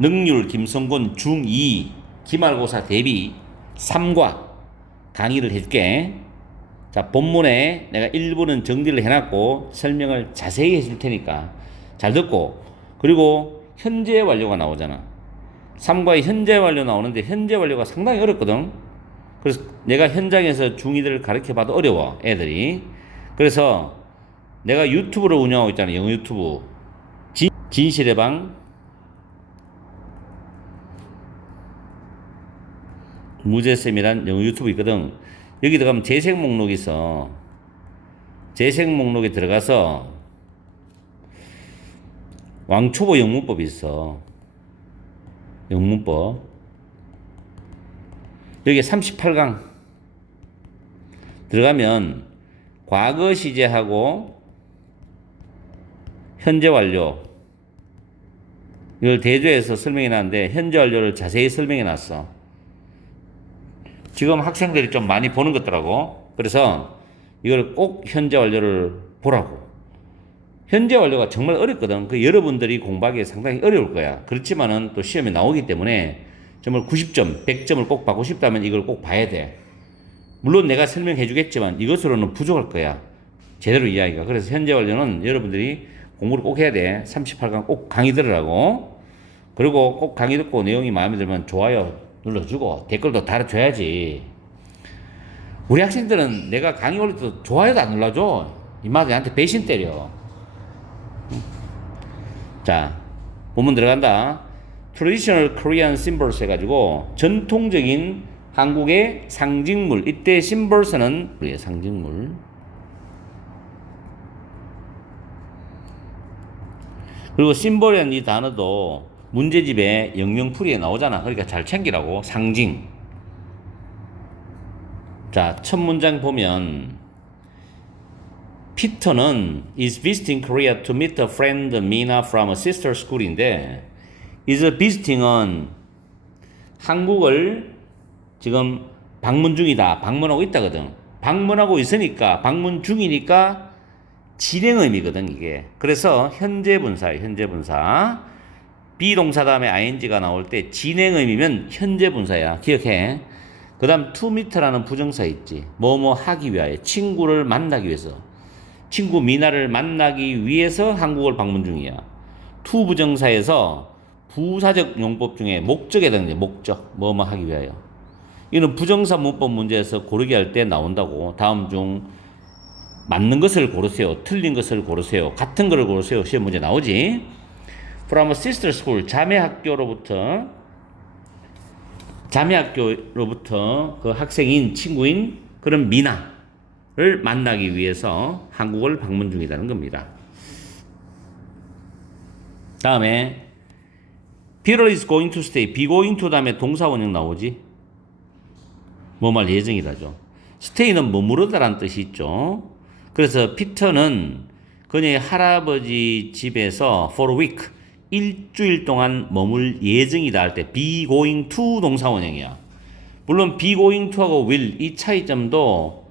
능률 김성곤 중2 기말고사 대비 3과 강의를 해줄게. 자, 본문에 내가 일부는 정리를 해놨고 설명을 자세히 해줄 테니까 잘 듣고, 그리고 현재 완료가 나오잖아. 3과의 현재 완료 나오는데 현재 완료가 상당히 어렵거든. 그래서 내가 현장에서 중2들을 가르쳐 봐도 어려워, 애들이. 그래서 내가 유튜브를 운영하고 있잖아. 영어 유튜브 진실의 방 무제쌤이란 영어 유튜브 있거든. 여기 들어가면 재생 목록이 있어. 재생 목록에 들어가서 왕초보 영문법이 있어. 영문법. 여기 38강 들어가면 과거 시제하고 현재 완료 이걸 대조해서 설명해 놨는데 현재 완료를 자세히 설명해 놨어. 지금 학생들이 좀 많이 보는 것더라고. 그래서 이걸 꼭 현재 완료를 보라고. 현재 완료가 정말 어렵거든. 그 여러분들이 공부하기 상당히 어려울 거야. 그렇지만은 또 시험에 나오기 때문에 정말 90점, 100점을 꼭 받고 싶다면 이걸 꼭 봐야 돼. 물론 내가 설명해 주겠지만 이것으로는 부족할 거야. 제대로 이야기가. 그래서 현재 완료는 여러분들이 공부를 꼭 해야 돼. 38강 꼭 강의 들으라고. 그리고 꼭 강의 듣고 내용이 마음에 들면 좋아요 눌러주고 댓글도 달아줘야지. 우리 학생들은 내가 강의 올릴 때 좋아요도 안 눌러줘. 이마도 나한테 배신 때려. 자, 본문 들어간다. Traditional Korean Symbols 해가지고 전통적인 한국의 상징물. 이때 symbols는 우리의 상징물. 그리고 심볼이라는 이 단어도 문제집에 영영풀이에 나오잖아. 그러니까 잘 챙기라고. 상징. 자, 첫 문장 보면 피터는 is visiting Korea to meet a friend Mina from a sister school인데 is visiting은 한국을 지금 방문 중이다. 방문하고 있다거든. 방문하고 있으니까 방문 중이니까 진행 의미거든 이게. 그래서 현재 분사예요. 현재 분사. 비동사 다음에 ing가 나올 때 진행 의미면 현재 분사야. 기억해. 그 다음 to meet라는 부정사 있지. 뭐뭐 하기 위하여. 친구를 만나기 위해서. 친구 미나를 만나기 위해서 한국을 방문 중이야. to 부정사에서 부사적 용법 중에 목적에 해당돼. 목적. 뭐뭐 하기 위하여. 이는 부정사 문법 문제에서 고르게 할 때 나온다고. 다음 중 맞는 것을 고르세요. 틀린 것을 고르세요. 같은 것을 고르세요. 시험 문제 나오지. From a sister school, 자매 학교로부터 그 학생인 친구인 그런 미나를 만나기 위해서 한국을 방문 중이라는 겁니다. 다음에 Peter is going to stay. be going to 다음에 동사 원형 나오지. 뭐말 예정이라죠. stay는 머무르다라는 뜻이 있죠. 그래서 피터는 그녀의 할아버지 집에서 for a week, 일주일 동안 머물 예정이다 할 때 be going to 동사 원형이야. 물론 be going to하고 will 이 차이점도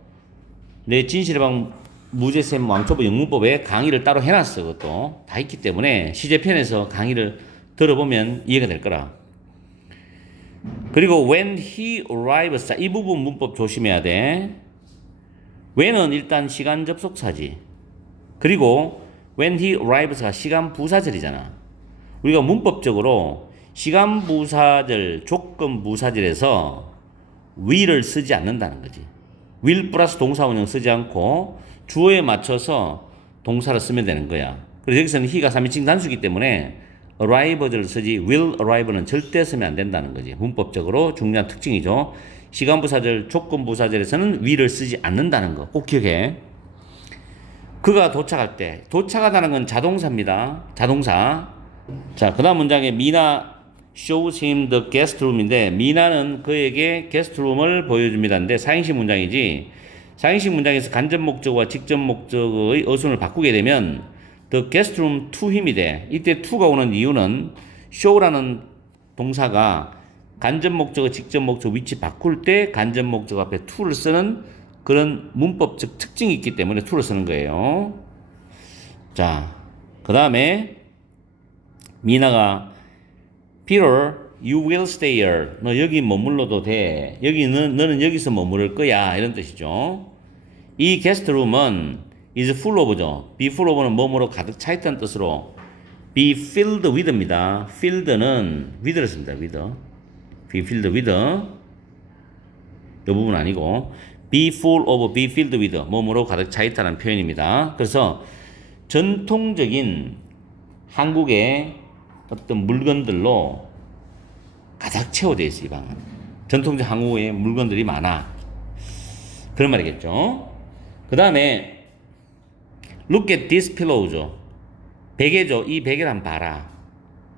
내 진실의 방 무제쌤 왕초보 영문법에 강의를 따로 해놨어. 그것도 다 있기 때문에 시제편에서 강의를 들어보면 이해가 될 거라. 그리고 when he arrives, 이 부분 문법 조심해야 돼. when은 일단 시간 접속사지. 그리고 when he arrives가 시간 부사절이잖아. 우리가 문법적으로 시간 부사절, 조건 부사절에서 will을 쓰지 않는다는 거지. will 플러스 동사 원형 쓰지 않고 주어에 맞춰서 동사를 쓰면 되는 거야. 그래서 여기서는 he가 3인칭 단수이기 때문에 arrive를 쓰지 will arrive는 절대 쓰면 안 된다는 거지. 문법적으로 중요한 특징이죠. 시간 부사절, 조건 부사절에서는 will을 쓰지 않는다는 거 꼭 기억해. 그가 도착할 때, 도착하다는 건 자동사입니다. 자동사. 자, 그 다음 문장에 미나 shows him the guest room인데 미나는 그에게 게스트룸을 보여줍니다인데 사행식 문장이지. 사행식 문장에서 간접 목적어와 직접 목적어의 어순을 바꾸게 되면 the guest room to him이 돼. 이때 to가 오는 이유는 show라는 동사가 간접 목적어, 직접 목적어 위치 바꿀 때 간접 목적어 앞에 to를 쓰는 그런 문법적 특징이 있기 때문에 to를 쓰는 거예요. 자, 그 다음에 미나가 Peter, you will stay here. 너 여기 머물러도 돼. 너는 여기서 머무를 거야. 이런 뜻이죠. 이 게스트룸은 is full of죠. be full of는 뭐뭐로 가득 차 있다는 뜻으로 be filled with입니다. filled는 with를 씁니다. with. be filled with. 이 부분 아니고 be full of, be filled with 뭐뭐로 가득 차 있다는 표현입니다. 그래서 전통적인 한국의 어떤 물건들로 가득 채워져 있어요. 이 방은. 전통적 한국의 물건들이 많아. 그런 말이겠죠. 그 다음에 look at this pillow죠. 베개죠. 이 베개를 한번 봐라.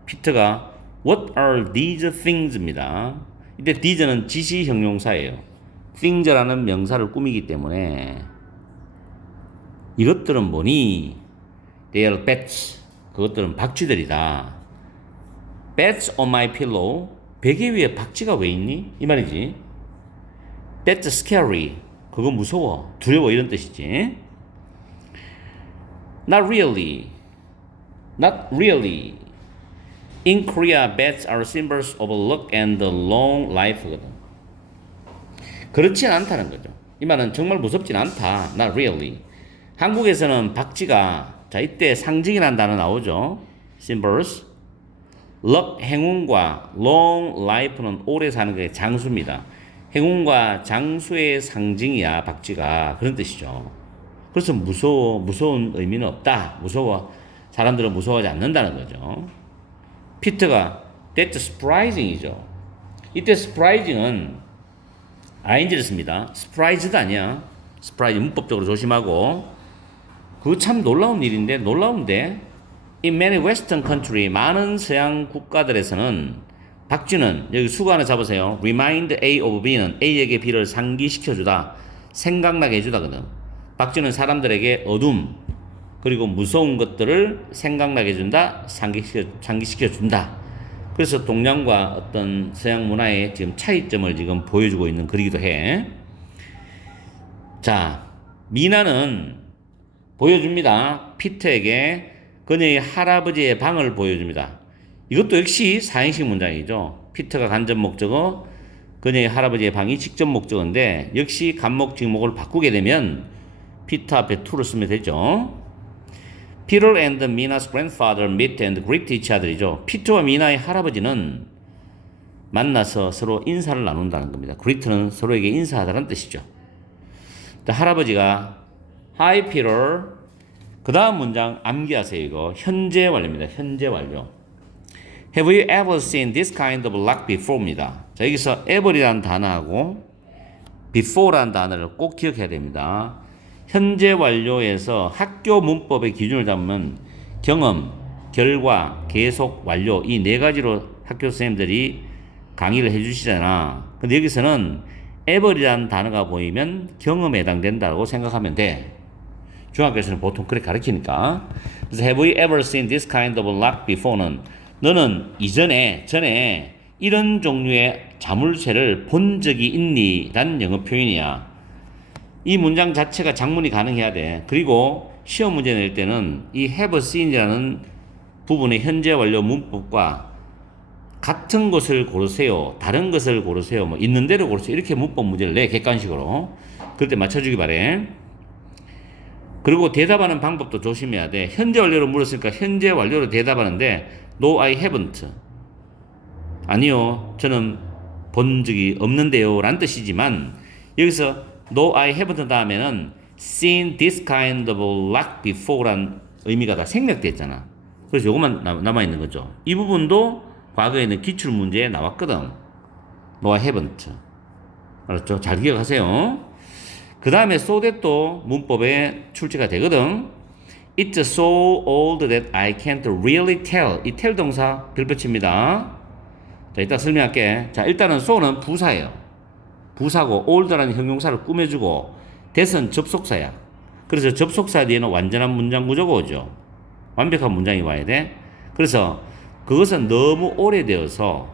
피터가 what are these things입니다. 이때 these는 지시 형용사예요. things라는 명사를 꾸미기 때문에 이것들은 뭐니? They are beds. 그것들은 박쥐들이다. Beds on my pillow. 베개 위에 박쥐가 왜 있니? 이 말이지. That's scary. 그거 무서워. 두려워. 이런 뜻이지. Not really. Not really. In Korea, beds are symbols of luck and long life거든. 그렇지 않다는 거죠. 이 말은 정말 무섭진 않다. Not really. 한국에서는 박쥐가 자 이때 상징이라는 단어 나오죠. Symbols. luck 행운과 long life는 오래 사는 게 장수입니다. 행운과 장수의 상징이야 박쥐가. 그런 뜻이죠. 그래서 무서운 의미는 없다. 사람들은 무서워하지 않는다는 거죠. 피터가 that's surprising이죠. 이때 surprising은 ing를 씁니다. surprised 아니야. surprise 문법적으로 조심하고. 그거 참 놀라운 일인데 놀라운데 in many western country 많은 서양 국가들에서는 박쥐는 여기 수거 하나 잡으세요. remind A of B는 A에게 B를 상기시켜주다. 생각나게 해주다거든. 박쥐는 사람들에게 어둠 그리고 무서운 것들을 생각나게 해준다. 상기시켜준다. 그래서 동양과 어떤 서양 문화의 지금 차이점을 지금 보여주고 있는 글이기도 해. 자, 미나는 보여줍니다. 피터에게 그녀의 할아버지의 방을 보여줍니다. 이것도 역시 사행식 문장이죠. 피터가 간접 목적어, 그녀의 할아버지의 방이 직접 목적어인데 역시 간목 직목을 바꾸게 되면 피터 앞에 to를 쓰면 되죠. Peter and Mina's grandfather meet and greet each other이죠. 피터와 미나의 할아버지는 만나서 서로 인사를 나눈다는 겁니다. greet는 서로에게 인사하다는 뜻이죠. 할아버지가 Hi Peter. 그 다음 문장 암기하세요. 이거 현재 완료입니다. 현재 완료. Have you ever seen this kind of luck before입니다. 자, 여기서 ever이라는 단어하고 before라는 단어를 꼭 기억해야 됩니다. 현재 완료에서 학교 문법의 기준을 잡으면 경험, 결과, 계속, 완료 이 네 가지로 학교 선생님들이 강의를 해주시잖아. 근데 여기서는 ever이라는 단어가 보이면 경험에 해당된다고 생각하면 돼. 중학교에서는 보통 그렇게 가르치니까. 그래서 have you ever seen this kind of luck before는 너는 전에 이런 종류의 자물쇠를 본 적이 있니? 라는 영어 표현이야. 이 문장 자체가 장문이 가능해야 돼. 그리고 시험 문제 낼 때는 이 have seen이라는 부분의 현재 완료 문법과 같은 것을 고르세요. 다른 것을 고르세요. 뭐 있는 대로 고르세요. 이렇게 문법 문제를 내 객관식으로. 그럴 때 맞춰주기 바래. 그리고 대답하는 방법도 조심해야 돼. 현재 완료로 물었으니까 현재 완료로 대답하는데 No, I haven't. 아니요, 저는 본 적이 없는데요 라는 뜻이지만 여기서 No, I haven't 다음에는 seen this kind of luck before 라는 의미가 다 생략됐잖아. 그래서 요것만 남아있는 거죠. 이 부분도 과거에는 기출문제에 나왔거든. No, I haven't. 알았죠? 잘 기억하세요. 그 다음에 so that도 문법에 출제가 되거든. It's so old that I can't really tell. 이 tell 동사 별표치입니다. 자, 이따 설명할게. 자, 일단은 so는 부사예요. 부사고 old라는 형용사를 꾸며주고 that은 접속사야. 그래서 접속사 뒤에는 완전한 문장 구조가 오죠. 완벽한 문장이 와야 돼. 그래서 그것은 너무 오래되어서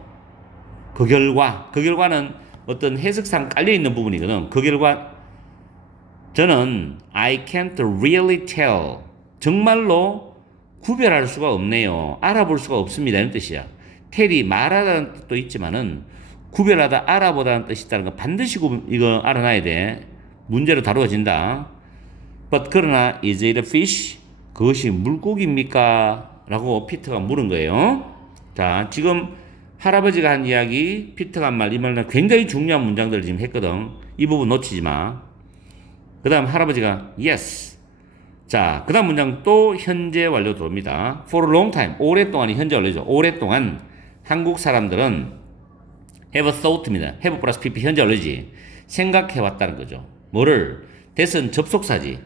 그 결과는 어떤 해석상 깔려있는 부분이거든. 그 결과 저는 I can't really tell. 정말로 구별할 수가 없네요. 알아볼 수가 없습니다. 이런 뜻이야. 텔이 말하다는 뜻도 있지만은 구별하다, 알아보다는 뜻이 있다는 거 반드시 이거 알아놔야 돼. 문제로 다루어진다. But 그러나 is it a fish? 그것이 물고기입니까? 라고 피터가 물은 거예요. 자, 지금 할아버지가 한 이야기, 피터가 한 말, 이 말은 굉장히 중요한 문장들을 지금 했거든. 이 부분 놓치지 마. 그 다음 할아버지가 yes. 자, 그 다음 문장 또 현재 완료 들어옵니다. For a long time. 오랫동안이 현재 완료죠. 오랫동안 한국 사람들은 have thought입니다. have 플러스 pp 현재 완료지. 생각해왔다는 거죠. 뭐를? that은 접속사지.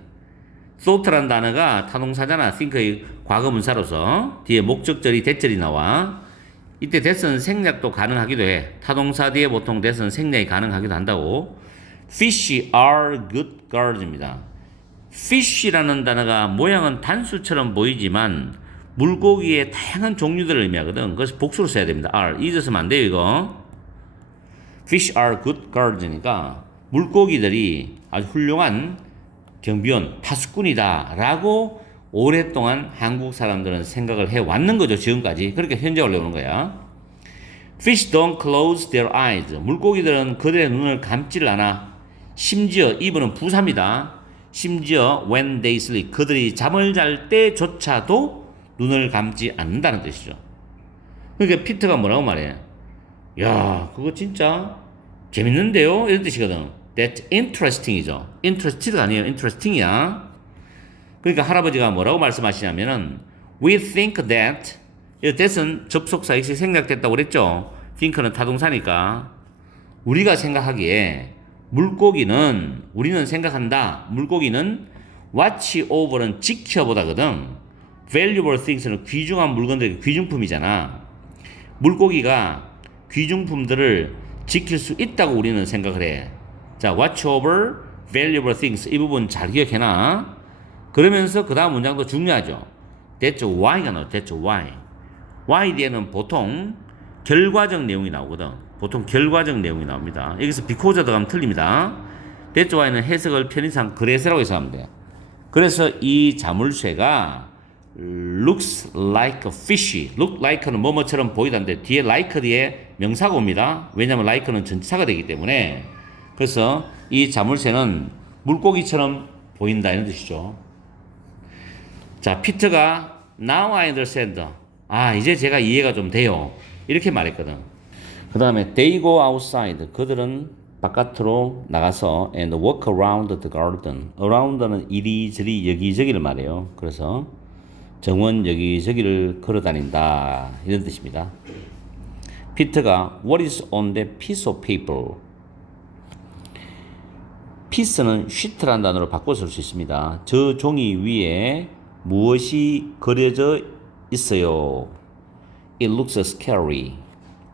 thought라는 단어가 타동사잖아. think의 과거문사로서 뒤에 목적절이 that절이 나와. 이때 that은 생략도 가능하기도 해. 타동사 뒤에 보통 that은 생략이 가능하기도 한다고. Fish are good guards입니다. fish라는 단어가 모양은 단수처럼 보이지만 물고기의 다양한 종류들을 의미하거든. 그것을 복수로 써야 됩니다. are. 잊었으면 안 돼요, 이거. Fish are good guards니까 물고기들이 아주 훌륭한 경비원, 파수꾼이다 라고 오랫동안 한국 사람들은 생각을 해왔는 거죠. 지금까지. 그렇게 현재 올라오는 거야. Fish don't close their eyes. 물고기들은 그들의 눈을 감지를 않아. 심지어 이분은 부사입니다. 심지어 when they sleep. 그들이 잠을 잘 때조차도 눈을 감지 않는다는 뜻이죠. 그러니까 피터가 뭐라고 말해? 야, 그거 진짜 재밌는데요? 이런 뜻이거든. That's interesting이죠. interested가 아니에요. interesting이야. 그러니까 할아버지가 뭐라고 말씀하시냐면은 we think that that은 접속사 역시 생략됐다고 그랬죠. think는 타동사니까 우리가 생각하기에 물고기는 우리는 생각한다. 물고기는 watch over는 지켜보다거든. valuable things는 귀중한 물건들 귀중품이잖아. 물고기가 귀중품들을 지킬 수 있다고 우리는 생각을 해. 자, watch over valuable things 이 부분 잘 기억해놔. 그러면서 그 다음 문장도 중요하죠. That's why가 나와. That's why. why 뒤에는 보통 결과적 내용이 나오거든. 보통 결과적 내용이 나옵니다. 여기서 because 들어가면 틀립니다. That's why는 해석을 편의상 그래서라고 해석하면 돼. 그래서 이 자물쇠가 looks like a fish. look like는 뭐뭐처럼 보이다는데 뒤에 like 뒤에 명사가 옵니다. 왜냐하면 like는 전치사가 되기 때문에. 그래서 이 자물쇠는 물고기처럼 보인다 이런 뜻이죠. 자, 피터가 now I understand. 아, 이제 제가 이해가 좀 돼요. 이렇게 말했거든. 그 다음에 they go outside. 그들은 바깥으로 나가서 and walk around the garden. around는 이리저리 여기저기를 말해요. 그래서 정원 여기저기를 걸어다닌다 이런 뜻입니다. 피터가 what is on that piece of paper? piece는 sheet라는 단어로 바꿔 쓸 수 있습니다. 저 종이 위에 무엇이 그려져 있어요? It looks scary.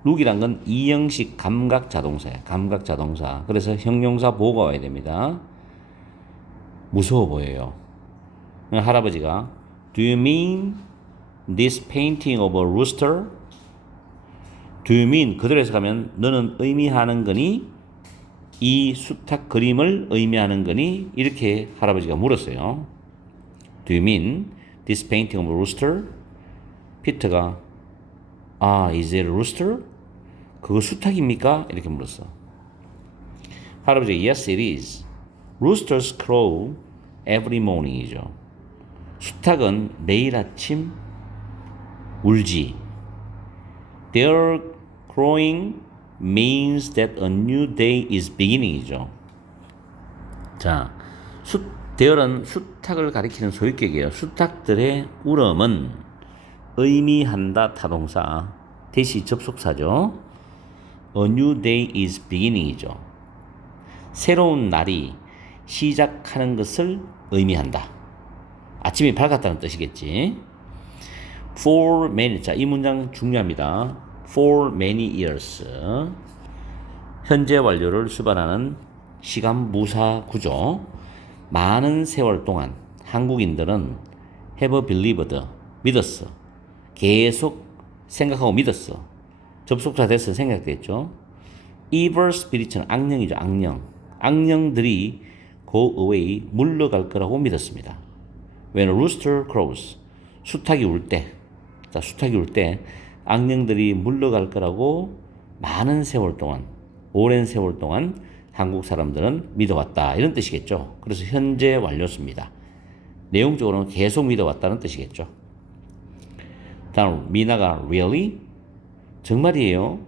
look이란 건 이형식 감각 자동사예요. 감각 자동사. 그래서 형용사 보호가 와야 됩니다. 무서워 보여요. 할아버지가 Do you mean this painting of a rooster? Do you mean 그대로 해석하면 너는 의미하는 거니? 이 수탉 그림을 의미하는 거니? 이렇게 할아버지가 물었어요. Do you mean this painting of a rooster? 피터가 is it a rooster? 그거 수탉입니까? 이렇게 물었어. 할아버지가 Yes, it is. Roosters crow every morning이죠. 수탉은 매일 아침 울지. Their crowing means that a new day is beginning이죠. 자, there은 수탉을 가리키는 소유격이에요. 수탉들의 울음은 의미한다 타동사, 대시 접속사죠. A new day is beginning이죠. 새로운 날이 시작하는 것을 의미한다. 아침이 밝았다는 뜻이겠지. For many, 자, 이 문장 중요합니다. For many years. 현재 완료를 수반하는 시간 무사 구조. 많은 세월 동안 한국인들은 have believed, 믿었어. 계속 생각하고 믿었어. 접속사 됐어. 생각됐죠. Evil spirit은 악령이죠. 악령. 악령들이 go away, 물러갈 거라고 믿었습니다. When a rooster crows, 수탉이 울 때, 자, 수탉이 울 때, 악령들이 물러갈 거라고 많은 세월 동안, 오랜 세월 동안 한국 사람들은 믿어왔다. 이런 뜻이겠죠. 그래서 현재 완료습니다. 내용적으로는 계속 믿어왔다는 뜻이겠죠. 다음 미나가 really? 정말이에요?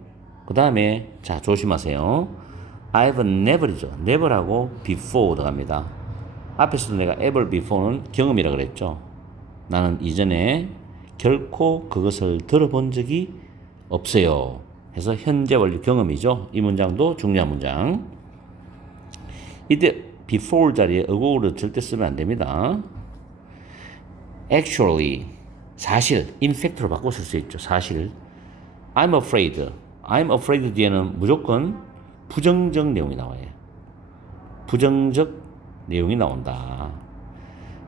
그 다음에 자 조심하세요. I've never이죠. never하고 before 들어갑니다. 앞에서도 내가 ever before는 경험이라 그랬죠. 나는 이전에 결코 그것을 들어본 적이 없어요. 해서 현재 완료 경험이죠. 이 문장도 중요한 문장. 이때 before 자리에 어고를 절대 쓰면 안 됩니다. actually 사실 in fact로 바꿔 쓸 수 있죠. 사실 I'm afraid 뒤에는 무조건 부정적 내용이 나와요. 부정적 내용이 나온다.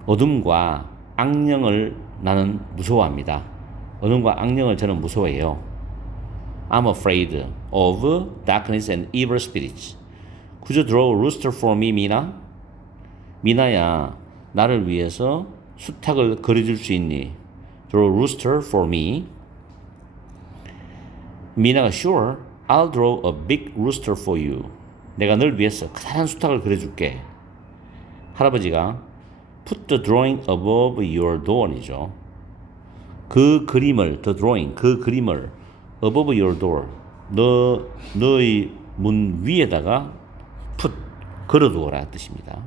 어둠과 악령을 나는 무서워합니다. 어둠과 악령을 저는 무서워해요. I'm afraid of darkness and evil spirits. Could you draw a rooster for me, 미나? 미나야, 나를 위해서 수탉을 그려줄 수 있니? Draw a rooster for me. 미나가 sure, I'll draw a big rooster for you. 내가 널 위해서 커다란 수탉을 그려줄게. 할아버지가 put the drawing above your door이죠. 그 그림을, the drawing, 그 그림을 above your door, 너의 문 위에다가 put, 걸어두어라 뜻입니다.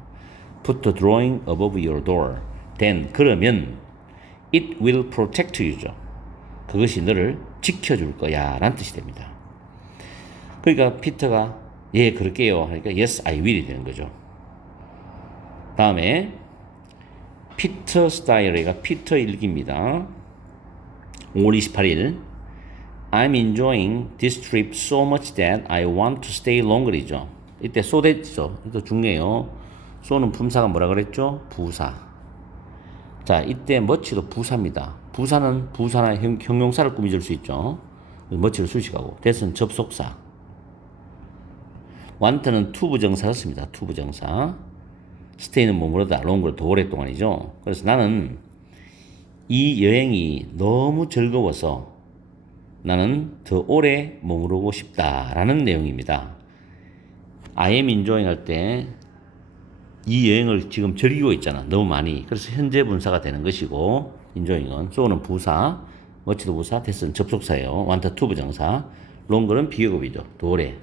Put the drawing above your door. Then, 그러면 it will protect you죠. 그것이 너를 지켜줄 거야 라는 뜻이 됩니다. 그러니까 피터가 예 그럴게요 하니까 yes I will이 되는 거죠. 다음에 피터 스타일이가 피터 일기입니다. 5월 28일 I'm enjoying this trip so much that I want to stay longer이죠. 이때 so that죠. 이거 중요해요. so는 품사가 뭐라 그랬죠? 부사. 자, 이때 much도 부사입니다. 부사는 부사나 형용사를 꾸며줄 수 있죠. much를 수식하고 that은 접속사. want는 to 부정사를 씁니다. to 부정사. stay는 머무르다, longer 더 오랫동안이죠. 그래서 나는 이 여행이 너무 즐거워서 나는 더 오래 머무르고 싶다라는 내용입니다. I am enjoying 할 때 이 여행을 지금 즐기고 있잖아. 너무 많이. 그래서 현재 분사가 되는 것이고 enjoying은 so는 부사, much도 부사, that은 접속사예요. want to 부정사, longer는 비교급이죠. 더 오래.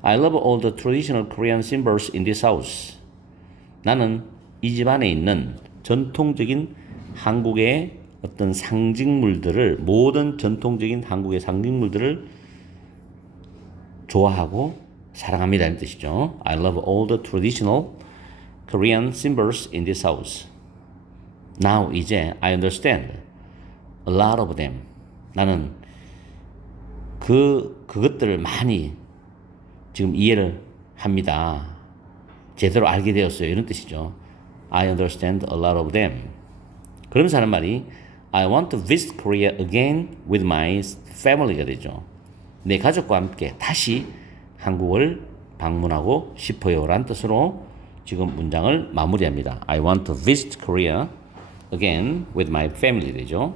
I love all the traditional Korean symbols in this house. 나는 이 집 안에 있는 전통적인 한국의 어떤 상징물들을, 모든 전통적인 한국의 상징물들을 좋아하고 사랑합니다. 이런 뜻이죠. I love all the traditional Korean symbols in this house. Now 이제 I understand a lot of them. 나는 그것들을 많이 지금 이해를 합니다. 제대로 알게 되었어요. 이런 뜻이죠. I understand a lot of them. 그러면서 하는 말이 I want to visit Korea again with my family가 되죠. 내 가족과 함께 다시 한국을 방문하고 싶어요 라는 뜻으로 지금 문장을 마무리합니다. I want to visit Korea again with my family 되죠.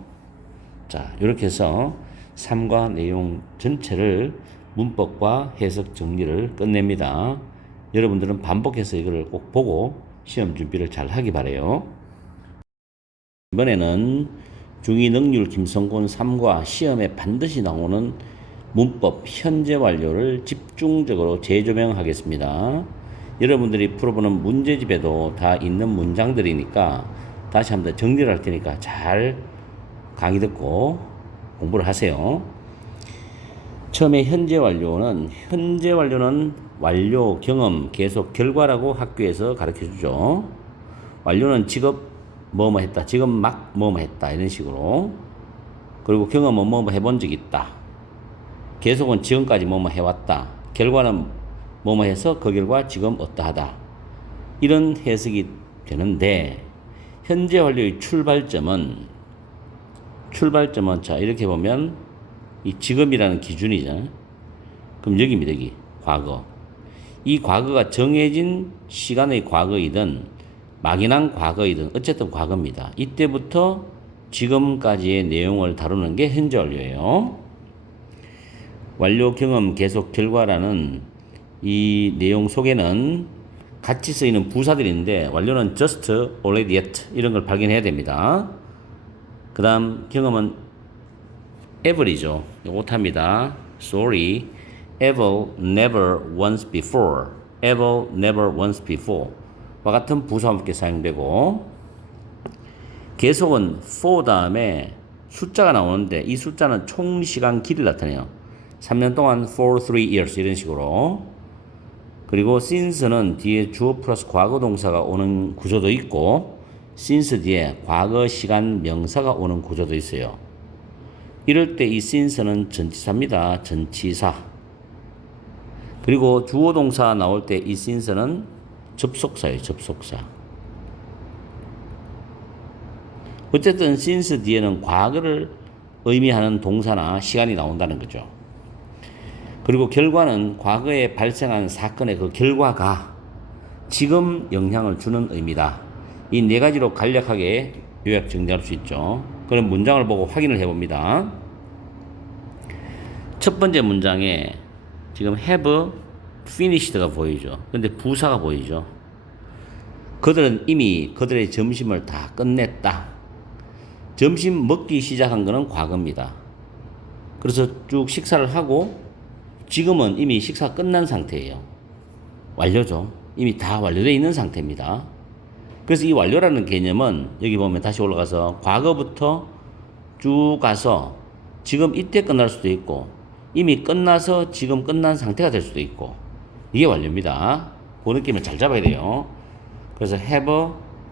자, 이렇게 해서 3과 내용 전체를 문법과 해석 정리를 끝냅니다. 여러분들은 반복해서 이걸 꼭 보고 시험 준비를 잘 하기 바라요. 이번에는 중2 능률 김성곤 3과 시험에 반드시 나오는 문법 현재 완료를 집중적으로 재조명하겠습니다. 여러분들이 풀어보는 문제집에도 다 있는 문장들이니까 다시 한번 정리를 할 테니까 잘 강의 듣고 공부를 하세요. 처음에 현재 완료는 완료, 경험, 계속, 결과라고 학교에서 가르쳐주죠. 완료는 직업 뭐뭐 했다, 지금 막 뭐뭐 했다 이런 식으로. 그리고 경험은 뭐뭐 해본 적이 있다. 계속은 지금까지 뭐뭐 해왔다. 결과는 뭐뭐 해서 그 결과 지금 어떠하다. 이런 해석이 되는데 현재 완료의 출발점은 자 이렇게 보면 이 지금이라는 기준이잖아요. 그럼 여기입니다. 여기 과거. 이 과거가 정해진 시간의 과거이든 막연한 과거이든 어쨌든 과거입니다. 이때부터 지금까지의 내용을 다루는 게 현재 완료예요. 완료 경험 계속 결과라는 이 내용 속에는 같이 쓰이는 부사들인데 완료는 just, already, yet 이런 걸 발견해야 됩니다. 그 다음 경험은 ever이죠. 오타입니다. sorry, ever, never, once before, ever, never, once before 와 같은 부사와 함께 사용되고 계속은 for 다음에 숫자가 나오는데 이 숫자는 총 시간 길이를 나타내요. 3년 동안 for 3 years 이런 식으로. 그리고 since는 뒤에 주어 플러스 과거 동사가 오는 구조도 있고 since 뒤에 과거 시간 명사가 오는 구조도 있어요. 이럴 때 이 since는 전치사입니다. 전치사. 그리고 주어 동사 나올 때 이 since는 접속사예요. 접속사. 어쨌든 since 뒤에는 과거를 의미하는 동사나 시간이 나온다는 거죠. 그리고 결과는 과거에 발생한 사건의 그 결과가 지금 영향을 주는 의미다. 이 네 가지로 간략하게 요약 정리할 수 있죠. 그럼 문장을 보고 확인을 해봅니다. 첫 번째 문장에 지금 have finished가 보이죠. 근데 부사가 보이죠. 그들은 이미 그들의 점심을 다 끝냈다. 점심 먹기 시작한 거는 과거입니다. 그래서 쭉 식사를 하고 지금은 이미 식사 끝난 상태예요. 완료죠. 이미 다 완료되어 있는 상태입니다. 그래서 이 완료라는 개념은 여기 보면 다시 올라가서 과거부터 쭉 가서 지금 이때 끝날 수도 있고 이미 끝나서 지금 끝난 상태가 될 수도 있고 이게 완료입니다. 그 느낌을 잘 잡아야 돼요. 그래서 have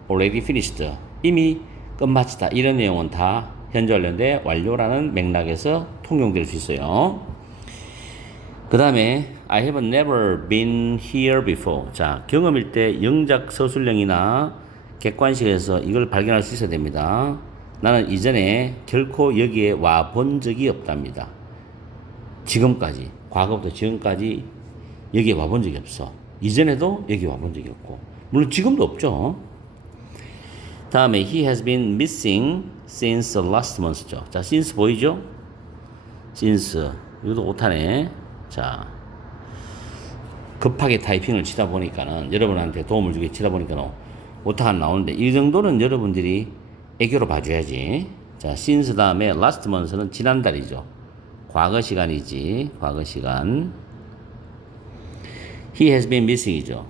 already finished 이미 끝마치다 이런 내용은 다 현재 완료인데 완료라는 맥락에서 통용될 수 있어요. 그 다음에 I have never been here before. 자, 경험일 때 영작 서술형이나 객관식에서 이걸 발견할 수 있어야 됩니다. 나는 이전에 결코 여기에 와 본 적이 없답니다. 지금까지, 과거부터 지금까지 여기에 와 본 적이 없어. 이전에도 여기 와 본 적이 없고 물론 지금도 없죠. 다음에 he has been missing since last month죠. 자, since 보이죠? since 이것도 오타네. 자, 급하게 타이핑을 치다 보니까는 여러분한테 도움을 주게 치다 보니까는 오타가 나오는데 이 정도는 여러분들이 애교로 봐줘야지. 자, since 다음에 last month는 지난달이죠. 과거 시간이지. 과거 시간. He has been missing이죠.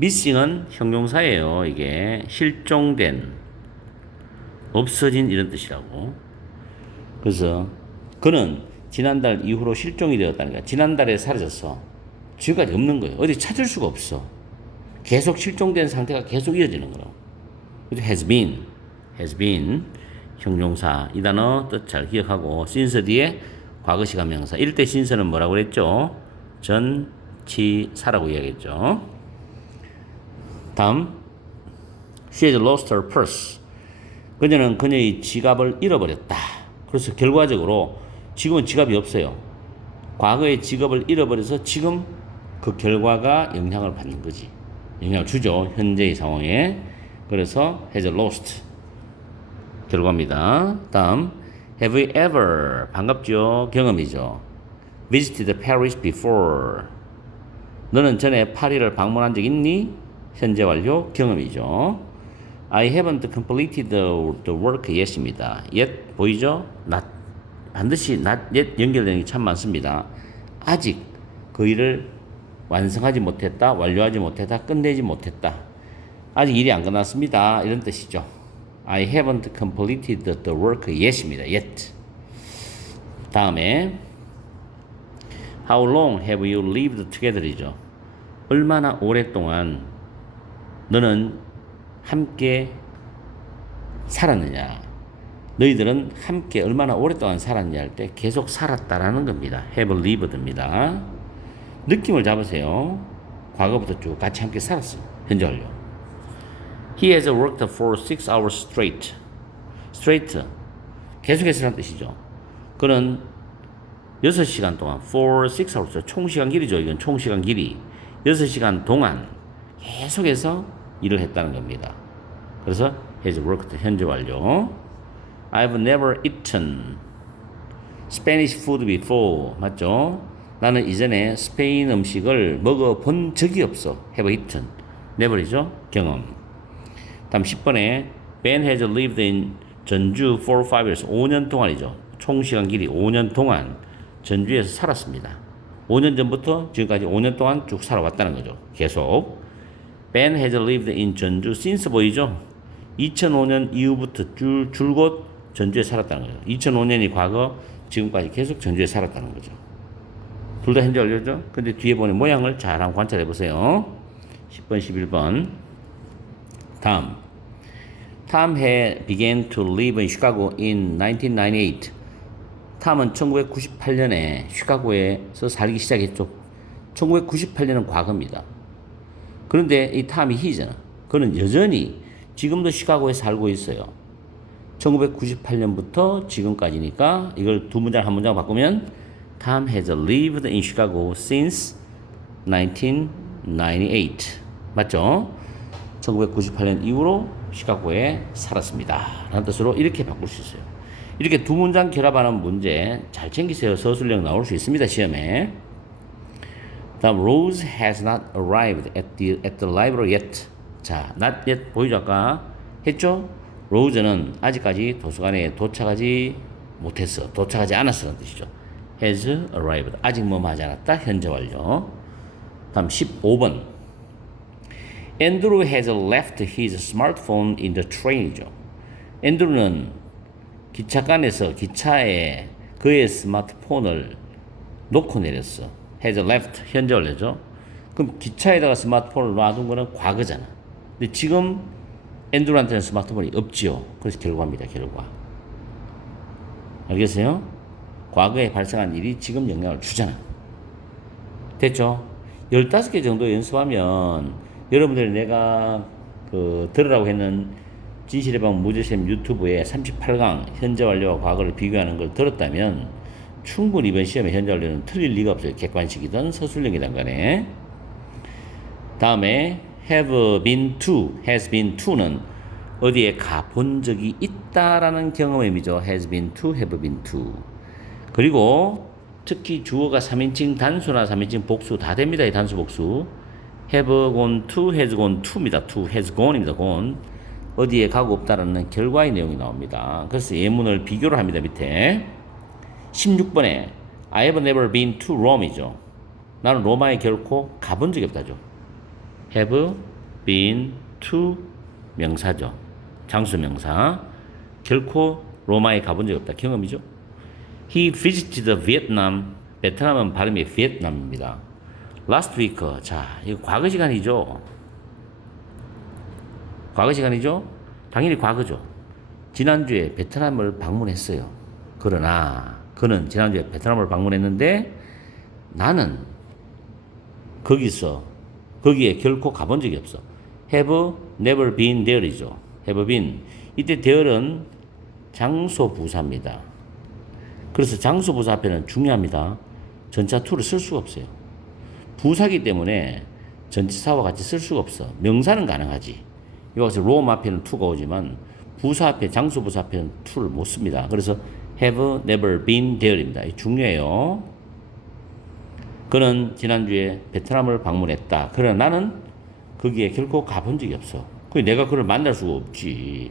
missing은 형용사예요. 이게 실종된, 없어진 이런 뜻이라고. 그래서 그는 지난달 이후로 실종이 되었다는 거야. 지난달에 사라졌어. 지금까지 없는 거예요. 어디 찾을 수가 없어. 계속 실종된 상태가 계속 이어지는 거라고. 그래서 has been 형용사 이 단어 뜻 잘 기억하고 since 뒤에 과거 시간 명사. 이럴 때 since는 뭐라고 그랬죠? 전치사라고 이야기했죠. 다음 she has lost her purse. 그녀는 그녀의 지갑을 잃어버렸다. 그래서 결과적으로 지금은 지갑이 없어요. 과거에 지갑을 잃어버려서 지금 그 결과가 영향을 받는 거지. 영향을 주죠. 현재의 상황에. 그래서 has lost 결과입니다. 다음 have you ever 반갑죠. 경험이죠. visited Paris before. 너는 전에 파리를 방문한 적 있니? 현재 완료 경험이죠. I haven't completed the work yet입니다. yet 보이죠? not. 반드시 not yet 연결되는 게 참 많습니다. 아직 그 일을 완성하지 못했다, 완료하지 못했다, 끝내지 못했다. 아직 일이 안 끝났습니다. 이런 뜻이죠. I haven't completed the work yet입니다. yet. 다음에 How long have you lived together이죠. 얼마나 오랫동안 너는 함께 살았느냐. 너희들은 함께 얼마나 오랫동안 살았냐 할 때 계속 살았다라는 겁니다. have lived입니다. 느낌을 잡으세요. 과거부터 쭉 같이 함께 살았어. 현재 완료. He has worked for 6 hours straight. straight 계속해서라는 뜻이죠. 그는 6시간 동안 for 6 hours 총 시간 길이죠. 이건 총 시간 길이 6시간 동안 계속해서 일을 했다는 겁니다. 그래서 has worked 현재 완료. I've never eaten Spanish food before. 맞죠? 나는 이전에 스페인 음식을 먹어본 적이 없어. have eaten. never이죠? 경험. 다음 10번에 Ben has lived in 전주 for 5 years. 5년 동안이죠. 총 시간 길이 5년 동안 전주에서 살았습니다. 5년 전부터 지금까지 5년 동안 쭉 살아왔다는 거죠. 계속. Ben has lived in 전주 since 보이죠? 2005년 이후부터 줄곧 전주에 살았다는 거죠. 2005년이 과거, 지금까지 계속 전주에 살았다는 거죠. 둘 다 현재 완료죠? 근데 뒤에 보는 모양을 잘 한번 관찰해 보세요. 10번, 11번. 다음. Tom had began to live in Chicago in 1998. 탐은 1998년에 시카고에서 살기 시작했죠. 1998년은 과거입니다. 그런데 이 탐이 he잖아. 그는 여전히 지금도 시카고에 살고 있어요. 1998년부터 지금까지니까 이걸 두 문장 한 문장 바꾸면 Tom has lived in Chicago since 1998. 맞죠? 1998년 이후로 시카고에 살았습니다. 라는 뜻으로 이렇게 바꿀 수 있어요. 이렇게 두 문장 결합하는 문제 잘 챙기세요. 서술형 나올 수 있습니다. 시험에. 다음 Rose has not arrived at the library yet. 자, not yet 보이죠? 아까 했죠? Rose는 아직까지 도서관에 도착하지 못했어. 도착하지 않았어. 뜻이죠. has arrived. 아직 뭐 하지 않았다. 현재 완료. 다음 15번. Andrew has left his smartphone in the train이죠. 앤드루는 기차관에서 기차에 그의 스마트폰을 놓고 내렸어. has left 현재 완료죠. 그럼 기차에다가 스마트폰을 놔둔 거는 과거잖아. 근데 지금 앤드루한테는 스마트폰이 없지요. 그래서 결과입니다. 결과. 알겠어요? 과거에 발생한 일이 지금 영향을 주잖아. 됐죠? 15개 정도 연습하면 여러분들이 내가 들으라고 했는 진실의 방 무제쌤 유튜브에 38강 현재 완료와 과거를 비교하는 걸 들었다면 충분히 이번 시험에 현재 완료는 틀릴 리가 없어요. 객관식이든 서술형이든 간에. 다음에 have been to, has been to는 어디에 가본 적이 있다라는 경험의 의미죠. has been to, have been to. 그리고 특히 주어가 3인칭 단수나 3인칭 복수 다 됩니다. 이 단수 복수. have gone to, has gone to입니다. to, has gone입니다. gone. 어디에 가고 없다라는 결과의 내용이 나옵니다. 그래서 예문을 비교를 합니다. 밑에 16번에 I have never been to Rome이죠. 나는 로마에 결코 가본 적이 없다죠. have been to 명사죠. 장수 명사. 결코 로마에 가본 적이 없다. 경험이죠. He visited Vietnam. 베트남은 발음이 비에트남입니다. Last week. 자, 이거 과거 시간이죠. 과거 시간이죠? 당연히 과거죠. 지난주에 베트남을 방문했어요. 그러나 그는 지난주에 베트남을 방문했는데 나는 거기에 결코 가본 적이 없어. have never been there이죠. have been. 이때 there는 장소 부사입니다. 그래서 장소 부사 앞에는 중요합니다. 전치사 to를 쓸 수가 없어요. 부사기 때문에 전치사와 같이 쓸 수가 없어. 명사는 가능하지. 여기서 roam 앞에는 to가 오지만 부사 앞에 장소 부사 앞에는 to를 못 씁니다. 그래서 have never been there입니다. 중요해요. 그는 지난주에 베트남을 방문했다. 그러나 나는 거기에 결코 가본 적이 없어. 그래 내가 그를 만날 수가 없지.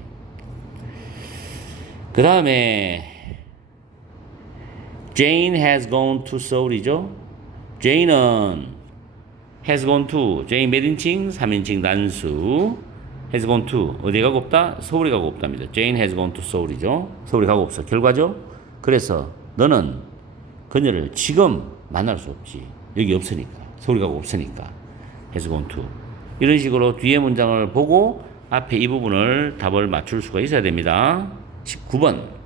그 다음에 Jane has gone to Seoul이죠. Jane은 has gone to. Jane 몇 인칭? 3인칭 단수. has gone to. 어디 가고 없다? 서울에 가고 없답니다. Jane has gone to Seoul이죠. 서울에 가고 없어. 결과죠. 그래서 너는 그녀를 지금 만날 수 없지. 여기 없으니까. 서울에 가고 없으니까. has gone to. 이런 식으로 뒤에 문장을 보고 앞에 이 부분을 답을 맞출 수가 있어야 됩니다. 19번.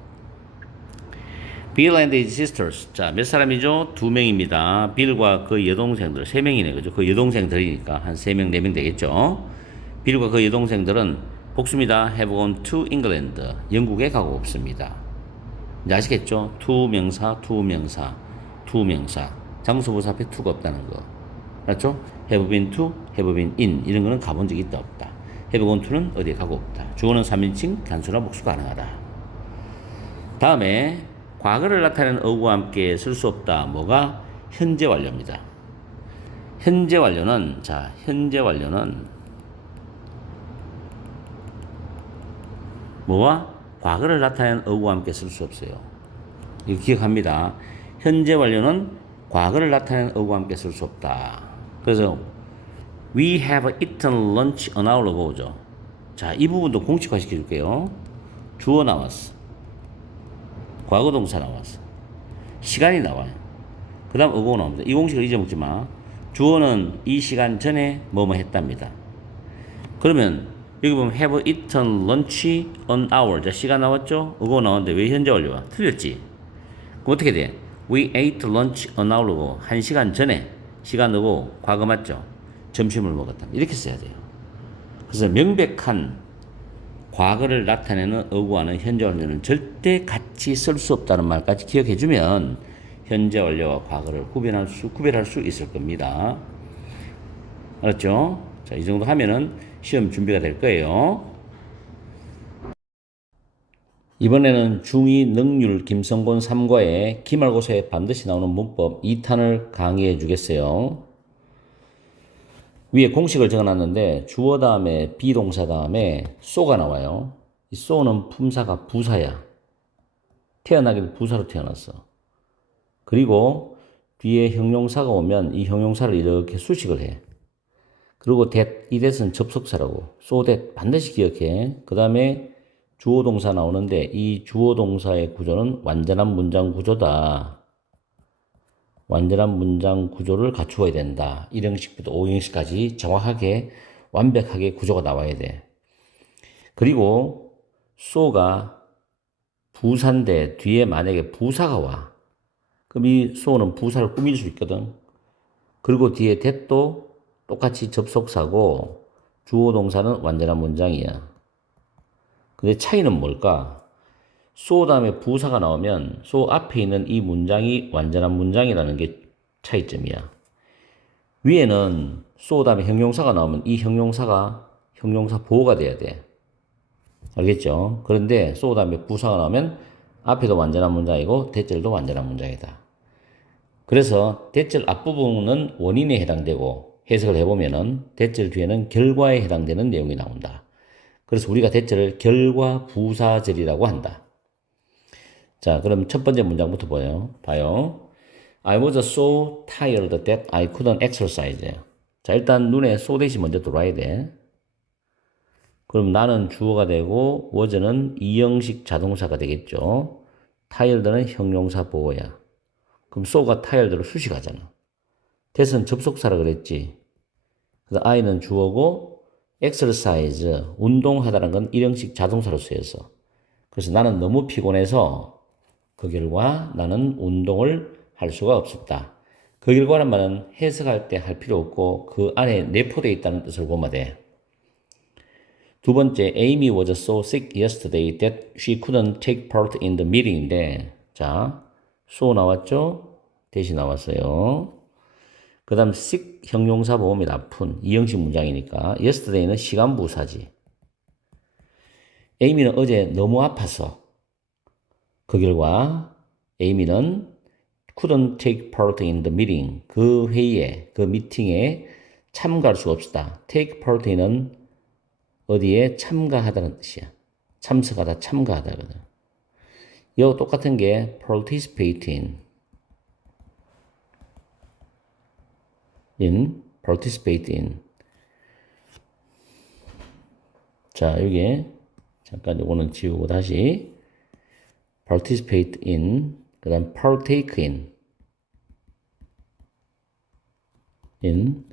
Bill and his sisters. 자, 몇 사람이죠? 2명입니다. 빌과 그 여동생들. 3명이네. 그죠? 그 여동생들이니까 한 3명, 4명 되겠죠? 빌과 그 여동생들은 복수입니다. have gone to England. 영국에 가고 없습니다. 이제 아시겠죠? to 명사, to 명사, to 명사. 장소부사 앞에 to가 없다는 거. 맞죠? have been to, have been in. 이런 거는 가본 적이 있다, 없다. have gone to는 어디에 가고 없다. 주어는 3인칭, 단수나 복수 가능하다. 다음에 과거를 나타내는 어구와 함께 쓸 수 없다. 뭐가? 현재 완료입니다. 현재 완료는 현재 완료는 뭐와? 과거를 나타내는 어구와 함께 쓸 수 없어요. 이거 기억합니다. 현재 완료는 과거를 나타내는 어구와 함께 쓸 수 없다. 그래서 We have eaten lunch an hour ago죠. 자, 이 부분도 공식화 시켜줄게요. 주어 나왔어. 과거 동사 나왔어. 시간이 나와요. 그 다음 어구가 나옵니다. 이 공식을 잊어먹지 마. 주어는 이 시간 전에 뭐뭐 했답니다. 그러면 여기 보면 have eaten lunch an hour. 자, 시간 나왔죠? 어구가 나왔는데 왜 현재 완료야? 틀렸지? 그럼 어떻게 돼? We ate lunch an hour ago. 1시간 전에 시간 어고 과거 맞죠? 점심을 먹었다. 이렇게 써야 돼요. 그래서 명백한 과거를 나타내는 어구와는 현재 완료는 절대 같이 쓸 수 없다는 말까지 기억해주면 현재 완료와 과거를 구별할 수 있을 겁니다. 알았죠? 자, 이 정도 하면은 시험 준비가 될 거예요. 이번에는 중2 능률 김성곤 3과의 기말고사에 반드시 나오는 문법 2탄을 강의해 주겠어요. 위에 공식을 적어놨는데 주어 다음에 비동사 다음에 쏘가 나와요. 이 쏘는 품사가 부사야. 태어나기도 부사로 태어났어. 그리고 뒤에 형용사가 오면 이 형용사를 이렇게 수식을 해. 그리고 이 that은 접속사라고. so that 반드시 기억해. 그 다음에 주어 동사 나오는데 이 주어 동사의 구조는 완전한 문장 구조다. 완전한 문장 구조를 갖추어야 된다. 1형식부터 5형식까지 정확하게 완벽하게 구조가 나와야 돼. 그리고 so가 부사인데 뒤에 만약에 부사가 와. 그럼 이 so는 부사를 꾸밀 수 있거든. 그리고 뒤에 that도 똑같이 접속사고 주어 동사는 완전한 문장이야. 근데 차이는 뭘까? so 다음에 부사가 나오면 so 앞에 있는 이 문장이 완전한 문장이라는 게 차이점이야. 위에는 so 다음에 형용사가 나오면 이 형용사가 형용사 보호가 돼야 돼. 알겠죠? 그런데 so 다음에 부사가 나오면 앞에도 완전한 문장이고 대절도 완전한 문장이다. 그래서 대절 앞부분은 원인에 해당되고 해석을 해보면은 대절 뒤에는 결과에 해당되는 내용이 나온다. 그래서 우리가 대절을 결과 부사절이라고 한다. 자, 그럼 첫 번째 문장부터 봐요. I was so tired that I couldn't exercise. 자, 일단 눈에 so that이 먼저 들어와야 돼. 그럼 나는 주어가 되고 was는 이형식 자동사가 되겠죠. tired는 형용사 보호야. 그럼 so가 tired로 수식하잖아. that은 접속사라 그랬지. 그래서 I는 주어고 exercise, 운동하다는 건 일형식 자동사로 쓰여서. 그래서 나는 너무 피곤해서 그 결과 나는 운동을 할 수가 없었다. 그 결과란 말은 해석할 때 할 필요 없고 그 안에 내포되어 있다는 뜻을 보면 돼. 두 번째, Amy was so sick yesterday that she couldn't take part in the meeting인데, 자, so 나왔죠? 대시 나왔어요. 그 다음 sick 형용사 보험이 나쁜 이형식 문장이니까 yesterday는 시간 부사지. Amy는 어제 너무 아파서 그 결과 Amy는 couldn't take part in the meeting. 그 회의에, 그 미팅에 참가할 수 없었다. take part in은 어디에 참가하다는 뜻이야. 참석하다, 참가하다거든. 이거 똑같은 게 participate participate in. 자, 여기 잠깐 요거는 지우고 다시 participate in, 그 다음 partake in,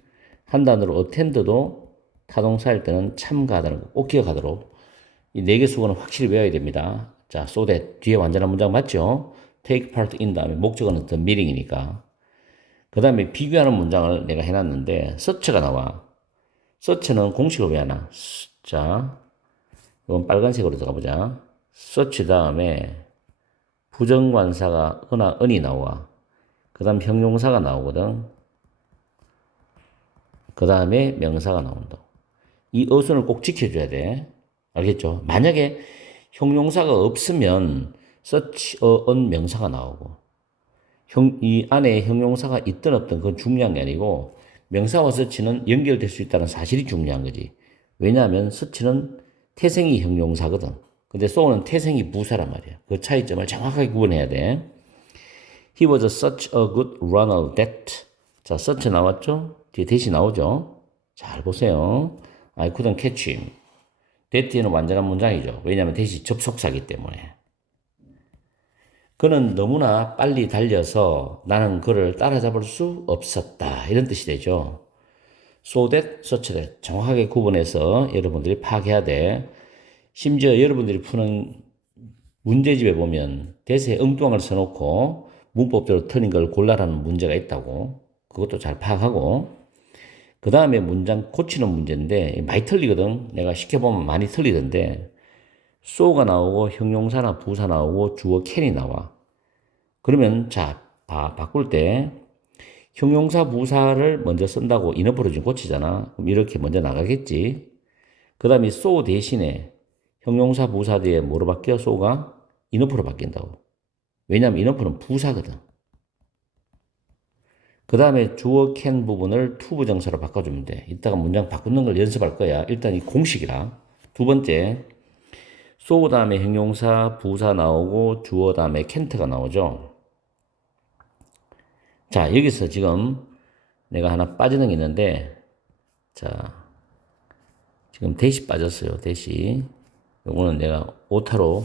한 단어로 attend도 타동사일 때는 참가하다는 거 꼭 기억하도록 이 네 개 수거는 확실히 외워야 됩니다. 자, so that 뒤에 완전한 문장 맞죠? take part in 다음에 목적어는 the meeting이니까. 그 다음에 비교하는 문장을 내가 해놨는데 search가 나와. search는 공식을 왜 하나? 자, 이건 빨간색으로 들어가보자. search 다음에 부정관사가 은이 나와. 그 다음 형용사가 나오거든. 그 다음에 명사가 나온다. 이 어순을 꼭 지켜줘야 돼. 알겠죠? 만약에 형용사가 없으면 such a은 명사가 나오고 이 안에 형용사가 있든 없든 그건 중요한 게 아니고 명사와 such는 연결될 수 있다는 사실이 중요한 거지. 왜냐하면 such는 태생이 형용사거든. 근데 so는 태생이 부사란 말이야. 그 차이점을 정확하게 구분해야 돼. He was such a good runner that. 자, such 나왔죠? 뒤에 that이 나오죠? 잘 보세요. I couldn't catch him. that는 완전한 문장이죠. 왜냐하면 that이 접속사기 때문에. 그는 너무나 빨리 달려서 나는 그를 따라잡을 수 없었다. 이런 뜻이 되죠. So that, such that 정확하게 구분해서 여러분들이 파악해야 돼. 심지어 여러분들이 푸는 문제집에 보면 that에 엉뚱한 걸 써놓고 문법적으로 틀린 걸 골라라는 문제가 있다고. 그것도 잘 파악하고. 그 다음에 문장 고치는 문제인데 많이 틀리거든. 내가 시켜보면 많이 틀리던데 so가 나오고 형용사나 부사 나오고 주어 can이 나와. 그러면 자 바꿀 때 형용사 부사를 먼저 쓴다고 enough로 좀 고치잖아. 그럼 이렇게 먼저 나가겠지. 그 다음에 so 대신에 형용사 부사 뒤에 뭐로 바뀌어? so가 enough로 바뀐다고. 왜냐하면 enough는 부사거든. 그 다음에 주어 can 부분을 to 부정사로 바꿔주면 돼. 이따가 문장 바꾸는 걸 연습할 거야. 일단 이 공식이라. 두 번째, so 다음에 형용사 부사 나오고 주어 다음에 can't가 나오죠. 자, 여기서 지금 내가 하나 빠지는 게 있는데, 자, 지금 that이 빠졌어요. that이. 요거는 내가 오타로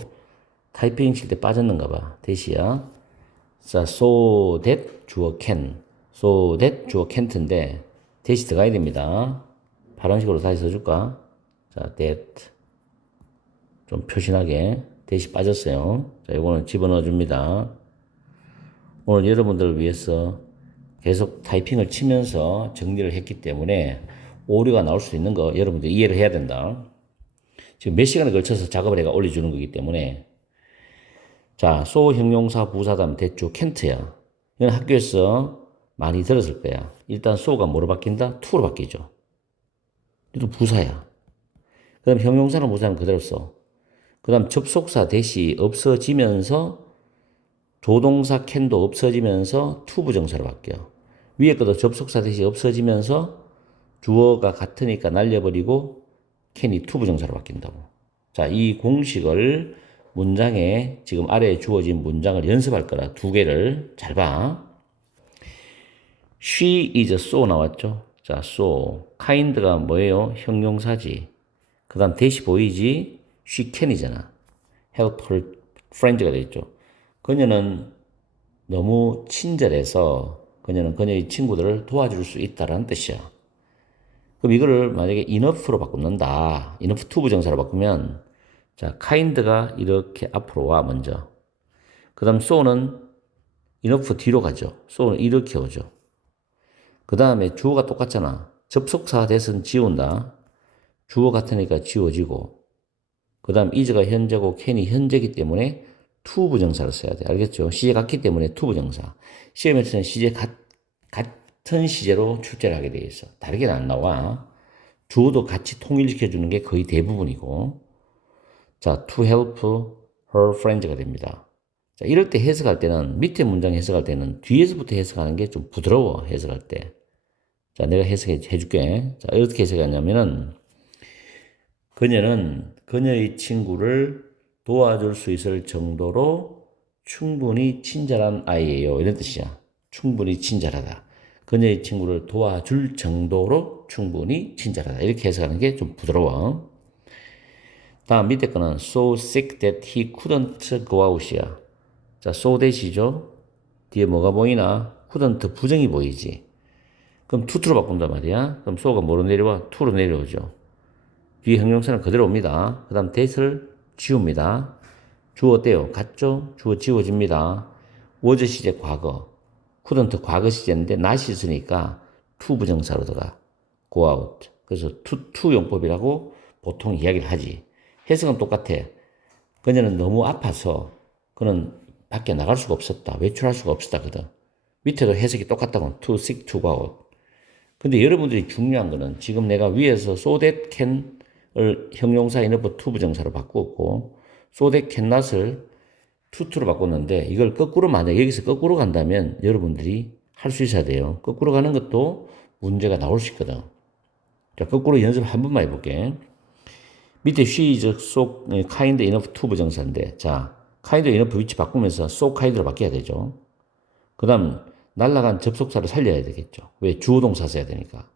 타이핑 칠 때 빠졌는가 봐. that이야. 자, so that 주어 can. so that 주어 can't인데 that이 들어가야 됩니다. 파란 식으로 다시 써줄까? 자, that. 좀 표신하게 that이 빠졌어요. 자, 요거는 집어넣어 줍니다. 오늘 여러분들을 위해서 계속 타이핑을 치면서 정리를 했기 때문에 오류가 나올 수 있는 거 여러분들 이해를 해야 된다. 지금 몇 시간에 걸쳐서 작업을 해가 올려주는 거기 때문에 자, so 형용사 부사 다음 대주 can't야. 이건 학교에서 많이 들었을 거야. 일단 so가 뭐로 바뀐다? to로 바뀌죠. 이것도 부사야. 그 다음 형용사는 부사는 그대로 써. 그 다음 접속사 that이 없어지면서 조동사 can도 없어지면서 to 부정사로 바뀌어. 위에 것도 접속사 that이 없어지면서 주어가 같으니까 날려버리고 can이 to 부정사로 바뀐다고. 자, 이 공식을 문장에 지금 아래에 주어진 문장을 연습할 거라 두 개를 잘 봐. She is so 나왔죠? 자, so. kind가 뭐예요? 형용사지. 그 다음 that이 보이지? She can이잖아. help her friend가 되겠죠. 그녀는 너무 친절해서 그녀는 그녀의 친구들을 도와줄 수 있다라는 뜻이야. 그럼 이거를 만약에 enough로 바꾼다. enough to 부정사로 바꾸면 자, kind가 이렇게 앞으로 와 먼저. 그 다음 so는 enough 뒤로 가죠. so는 이렇게 오죠. 그 다음에 주어가 똑같잖아. 접속사 that은 지운다. 주어 같으니까 지워지고. 그 다음 is가 현재고 can이 현재이기 때문에 to 부정사를 써야 돼. 알겠죠? 시제 같기 때문에 to 부정사. 시험에서는 시제 같은 시제로 출제를 하게 되어 있어. 다르게는 안 나와. 주어도 같이 통일시켜주는 게 거의 대부분이고. 자, to help her friends가 됩니다. 자, 이럴 때 해석할 때는, 밑에 문장 해석할 때는 뒤에서부터 해석하는 게 좀 부드러워, 해석할 때. 자, 내가 해석해 줄게. 자, 어떻게 해석하냐면은, 그녀는 그녀의 친구를 도와줄 수 있을 정도로 충분히 친절한 아이예요. 이런 뜻이야. 충분히 친절하다. 그녀의 친구를 도와줄 정도로 충분히 친절하다. 이렇게 해석하는 게 좀 부드러워. 다음 밑에 거는 so sick that he couldn't go out이야. 자, so that이죠. 뒤에 뭐가 보이나? couldn't 부정이 보이지. 그럼 to로 바꾼단 말이야. 그럼 so가 뭐로 내려와? to로 내려오죠. 뒤에 형용사는 그대로 옵니다. 그 다음 that을 지웁니다. 주어 떼요. 같죠? 주어 지워집니다. was 시제 과거. couldn't 과거 시제인데 not이 있으니까 to 부정사로 들어가. go out. 그래서 to 용법이라고 보통 이야기를 하지. 해석은 똑같아. 그녀는 너무 아파서 그는 밖에 나갈 수가 없었다. 외출할 수가 없었다거든. 밑에도 해석이 똑같다고. to sick to go out. 근데 여러분들이 중요한 거는 지금 내가 위에서 so that can을 형용사 enough to 부정사로 바꾸었고 so that cannot을 투투로 바꿨는데 이걸 거꾸로 만약 여기서 거꾸로 간다면 여러분들이 할 수 있어야 돼요. 거꾸로 가는 것도 문제가 나올 수 있거든. 자, 거꾸로 연습 한 번만 해볼게. 밑에 she is so kind enough to 부정사인데, 자, kind enough 위치 바꾸면서 so kind로 바뀌어야 되죠. 그 다음, 날라간 접속사를 살려야 되겠죠. 왜? 주어 동사 써야 되니까.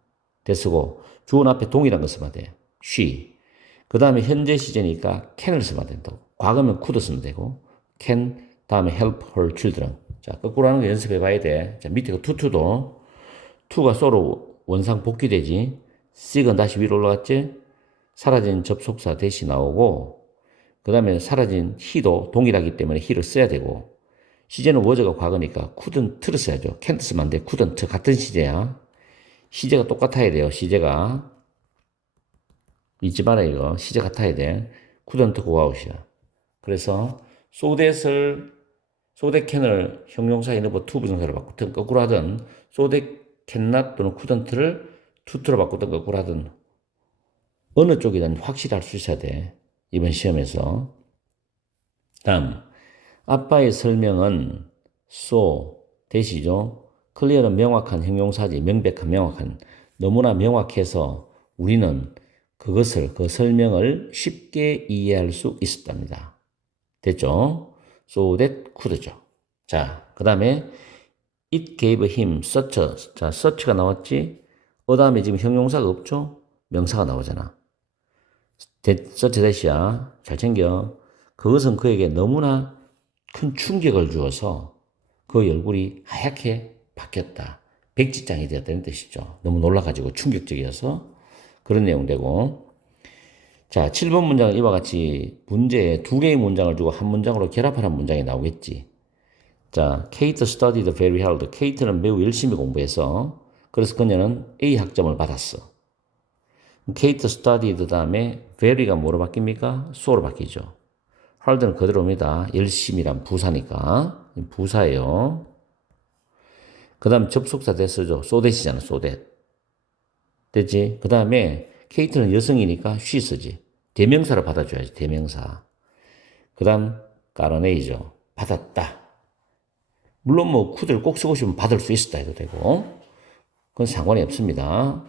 됐고, 주어 앞에 동이라는 거 쓰면 돼. she. 그 다음에 현재 시제니까 can을 쓰면 된다고. 과거면 could 쓰면 되고, can, 다음에 help her children. 자, 거꾸로 하는 거 연습해 봐야 돼. 자, 밑에 그 투투도, 투가 쏘로 원상 복귀되지. 씩은 다시 위로 올라갔지. 사라진 접속사 대시 나오고, 그 다음에 사라진 he도 동일하기 때문에 he를 써야 되고, 시제는 was가 과거니까 couldn't를 써야죠. can't 쓰면 안 돼. couldn't. 같은 시제야. 시제가 똑같아야 돼요. 시제가. 잊지 마라, 이거. 시제 같아야 돼. couldn't go out이야. 그래서, so that can을 형용사 인어버 to 부정사로 바꾸든 거꾸로 하든, so that cannot 또는 couldn't를 to로 바꾸든 거꾸로 하든, 어느 쪽이든 확실히 할 수 있어야 돼. 이번 시험에서. 다음, 아빠의 설명은 so, 대시죠. clear는 명확한 형용사지, 명백한, 명확한. 너무나 명확해서 우리는 그것을, 그 설명을 쉽게 이해할 수 있었답니다. 됐죠? So that could죠. 자, 그 다음에 it gave him such a, 자, such가 나왔지? 다음에 지금 형용사가 없죠? 명사가 나오잖아. such that이야. 잘 챙겨. 그것은 그에게 너무나 큰 충격을 주어서 그 얼굴이 하얗게 바뀌었다. 백지장이 되었다는 뜻이죠. 너무 놀라가지고 충격적이어서 그런 내용 되고. 자, 7번 문장은 이와 같이 문제에 두 개의 문장을 주고 한 문장으로 결합하는 문장이 나오겠지. 자, Kate studied very hard. Kate는 매우 열심히 공부해서 그래서 그녀는 A 학점을 받았어. Kate studied 다음에 very가 뭐로 바뀝니까? so로 바뀌죠. hard는 그대로입니다. 열심히란 부사니까. 부사예요. 그 다음 접속사 됐어죠. so that이잖아. so that. 됐지? 그 다음에 Kate는 여성이니까 she 쓰지. 대명사를 받아줘야지. 대명사. 그 다음 까는 A죠. 받았다. 물론 뭐 could를 꼭 쓰고 싶으면 받을 수 있었다 해도 되고 그건 상관이 없습니다.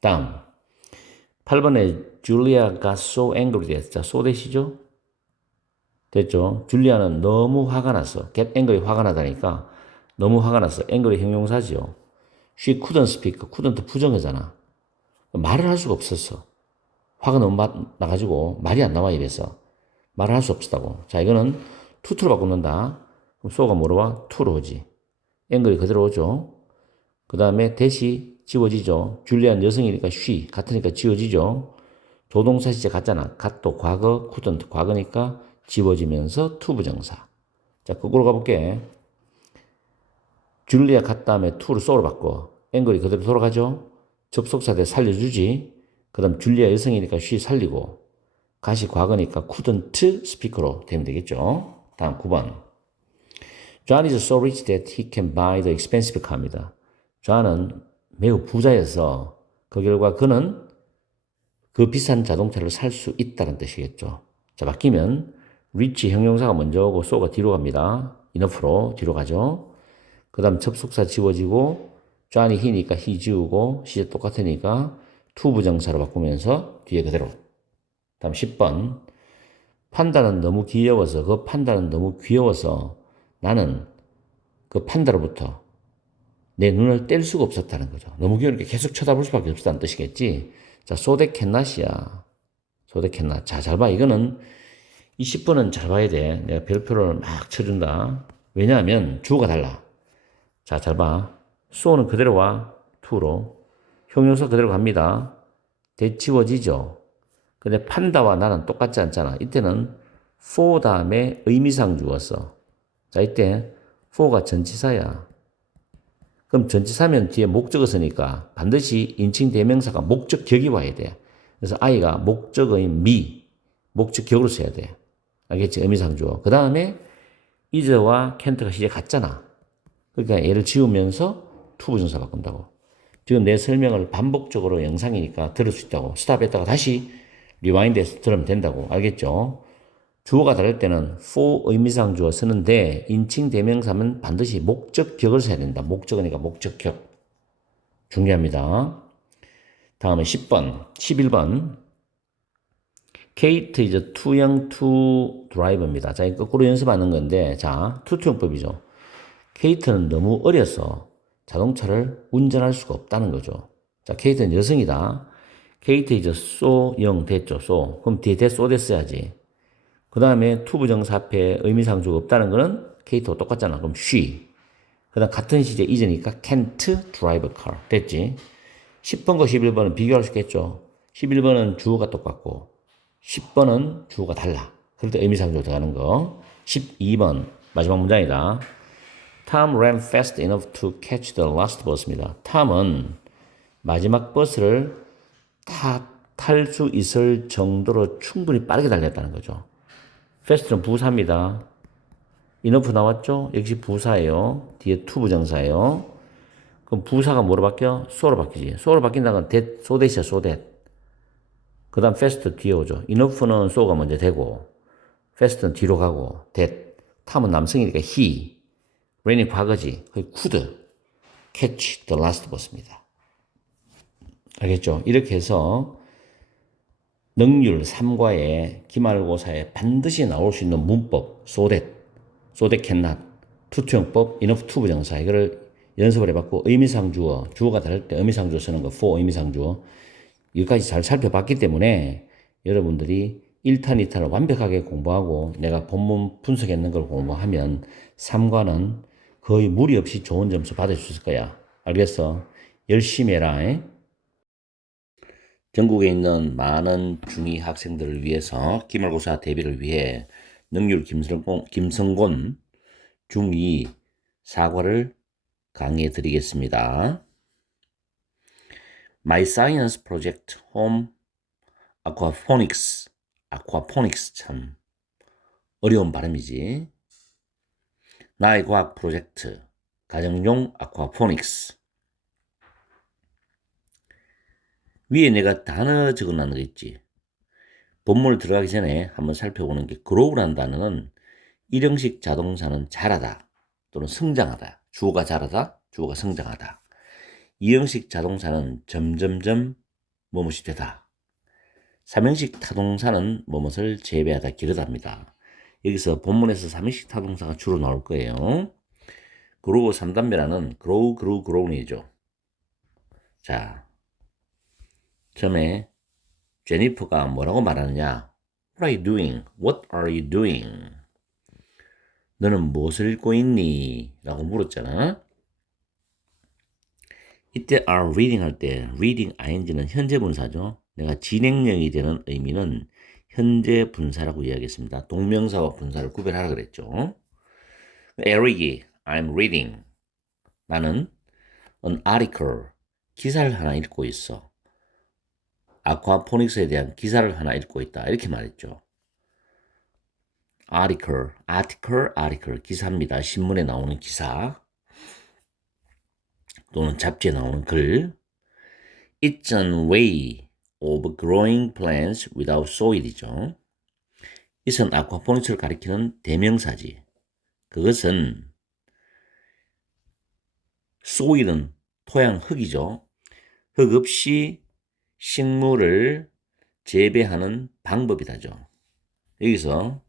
다음 8번에 Julia got so angry that. 자, so that이죠? 됐죠? 줄리아는 너무 화가 났어. get angry 화가 나다니까 너무 화가 났어. angry 형용사지요. She couldn't speak. couldn't 부정하잖아. 말을 할 수가 없었어. 화가 너무 나가지고 말이 안 나와 이래서 말을 할 수 없었다고. 자, 이거는 투로 바꾼다. 그럼 so가 뭐로 와? to로 오지. angry 그대로 오죠. 그 다음에 대시 지워지죠. 줄리안 여성이니까 she 같으니까 지워지죠. 조동사 시제 같잖아. gat도 과거, couldn't 과거니까 지워지면서 to 부정사. 자, 거꾸로 가볼게. 줄리아 gat 다음에 to를 so로 바꿔. angry 그대로 돌아가죠. 접속사 대 살려주지. 그 다음 줄리아 여성이니까 she 살리고 gat이 과거니까 couldn't speak로 되면 되겠죠. 다음 9번. John is so rich that he can buy the expensive car입니다. John은 매우 부자여서 그 결과 그는 그 비싼 자동차를 살 수 있다는 뜻이겠죠. 자, 바뀌면 rich 형용사가 먼저 오고 so가 뒤로 갑니다. enough로 뒤로 가죠. 그 다음 접속사 지워지고 John이 he니까 he 지우고 시제 똑같으니까 to 부정사로 바꾸면서 뒤에 그대로. 다음 10번. 판다는 너무 귀여워서 그 판다는 너무 귀여워서 나는 그 판다로부터 내 눈을 뗄 수가 없었다는 거죠. 너무 귀여우니까 계속 쳐다볼 수밖에 없었다는 뜻이겠지. 자, so that cannot이야. so that cannot. 자, 잘 봐. 이거는 20번은 잘 봐야 돼. 내가 별표를 막 쳐준다. 왜냐하면 주어가 달라. 자, 잘 봐. so는 그대로 와. to로. 형용사 그대로 갑니다. 대치워지죠. 근데 판다와 나는 똑같지 않잖아. 이때는 for 다음에 의미상 주어서. 자, 이때 for가 전치사야. 그럼 전치사면 뒤에 목적어 쓰니까 반드시 인칭 대명사가 목적격이 와야 돼. 그래서 I가 목적어인 me, 목적격으로 써야 돼. 알겠지? 의미상 주어. 그 다음에 is와 can't가 시제 같잖아. 그러니까 얘를 지우면서 to 부정사 바꾼다고. 지금 내 설명을 반복적으로 영상이니까 들을 수 있다고. 스탑했다가 다시 리와인드해서 들으면 된다고. 알겠죠? 주어가 다를 때는 for 의미상 주어 쓰는데 인칭 대명사면 반드시 목적격을 써야 된다. 목적어니까 목적격. 중요합니다. 다음에 10번, 11번. Kate is too young to drive입니다. 자, 이거 거꾸로 연습하는 건데, 자, 투투용법이죠. 케이트는 너무 어려서 자동차를 운전할 수가 없다는 거죠. 자, 케이트는 여성이다. 케이트 is so young 됐죠. so. 그럼 뒤에 that so 됐어야지. 그 다음에 to 부정사 앞에 의미상주가 없다는 거는 케이트와 똑같잖아. 그럼 she. 그 다음 같은 시제 is니까 can't drive a car. 됐지? 10번과 11번은 비교할 수 있겠죠. 11번은 주어가 똑같고 10번은 주어가 달라. 그럴 때 의미상주가 들어가는 거. 12번 마지막 문장이다. Tom ran fast enough to catch the last bus입니다. 탐은 마지막 버스를 탈 수 있을 정도로 충분히 빠르게 달렸다는 거죠. fast는 부사입니다. enough 나왔죠? 역시 부사예요. 뒤에 to 부정사예요. 그럼 부사가 뭐로 바뀌어? so로 바뀌지. so로 바뀐다는 건 that, so that이야, so that. 그 다음 fast 뒤에 오죠. enough는 so가 먼저 되고 fast는 뒤로 가고 that. 탐은 남성이니까 he. ran이 과거지. 거의 could catch the last bus입니다. 알겠죠? 이렇게 해서 능률 3과에 기말고사에 반드시 나올 수 있는 문법 so that cannot, 투투용법, enough to 부정사 이거를 연습을 해봤고 의미상 주어, 주어가 다를 때 의미상 주어 쓰는 거 for 의미상 주어 여기까지 잘 살펴봤기 때문에 여러분들이 1탄, 2탄을 완벽하게 공부하고 내가 본문 분석했는 걸 공부하면 3과는 거의 무리 없이 좋은 점수 받을 수 있을 거야. 알겠어? 열심히 해라. 전국에 있는 많은 중2 학생들을 위해서 기말고사 대비를 위해 능률 김성곤 중2 사과를 강의해 드리겠습니다. My Science Project Home Aquaponics 참 어려운 발음이지. 나의 과학 프로젝트 가정용 아쿠아포닉스. 위에 내가 단어 적어놨는 거 있지. 본문을 들어가기 전에 한번 살펴보는 게 grow라는 단어는 일형식 자동사는 자라다 또는 성장하다. 주어가 자라다, 주어가 성장하다. 이형식 자동사는 점점점 뭐뭇이 되다. 삼형식 타동사는 뭐뭇을 재배하다, 기르다입니다. 여기서 본문에서 삼형식 타동사가 주로 나올 거예요. grow 3단배라는 grow이죠. 자, 처음에 제니퍼가 뭐라고 말하느냐? What are you doing? What are you doing? 너는 무엇을 읽고 있니? 라고 물었잖아. 이때 are reading 할 때 reading ing는 현재 분사죠. 내가 진행형이 되는 의미는 현재 분사라고 이야기했습니다. 동명사와 분사를 구별하라 그랬죠. Eric, I'm reading. 나는 an article, 기사를 하나 읽고 있어. 아쿠아포닉스에 대한 기사를 하나 읽고 있다. 이렇게 말했죠. article, 기사입니다. 신문에 나오는 기사 또는 잡지에 나오는 글. It's an way of growing plants without soil이죠. 이것은 아쿠아포닉스를 가리키는 대명사지. 그것은 soil은 토양 흙이죠. 흙 없이 식물을 재배하는 방법이다죠. 여기서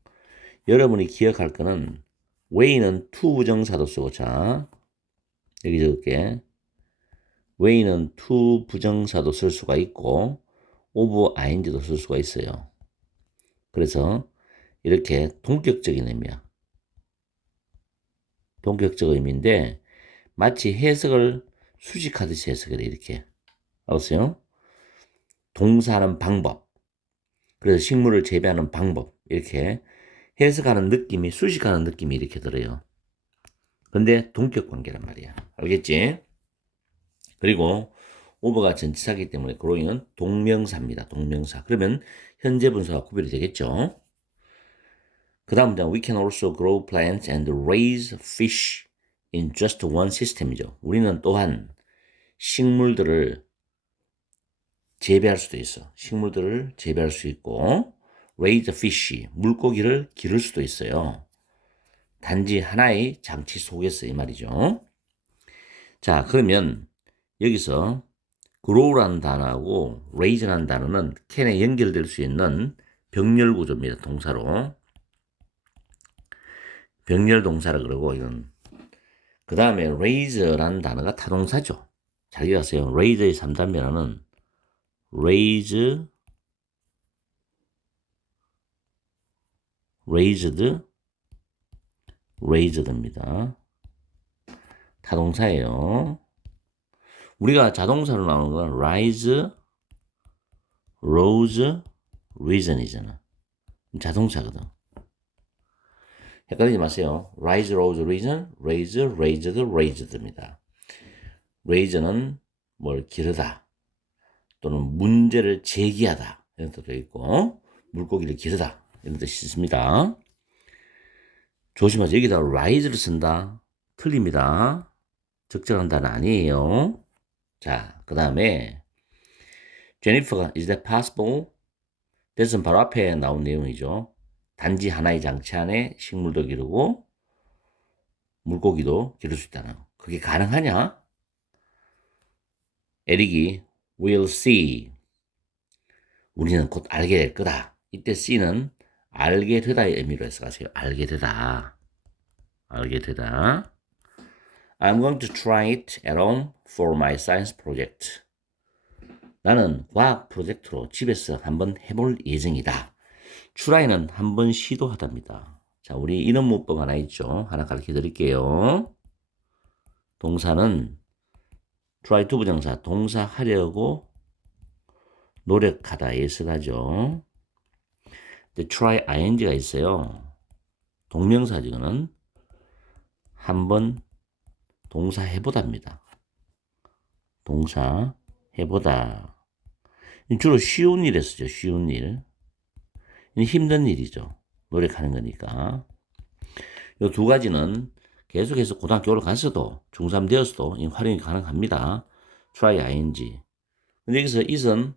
여러분이 기억할 거는 way는 to 부정사도 쓰고, 자 여기 적을게. way는 to 부정사도 쓸 수가 있고 of ing도 쓸 수가 있어요. 그래서 이렇게 동격적인 의미야. 동격적 의미인데 마치 해석을 수식하듯이 해석을 해. 이렇게 알았어요? 동사하는 방법, 그래서 식물을 재배하는 방법, 이렇게 해석하는 느낌이, 수식하는 느낌이 이렇게 들어요. 근데 동격 관계란 말이야. 알겠지? 그리고 over가 전치사이기 때문에 growing은 동명사입니다. 동명사. 그러면 현재 분사와 구별이 되겠죠? 그 다음 문장, we can also grow plants and raise fish in just one system이죠. 우리는 또한 식물들을 재배할 수도 있어. 식물들을 재배할 수 있고 raise fish, 물고기를 기를 수도 있어요. 단지 하나의 장치 속에서 이 말이죠. 자, 그러면 여기서 grow라는 단어하고 raise라는 단어는 can에 연결될 수 있는 병렬 구조입니다. 동사로. 병렬 동사라 그러고 이건 그 다음에 raise라는 단어가 타동사죠. 잘 기억하세요. raise의 3단 변화는 raise, raised, raised입니다. 타동사예요. 우리가 자동사로 나오는 건 rise, rose, reason이잖아. 자동차거든. 헷갈리지 마세요. rise, rose, reason, raise, raised, raised입니다. raise는 뭘 기르다 또는 문제를 제기하다 이런 뜻도 있고 물고기를 기르다 이런 뜻이 있습니다. 조심하세요. 여기다 rise를 쓴다. 틀립니다. 적절한 단어 아니에요. 자, 그 다음에 제니퍼가 is that possible? that은 바로 앞에 나온 내용이죠. 단지 하나의 장치 안에 식물도 기르고 물고기도 기를 수 있다는 거. 그게 가능하냐? 에릭이 will see. 우리는 곧 알게 될 거다. 이때 C는 알게 되다의 의미로 해석하세요. 알게 되다. 알게 되다. I'm going to try it at home for my science project. 나는 과학 프로젝트로 집에서 한번 해볼 예정이다. try는 한번 시도하답니다. 자, 우리 이런 문법 하나 있죠. 하나 가르쳐 드릴게요. 동사는 try to 부정사, 동사 하려고 노력하다에 쓰다죠. try ing가 있어요. 동명사죠. 이거는 한번 동사 해보답니다. 동사 해보다. 주로 쉬운 일에 쓰죠. 쉬운 일. 힘든 일이죠. 노력하는 거니까. 이 두 가지는 계속해서 고등학교 올라가서도 중3 되어서도 활용이 가능합니다. try ing. 근데 여기서 it은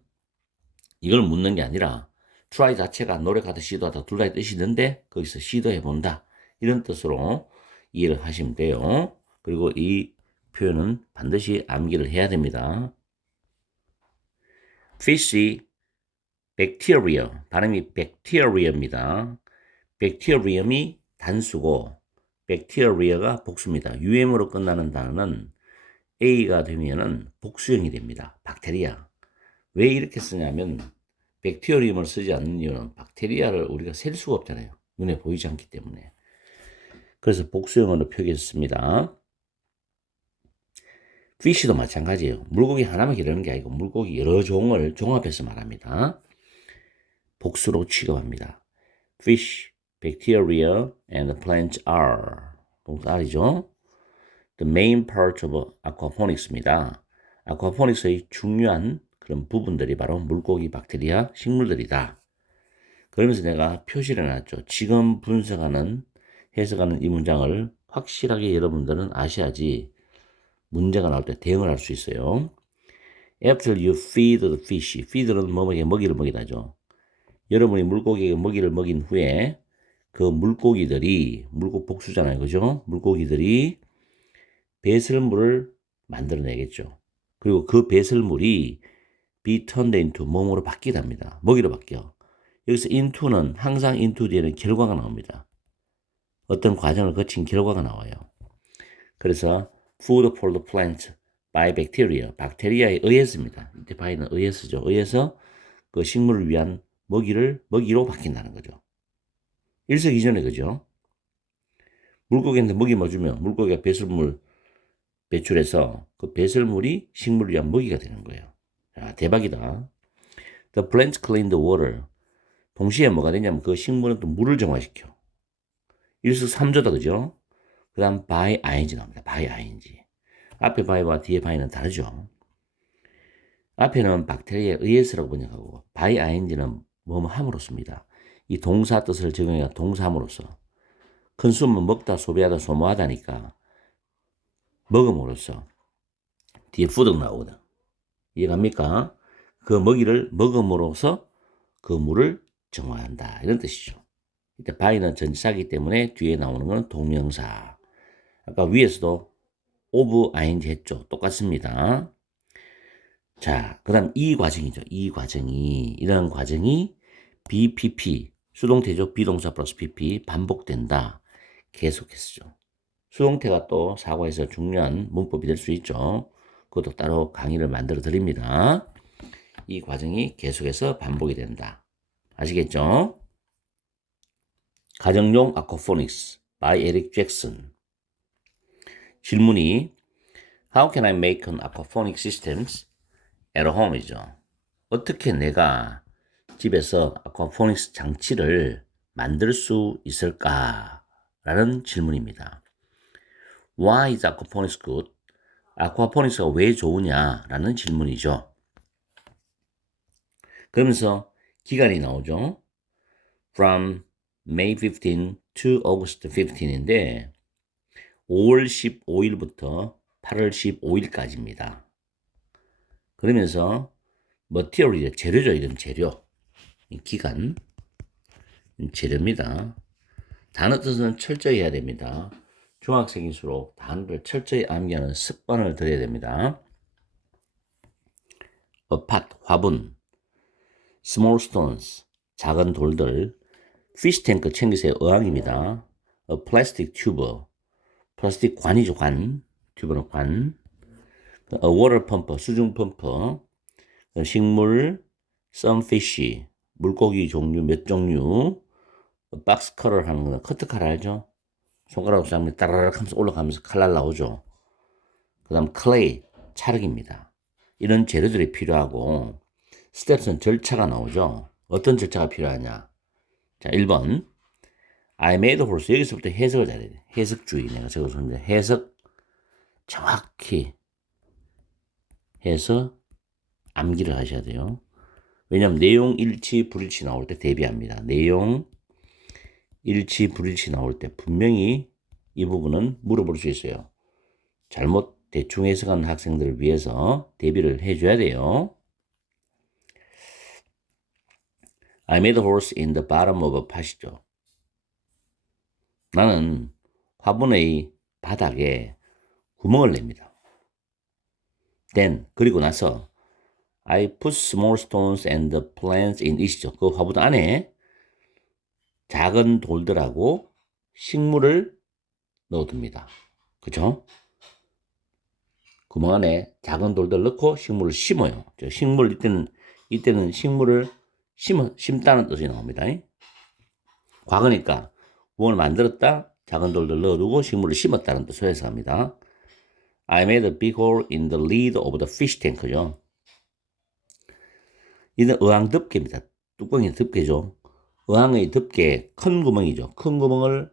이걸 묻는 게 아니라 try 자체가 노력하다 시도하다 둘 다의 뜻이 있는데 거기서 시도해본다. 이런 뜻으로 이해를 하시면 돼요. 그리고 이 표현은 반드시 암기를 해야 됩니다. fish, bacteria, 발음이 bacteria입니다. bacterium이 단수고 bacteria가 복수입니다. um으로 끝나는 단어는 a가 되면은 복수형이 됩니다. 박테리아. 왜 이렇게 쓰냐면 bacterium을 쓰지 않는 이유는 박테리아를 우리가 셀 수가 없잖아요. 눈에 보이지 않기 때문에. 그래서 복수형으로 표기했습니다. fish도 마찬가지예요. 물고기 하나만 기르는 게 아니고 물고기 여러 종을 종합해서 말합니다. 복수로 취급합니다. fish, bacteria, and plants are. 동사 R이죠. The main part of aquaponics입니다. aquaponics의 중요한 그런 부분들이 바로 물고기, 박테리아, 식물들이다. 그러면서 내가 표시를 해놨죠. 지금 분석하는, 해석하는 이 문장을 확실하게 여러분들은 아셔야지 문제가 나올 때 대응을 할 수 있어요. After you feed the fish, feed는 뭐뭐에 먹이를 먹이다죠. 여러분이 물고기에게 먹이를 먹인 후에 그 물고기들이, 물고 복수잖아요. 그죠? 물고기들이 배설물을 만들어내겠죠. 그리고 그 배설물이 be turned into 몸으로 바뀌답니다. 먹이로 바뀌어. 여기서 into는 항상 into 뒤에는 결과가 나옵니다. 어떤 과정을 거친 결과가 나와요. 그래서 food for the plant by bacteria, 박테리아에 의해서입니다. 이때 by는 의해서죠. 의해서 그 식물을 위한 먹이로 바뀐다는 거죠. 일석이조네, 그죠? 물고기한테 먹이 주면 물고기가 배설물 배출해서 그 배설물이 식물을 위한 먹이가 되는 거예요. 자, 대박이다. The plant clean the water. 동시에 뭐가 되냐면 그 식물은 또 물을 정화시켜. 일석삼조다, 그죠? 그 다음 by ing 나옵니다. by ing. 앞에 by와 뒤에 by는 다르죠. 앞에는 박테리아에 의해서라고 번역하고 by ing는 뭐뭐 함으로써입니다. 이 동사 뜻을 적용해야 동사함으로써. 컨숨은 먹다, 소비하다, 소모하다니까 먹음으로써 뒤에 fu득 나오거든. 이해갑니까? 그 먹이를 먹음으로써 그 물을 정화한다. 이런 뜻이죠. 이때 by는 전치사이기 때문에 뒤에 나오는 건 동명사. 아까 위에서도 of ing 했죠. 똑같습니다. 자, 그 다음 이 과정이죠. 이런 과정이 BPP, 수동태죠. 비동사 플러스 PP, 반복된다. 계속했죠. 수동태가 또 사과에서 중요한 문법이 될 수 있죠. 그것도 따로 강의를 만들어 드립니다. 이 과정이 계속해서 반복이 된다. 아시겠죠? 가정용 아쿠아포닉스 by 에릭 잭슨. 질문이 How can I make an aquaphonic systems at home이죠. 어떻게 내가 집에서 아쿠아포닉스 장치를 만들 수 있을까? 라는 질문입니다. Why is aquaponics good? 아쿠아포닉스가 왜 좋으냐? 라는 질문이죠. 그러면서 기간이 나오죠. From May 15 to August 15인데 5월 15일부터 8월 15일까지입니다. 그러면서 material이죠. 재료죠. 이건 재료. 기간. 재료입니다. 단어 뜻은 철저히 해야 됩니다. 중학생일수록 단어를 철저히 암기하는 습관을 들여야 됩니다. A pot, 화분. Small stones, 작은 돌들. Fish tank 챙기세요. 어항입니다. A plastic tube, 플라스틱 관이죠. 관. 튜브는 관. A water pump, 수중 펌프. 식물. Some fish, 물고기 종류 몇 종류. 박스 컬을 하는 거는 커트 칼 알죠? 손가락으로 잡으면 따라락 하면서 올라가면서 칼날 나오죠. 그 다음 클레이, 찰흙입니다. 이런 재료들이 필요하고 스텝스는 절차가 나오죠. 어떤 절차가 필요하냐. 자, 1번 I made a horse. 여기서부터 해석을 잘해야 돼. 해석주의 내가 적어줬는데 해석 정확히 해서 암기를 하셔야 돼요. 왜냐하면 내용 일치 불일치 나올 때 대비합니다. 내용 일치 불일치 나올 때 분명히 이 부분은 물어볼 수 있어요. 잘못 대충 해석한 학생들을 위해서 대비를 해줘야 돼요. I made a horse in the bottom of a pot이죠. 나는 화분의 바닥에 구멍을 냅니다. Then, 그리고 나서 I put small stones and the plants in it이죠. 그 화분 안에 작은 돌들하고 식물을 넣어둡니다. 그죠? 구멍 안에 작은 돌들 넣고 식물을 심어요. 식물 이때는 식물을 심다는 뜻이 나옵니다. 과거니까 구멍을 만들었다, 작은 돌들 넣어두고 식물을 심었다는 뜻으로 해석합니다. I made a big hole in the lid of the fish tank죠. 이는 어항 덮개입니다. 뚜껑이 덮개죠. 어항의 덮개 큰 구멍이죠. 큰 구멍을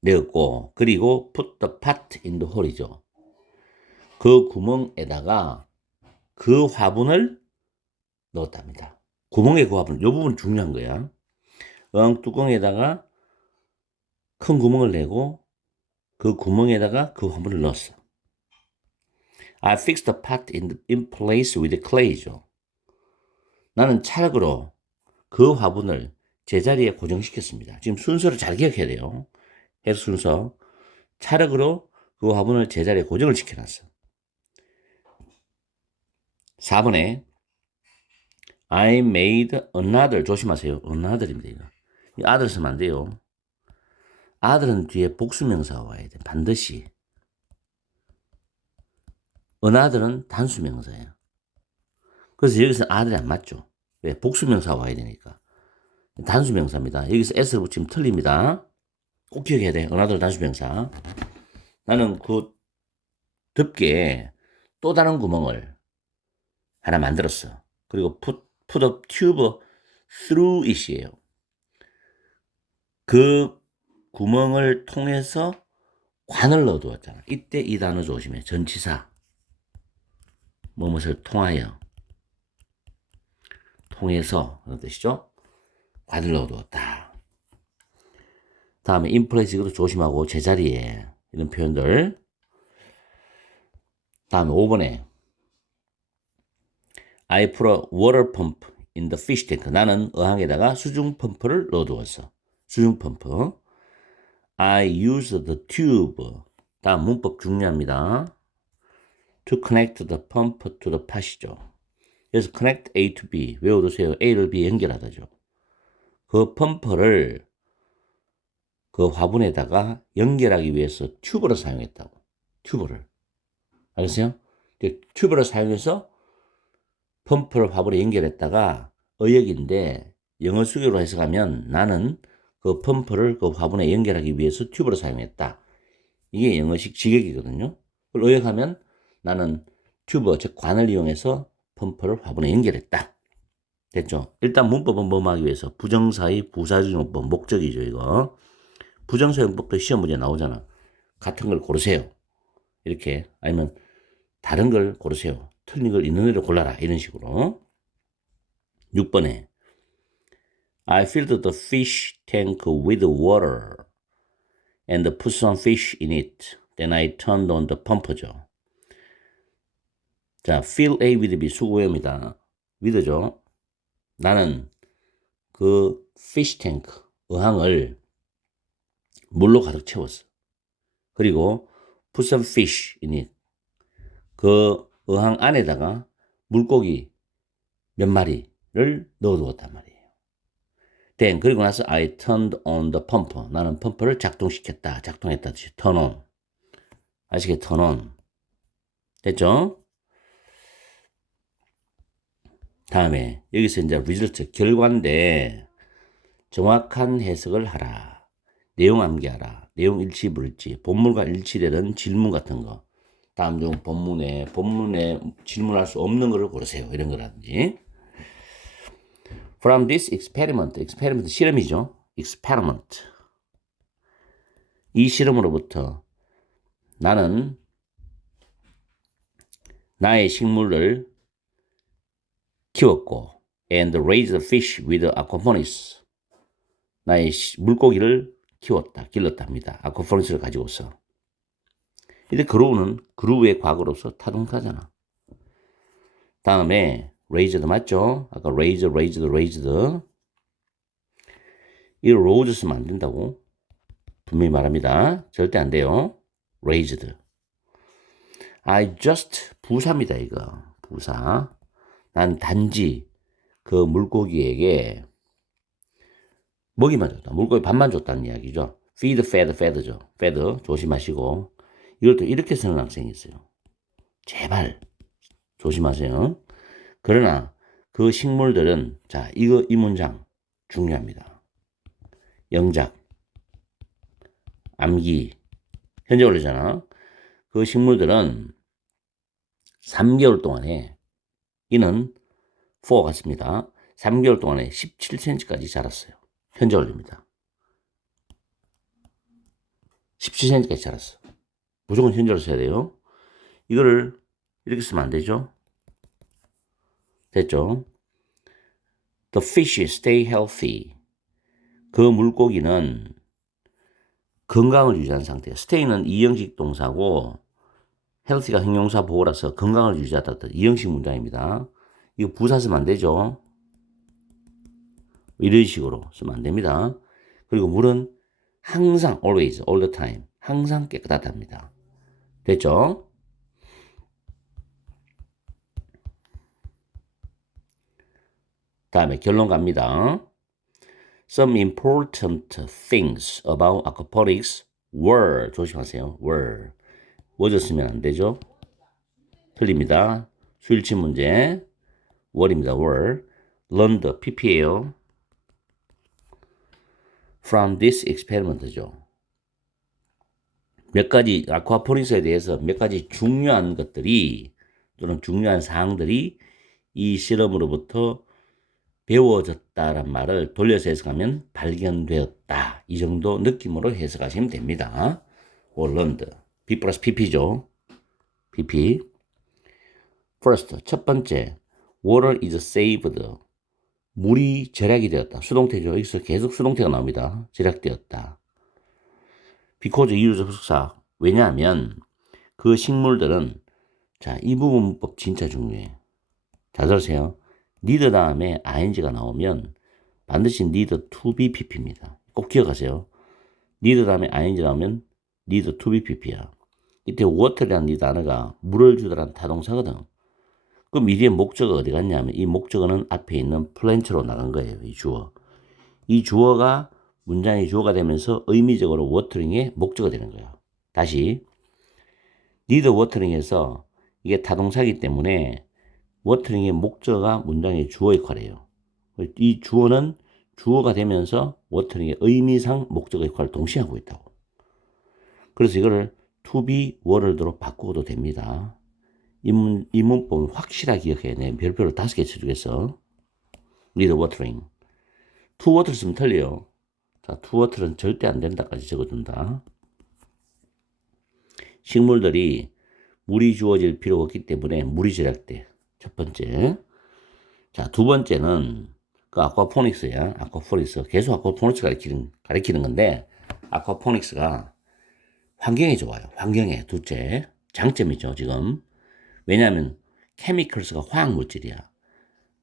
내었고 그리고 put the pot in the hole이죠. 그 구멍에다가 그 화분을 넣었답니다. 구멍에 그 화분, 이 부분 중요한 거야. 어항 뚜껑에다가 큰 구멍을 내고 그 구멍에다가 그 화분을 넣었어. I fixed the pot in place with clay죠. 나는 찰흙으로 그 화분을 제자리에 고정시켰습니다. 지금 순서를 잘 기억해야 돼요. 해석 순서. 찰흙으로 그 화분을 제자리에 고정을 시켜놨어. 4번에 I made another. 조심하세요. another입니다. 이거. 이 아들 쓰면 안 돼요. 아들은 뒤에 복수명사가 와야 돼. 반드시. another는 단수명사예요. 그래서 여기서 아들이 안 맞죠. 왜? 복수명사가 와야 되니까. 단수명사입니다. 여기서 s를 붙이면 틀립니다. 꼭 기억해야 돼. another 단수명사. 나는 그 덮개에 또 다른 구멍을 하나 만들었어. 그리고 put a tube through it이에요. 그 구멍을 통해서 관을 넣어두었잖아. 이때 이 단어 조심해. 전치사. 무엇을 통하여. 통해서 그런 뜻이죠. 관을 넣어두었다. 다음에 in place 이것도 조심하고 제자리에 이런 표현들. 다음에 5번에 I put a water pump in the fish tank. 나는 어항에다가 수중 펌프를 넣어두었어. 수중 펌프. I used the tube. 다음 문법 중요합니다. To connect the pump to the pat이죠. 그래서 connect A to B. 외워두세요. A를 B에 연결하다죠. 그 펌프를 그 화분에다가 연결하기 위해서 튜브를 사용했다고. 튜브를. 알겠어요? 튜브를 사용해서 펌프를 화분에 연결했다가 의역인데 영어 수교로 해석하면 나는 그 펌프를 그 화분에 연결하기 위해서 튜브를 사용했다. 이게 영어식 직역이거든요. 그걸 의역하면 나는 튜브, 즉 관을 이용해서 펌프를 화분에 연결했다. 됐죠? 일단 문법은 뭐 하기 위해서 부정사의 부사주용법 목적이죠. 이거 부정사용법도 시험 문제 나오잖아. 같은 걸 고르세요. 이렇게 아니면 다른 걸 고르세요. 틀린 걸 있는 대로 골라라. 이런 식으로. 6번에 I filled the fish tank with water and put some fish in it. Then I turned on the pump죠. 자, fill A with B 수고입니다. with죠. 나는 그 fish tank 어항을 물로 가득 채웠어. 그리고 put some fish in it. 그 어항 안에다가 물고기 몇 마리를 넣어두었단 말이에요. Then 그리고 나서 I turned on the pump. 나는 펌프를 작동시켰다. 작동했다. turn on. 아시겠죠? turn on. 됐죠? 다음에 여기서 이제 result 결과인데 정확한 해석을 하라. 내용 암기하라. 내용 일치 불일치. 본문과 일치되는 질문 같은 거. 다음 중 본문에 질문할 수 없는 것을 고르세요. 이런 거라든지. From this experiment, experiment 실험이죠. experiment. 이 실험으로부터 나는 나의 식물을 키웠고 and raised fish with aquaponics. 나의 물고기를 키웠다, 길렀답니다. aquaponic스를 가지고서. 근데 grow는 grew의 과거로서 타동사잖아. 다음에 raised 맞죠? 아까 raised. 이 rose 쓰면 안 된다고 분명히 말합니다. 절대 안 돼요. raised. I just 부사입니다. 이거 부사. 난 단지 그 물고기에게 먹이만 줬다. 물고기 밥만 줬다는 이야기죠. fed죠. fed 조심하시고. 이걸 또 이렇게 쓰는 학생이 있어요. 제발 조심하세요. 그러나 그 식물들은 자 이 문장 중요합니다. 영작, 암기, 현재 원래잖아. 그 식물들은 3개월 동안에 이는 4 같습니다. 3개월 동안에 17cm까지 자랐어요. 현재 원리입니다. 17cm까지 자랐어. 무조건 현재로 써야 돼요. 이거를 이렇게 쓰면 안 되죠. 됐죠? The fish stay healthy. 그 물고기는 건강을 유지한 상태예요. stay는 이형식 동사고 healthy가 형용사 보호라서 건강을 유지하다. 이형식 문장입니다. 이거 부사 쓰면 안 되죠. 이런 식으로 쓰면 안 됩니다. 그리고 물은 항상 always, all the time 항상 깨끗하답니다. 됐죠? 다음에 결론 갑니다. Some important things about aquaponics were 조심하세요. were 워졌으면 안 되죠. 틀립니다. 수일치 문제 were입니다. were learned pp예요. From this experiment죠. 몇 가지 아쿠아포닉스에 대해서 몇 가지 중요한 것들이 또는 중요한 사항들이 이 실험으로부터 배워졌다란 말을 돌려서 해석하면 발견되었다. 이 정도 느낌으로 해석하시면 됩니다. or learned. B 플러스 pp죠. pp. First, 첫 번째. Water is saved. 물이 절약이 되었다. 수동태죠. 여기서 계속 수동태가 나옵니다. 절약되었다. because 이유 접속사. 왜냐하면 그 식물들은 자, 이 부분 문법 진짜 중요해요. 잘 들으세요. need 다음에 ing가 나오면 반드시 need to be pp입니다. 꼭 기억하세요. need 다음에 ing 나오면 need to be pp야. 이때 water이라는 이 단어가 물을 주다라는 타동사거든. 그럼 이 뒤에 목적어 어디 갔냐면 이 목적어는 앞에 있는 plant로 나간 거예요. 이 주어. 이 주어가 문장의 주어가 되면서 의미적으로 watering의 목적어가 되는 거야. 다시 need watering에서 이게 타동사이기 때문에 watering의 목적어가 문장의 주어 역할이에요. 이 주어는 주어가 되면서 watering의 의미상 목적어 역할을 동시에 하고 있다고. 그래서 이거를 to be watered로 바꾸어도 됩니다. 이 문법은 확실하게 기억해야 돼. 별표를 5개 쳐주겠어. need watering. to water 쓰면 틀려요. 자, to water는 절대 안 된다까지 적어준다. 식물들이 물이 주어질 필요가 없기 때문에 물이 절약돼. 첫 번째. 자, 두 번째는 그 아쿠아포닉스야. 아쿠아포닉스. 계속 아쿠아포닉스 가리키는 건데 아쿠아포닉스가 환경에 좋아요. 환경에. 둘째. 장점이죠, 지금. 왜냐하면 케미컬스가 화학물질이야.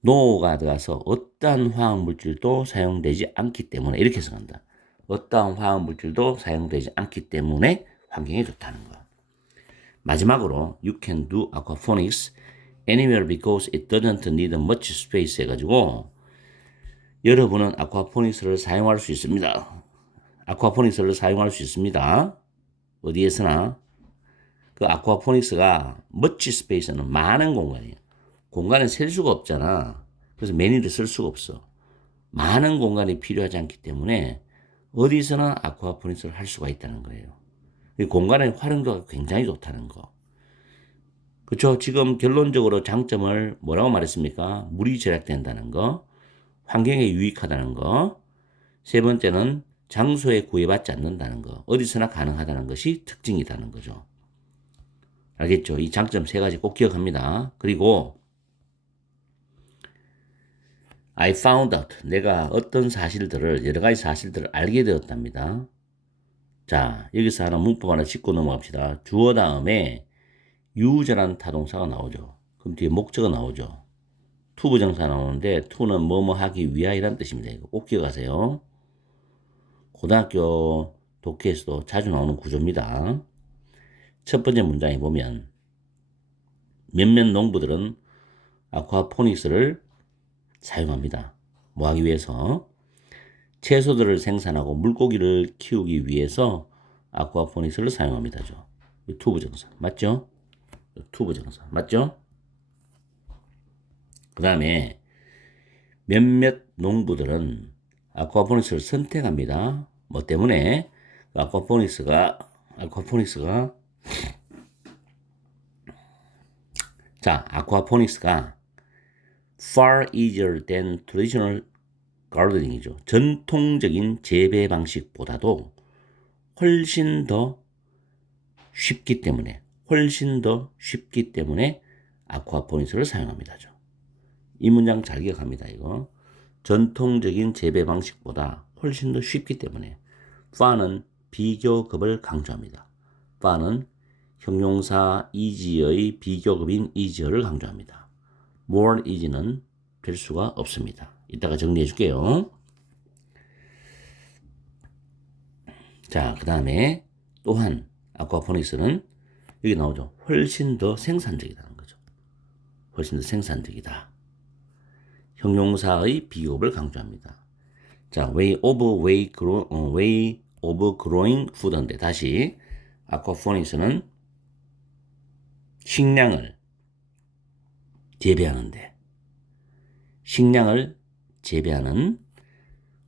노가 들어가서 어떠한 화학물질도 사용되지 않기 때문에 이렇게 해석한다. 어떠한 화학물질도 사용되지 않기 때문에 환경에 좋다는 거. 마지막으로 you can do aquaponics anywhere because it doesn't need much space 해가지고 여러분은 아쿠아포닉스를 사용할 수 있습니다. 아쿠아포닉스를 사용할 수 있습니다. 어디에서나. 그 아쿠아포닉스가 much space는 많은 공간이에요. 공간을 셀 수가 없잖아. 그래서 many를 쓸 수가 없어. 많은 공간이 필요하지 않기 때문에 어디서나 아쿠아포닉스를 할 수가 있다는 거예요. 공간의 활용도가 굉장히 좋다는 거. 그렇죠? 지금 결론적으로 장점을 뭐라고 말했습니까? 물이 절약된다는 거, 환경에 유익하다는 거, 세 번째는 장소에 구애받지 않는다는 거, 어디서나 가능하다는 것이 특징이라는 거죠. 알겠죠? 이 장점 3가지 꼭 기억합니다. 그리고 I found out. 내가 어떤 사실들을, 여러 가지 사실들을 알게 되었답니다. 자, 여기서 문법 하나 짚고 넘어갑시다. 주어 다음에 use라는 타동사가 나오죠. 그럼 뒤에 목적어 나오죠. to 부정사 나오는데 to는 뭐뭐 하기 위하여라는 뜻입니다. 이거 꼭 기억하세요. 고등학교 독해에서도 자주 나오는 구조입니다. 첫 번째 문장에 보면 몇몇 농부들은 아쿠아포닉스를 사용합니다. 뭐 하기 위해서? 채소들을 생산하고 물고기를 키우기 위해서 아쿠아포닉스를 사용합니다죠. to 부정사 맞죠? to 부정사 맞죠? 그 다음에 몇몇 농부들은 아쿠아포닉스를 선택합니다. 뭐 때문에? 아쿠아포닉스가 far easier than traditional gardening이죠. 전통적인 재배 방식보다도 훨씬 더 쉽기 때문에 아쿠아포닉스를 사용합니다죠. 이 문장 잘 기억합니다. 이거 전통적인 재배 방식보다 훨씬 더 쉽기 때문에 far는 비교급을 강조합니다. far는 형용사 easy의 비교급인 easier를 강조합니다. more easy는 될 수가 없습니다. 이따가 정리해 줄게요. 자, 그 다음에 또한 아쿠아포닉스는 여기 나오죠. 훨씬 더 생산적이라는 거죠. 훨씬 더 생산적이다. 형용사의 비교급을 강조합니다. 자, way of growing food인데 다시 아쿠아포닉스는 식량을 재배하는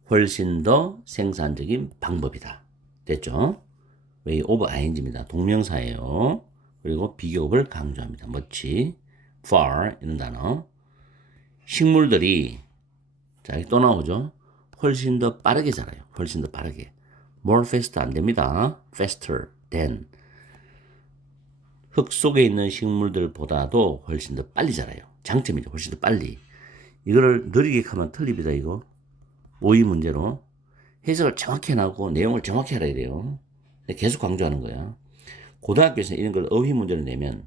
훨씬 더 생산적인 방법이다. 됐죠? way of ing입니다. 동명사예요. 그리고 비교급을 강조합니다. much, far 이런 단어. 식물들이 자, 또 나오죠. 훨씬 더 빠르게 자라요. 훨씬 더 빠르게. more fast 안 됩니다. faster than. 흙 속에 있는 식물들보다도 훨씬 더 빨리 자라요. 장점이죠. 훨씬 더 빨리. 이거를 느리게 하면 틀립니다. 이거. 오이 문제로. 해석을 정확히 해나고 내용을 정확히 알아야 돼요. 계속 강조하는 거야. 고등학교에서 이런 걸 어휘 문제를 내면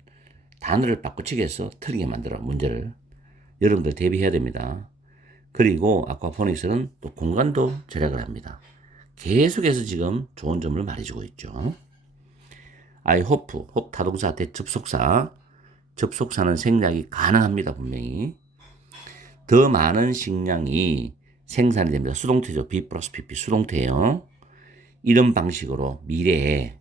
단어를 바꾸치기 해서 틀리게 만들어 문제를. 여러분들 대비해야 됩니다. 그리고 아쿠아포닉스는 또 공간도 절약을 합니다. 계속해서 지금 좋은 점을 말해주고 있죠. I hope, hope 타동사 대 접속사. 접속사는 생략이 가능합니다, 분명히. 더 많은 식량이 생산이 됩니다. 수동태죠. B 플러스 PP 수동태예요. 이런 방식으로 미래에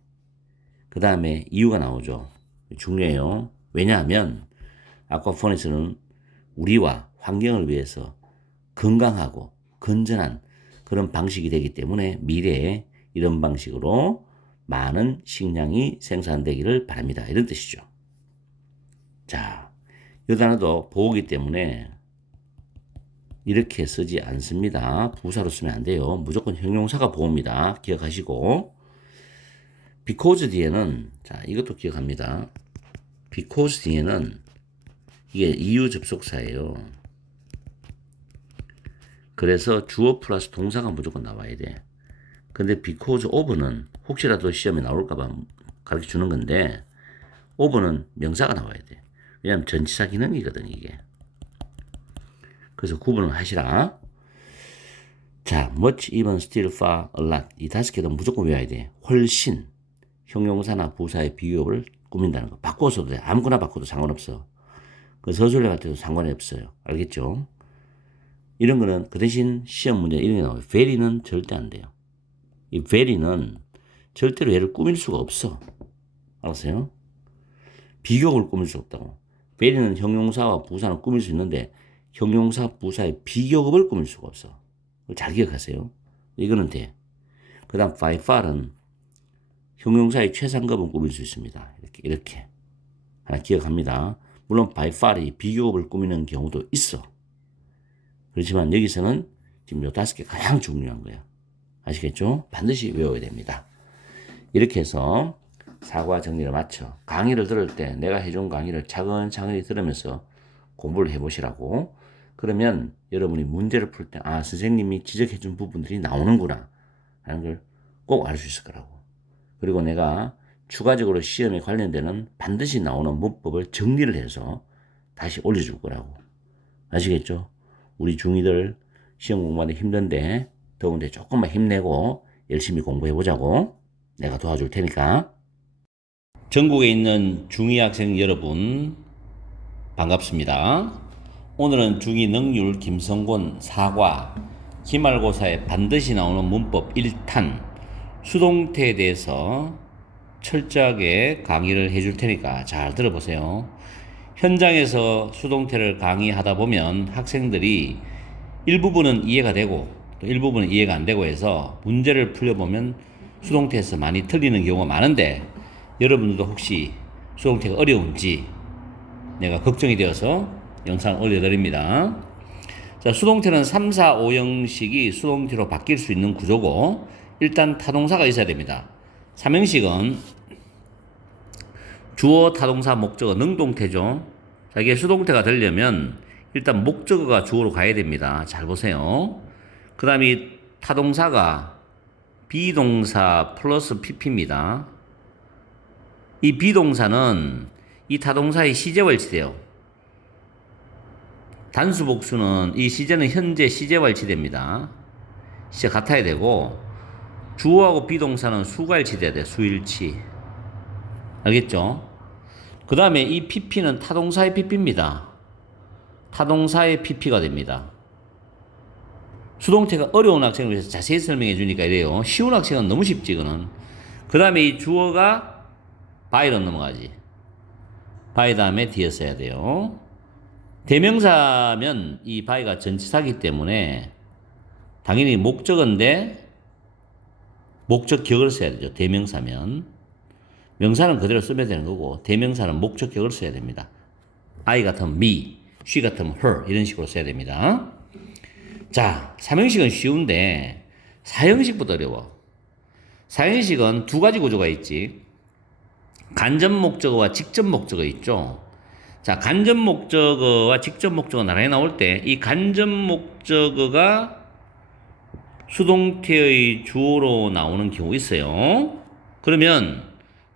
그 다음에 이유가 나오죠. 중요해요. 왜냐하면 아쿠아포닉스는 우리와 환경을 위해서 건강하고 건전한 그런 방식이 되기 때문에 미래에 이런 방식으로 많은 식량이 생산되기를 바랍니다. 이런 뜻이죠. 자, 이 단어도 보호기 때문에 이렇게 쓰지 않습니다. 부사로 쓰면 안 돼요. 무조건 형용사가 보호입니다. 기억하시고. because 뒤에는, 자, 이것도 기억합니다. because 뒤에는 이게 이유 접속사예요. 그래서 주어 플러스 동사가 무조건 나와야 돼. 근데 because of는 혹시라도 시험에 나올까봐 가르쳐 주는 건데, of는 명사가 나와야 돼. 왜냐면 전치사 기능이거든, 이게. 그래서 구분을 하시라. 자, much, even, still, far, a lot. 이 5개도 무조건 외워야 돼. 훨씬. 형용사나 부사의 비교를 꾸민다는 거. 바꿔서도 돼. 아무거나 바꿔도 상관없어. 그 서술례 같아도 상관이 없어요. 알겠죠? 이런 거는 그 대신 시험 문제 이런 게 나와요. very는 절대 안 돼요. 이 very는 절대로 얘를 꾸밀 수가 없어. 알았어요? 비교급을 꾸밀 수 없다고. very는 형용사와 부사는 꾸밀 수 있는데 형용사, 부사의 비교급을 꾸밀 수가 없어. 잘 기억하세요. 이거는 돼. 그 다음 by far은 형용사의 최상급은 꾸밀 수 있습니다. 이렇게. 하나 기억합니다. 물론 by far이 비교급을 꾸미는 경우도 있어. 그렇지만 여기서는 지금 요 5개 가장 중요한 거예요. 아시겠죠? 반드시 외워야 됩니다. 이렇게 해서 사과 정리를 마쳐 강의를 들을 때 내가 해준 강의를 차근차근히 들으면서 공부를 해보시라고. 그러면 여러분이 문제를 풀 때 아, 선생님이 지적해준 부분들이 나오는구나 하는 걸 꼭 알 수 있을 거라고. 그리고 내가 추가적으로 시험에 관련되는 반드시 나오는 문법을 정리를 해서 다시 올려줄 거라고. 아시겠죠? 우리 중2들 시험 공부하는데 힘든데 더운데 조금만 힘내고 열심히 공부해보자고. 내가 도와줄 테니까. 전국에 있는 중2 학생 여러분 반갑습니다. 오늘은 중2 능률 김성곤 사과 기말고사에 반드시 나오는 문법 1탄 수동태에 대해서 철저하게 강의를 해줄 테니까 잘 들어보세요. 현장에서 수동태를 강의하다 보면 학생들이 일부분은 이해가 되고 또 일부분은 이해가 안 되고 해서 문제를 풀려보면 수동태에서 많이 틀리는 경우가 많은데 여러분들도 혹시 수동태가 어려운지 내가 걱정이 되어서 영상을 올려드립니다. 자, 수동태는 3, 4, 5형식이 수동태로 바뀔 수 있는 구조고 일단 타동사가 있어야 됩니다. 3형식은 주어, 타동사, 목적어, 능동태죠. 자, 이게 수동태가 되려면 일단 목적어가 주어로 가야 됩니다. 잘 보세요. 그 다음에 타동사가 비동사 플러스 pp입니다. 이 비동사는 이 타동사의 시제와 일치돼요. 단수 복수는 이 시제는 현재 시제와 일치됩니다. 시제 같아야 되고 주어하고 비동사는 수가 일치돼야 돼. 수일치. 알겠죠? 그 다음에 이 pp는 타동사의 pp입니다. 타동사의 pp가 됩니다. 수동태가 어려운 학생을 위해서 자세히 설명해 주니까 이래요. 쉬운 학생은 너무 쉽지 이거는. 그 다음에 이 주어가 by로 넘어가지. by 다음에 뒤에 써야 돼요. 대명사면 이 by가 전치사기 때문에 당연히 목적어인데 목적격을 써야 되죠. 대명사면. 명사는 그대로 쓰면 되는 거고 대명사는 목적격을 써야 됩니다. I 같으면 me, she 같으면 her 이런 식으로 써야 됩니다. 자, 3형식은 쉬운데 4형식부터 어려워. 4형식은 두 가지 구조가 있지. 간접 목적어와 직접 목적어 있죠. 자, 간접 목적어와 직접 목적어 나란히 나올 때 이 간접 목적어가 수동태의 주어로 나오는 경우 있어요. 그러면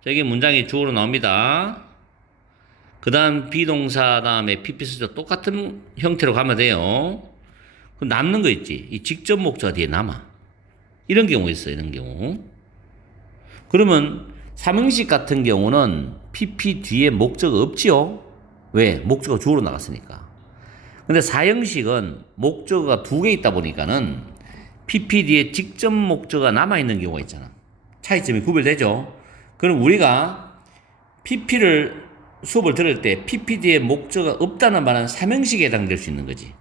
자, 이게 문장이 주어로 나옵니다. 그 다음 비동사 다음에 PP 쓰죠. 똑같은 형태로 가면 돼요. 그럼 남는 거 있지. 이 직접 목적어 뒤에 남아. 이런 경우 있어요. 이런 경우. 그러면 삼형식 같은 경우는 PP 뒤에 목적어 없지요. 왜? 목적어 주어로 나갔으니까. 근데 사형식은 목적어가 두 개 있다 보니까는 PP 뒤에 직접 목적어가 남아있는 경우가 있잖아. 차이점이 구별되죠. 그럼 우리가 PP를 수업을 들을 때 PP 뒤에 목적어가 없다는 말은 삼형식에 해당될 수 있는 거지.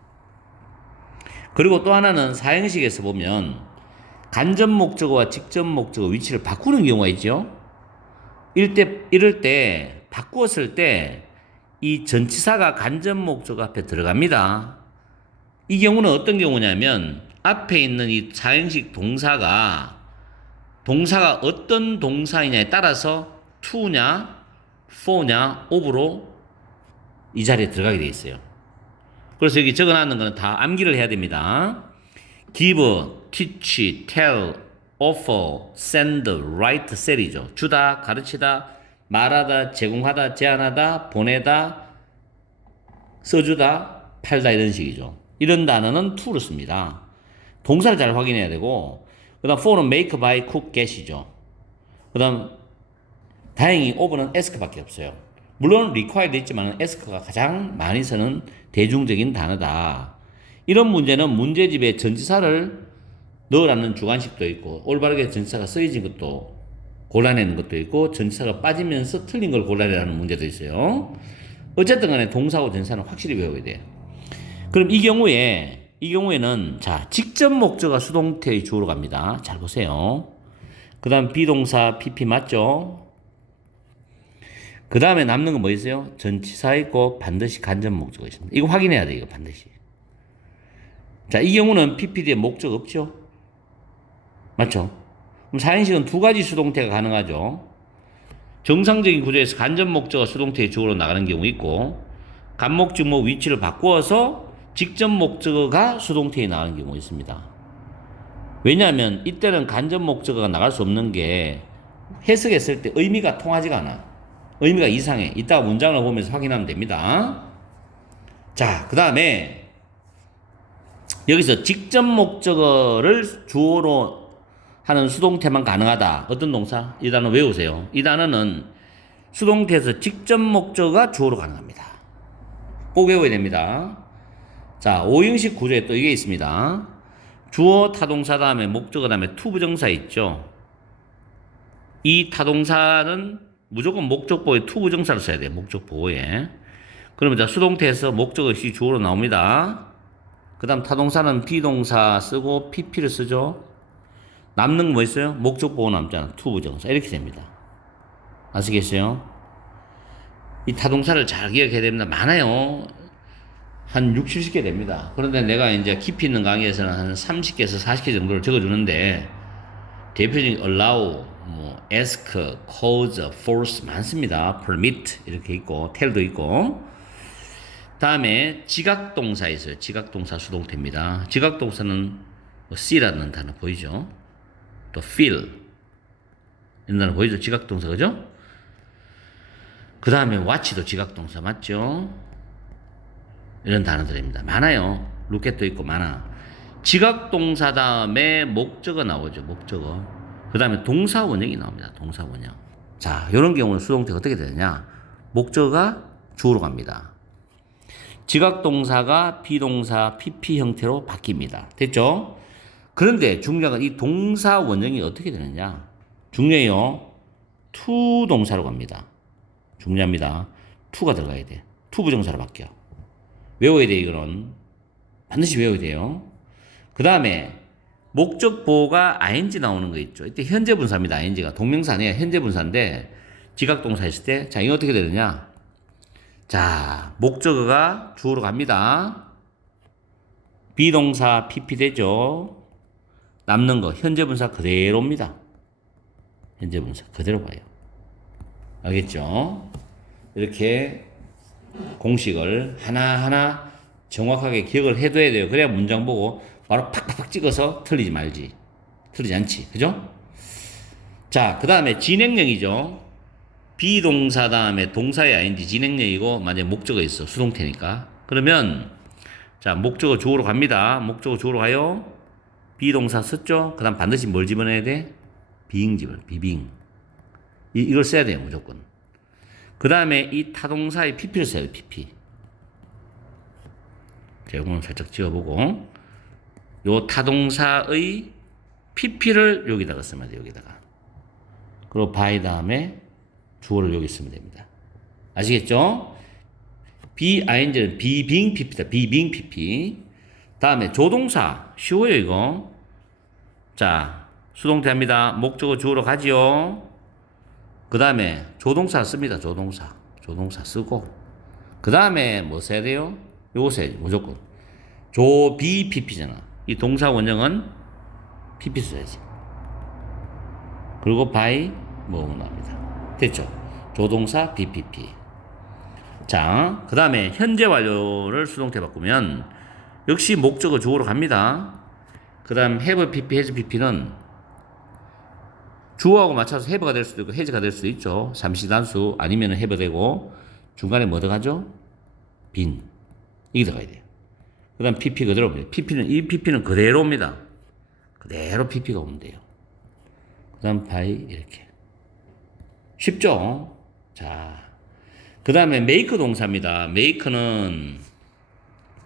그리고 또 하나는 사형식에서 보면 간접 목적어와 직접 목적어 위치를 바꾸는 경우가 있죠. 이럴 때 바꾸었을 때 이 전치사가 간접 목적어 앞에 들어갑니다. 이 경우는 어떤 경우냐면 앞에 있는 이 사형식 동사가 어떤 동사이냐에 따라서 to냐, for냐, of로 이 자리에 들어가게 돼 있어요. 그래서 여기 적어놨는 거는 다 암기를 해야 됩니다. give, teach, tell, offer, send, write, sell이죠. 주다, 가르치다, 말하다, 제공하다, 제안하다, 보내다, 써주다, 팔다 이런 식이죠. 이런 단어는 to를 씁니다. 동사를 잘 확인해야 되고 그 다음 for는 make, buy, cook, get이죠. 그 다음 다행히 of는 ask밖에 없어요. 물론 require도 있지만 ask가 가장 많이 쓰는 대중적인 단어다. 이런 문제는 문제집에 전치사를 넣으라는 주관식도 있고 올바르게 전치사가 쓰여진 것도 골라내는 것도 있고 전치사가 빠지면서 틀린 걸 골라내라는 문제도 있어요. 어쨌든 간에 동사하고 전치사는 확실히 외워야 돼요. 그럼 이 경우에는 자 직접 목적어가 수동태의 주어로 갑니다. 잘 보세요. 그 다음 비동사 PP 맞죠? 그 다음에 남는 건 뭐 있어요? 전치사 있고 반드시 간접 목적어 있습니다. 이거 확인해야 돼요. 이거 반드시. 자, 이 경우는 PPD에 목적 없죠? 맞죠? 그럼 사형식은 두 가지 수동태가 가능하죠. 정상적인 구조에서 간접 목적어 수동태의 주어로 나가는 경우 있고 간목, 주목 위치를 바꾸어서 직접 목적어가 수동태에 나가는 경우 있습니다. 왜냐하면 이때는 간접 목적어가 나갈 수 없는 게 해석했을 때 의미가 통하지가 않아. 의미가 이상해. 이따가 문장을 보면서 확인하면 됩니다. 자, 그 다음에 여기서 직접 목적어를 주어로 하는 수동태만 가능하다. 어떤 동사? 이 단어 외우세요. 이 단어는 수동태에서 직접 목적어가 주어로 가능합니다. 꼭 외워야 됩니다. 자, 오형식 구조에 또 이게 있습니다. 주어 타동사 다음에 목적어 다음에 투부정사 있죠. 이 타동사는 무조건 목적보호에 투부정사를 써야 돼요. 목적보호에. 그러면 수동태에서 목적어 없이 주어로 나옵니다. 그 다음 타동사는 비동사 쓰고 PP를 쓰죠. 남는 거 뭐 있어요? 목적보호 남잖아. 투부정사. 이렇게 됩니다. 아시겠어요? 이 타동사를 잘 기억해야 됩니다. 많아요. 한 60, 70개 됩니다. 그런데 내가 이제 깊이 있는 강의에서는 한 30개에서 40개 정도를 적어주는데 대표적인 allow, 뭐 ask, cause, force 많습니다. permit 이렇게 있고 tell도 있고 다음에 지각동사 있어요. 지각동사 수동태입니다. 지각동사는 뭐 see라는 단어 보이죠? 또 feel 이런 단어 보이죠? 지각동사 그죠? 그 다음에 watch도 지각동사 맞죠? 이런 단어들입니다. 많아요. lookat도 있고 많아. 지각동사 다음에 목적어 나오죠. 목적어. 그 다음에 동사 원형이 나옵니다. 동사 원형. 자, 이런 경우는 수동태가 어떻게 되느냐? 목적어가 주어로 갑니다. 지각동사가 비동사 PP 형태로 바뀝니다. 됐죠? 그런데 중요한 건 이 동사 원형이 어떻게 되느냐? 중요해요. to 동사로 갑니다. 중요합니다. to가 들어가야 돼. to 부정사로 바뀌어. 외워야 돼, 이거는. 반드시 외워야 돼요. 그 다음에 목적 보호가 ing 나오는 거 있죠. 이때 현재 분사입니다. ing가 동명사 아니에요. 현재 분사인데 지각동사 했을 때 자, 이거 어떻게 되느냐? 자, 목적어가 주어로 갑니다. 비동사 PP 되죠. 남는 거 현재 분사 그대로입니다. 현재 분사 그대로 봐요. 알겠죠? 이렇게 공식을 하나하나 정확하게 기억을 해둬야 돼요. 그래야 문장 보고 바로 팍팍팍 찍어서 틀리지 않지. 그죠? 자, 그 다음에 진행형이죠. 비동사 다음에 동사의 ing 진행형이고 만약에 목적어 있어. 수동태니까. 그러면 자, 목적어 주어로 갑니다. 목적어 주어로 가요. 비동사 썼죠? 그 다음 반드시 뭘 집어넣어야 돼? being 집어넣어. being. 이걸 써야 돼요, 무조건. 그 다음에 이 타동사의 pp를 써야 돼요, pp. 자, 이거는 살짝 지워보고. 요 타동사의 pp를 여기다가 쓰면 돼요, 여기다가. 그리고 by 다음에 주어를 여기 쓰면 됩니다. 아시겠죠? BING는 being pp다. being pp. 다음에 조동사. 쉬워요, 이거. 자, 수동태 합니다. 목적어 주어로 가지요. 그 다음에 조동사 씁니다. 조동사. 조동사 쓰고. 그 다음에 뭐 써야 돼요? 요거 써야지, 무조건. 비 pp잖아. 이 동사 원형은 pp 써야지. 그리고 by 뭐 나옵니다. 됐죠? 조동사 bpp. 자, 그 다음에 현재 완료를 수동태 바꾸면 역시 목적어 주어로 갑니다. 그 다음 have pp, has pp는 주어하고 맞춰서 have가 될 수도 있고 has가 될 수도 있죠. 삼시단수 아니면 have 되고 중간에 뭐 들어가죠? been. 이게 들어가야 돼요. 그 다음 pp 그대로입니다. 이 pp는 그대로입니다. 그대로 pp가 오면 돼요. 그 다음 by 이렇게. 쉽죠? 자, 그 다음에 make 동사입니다. make는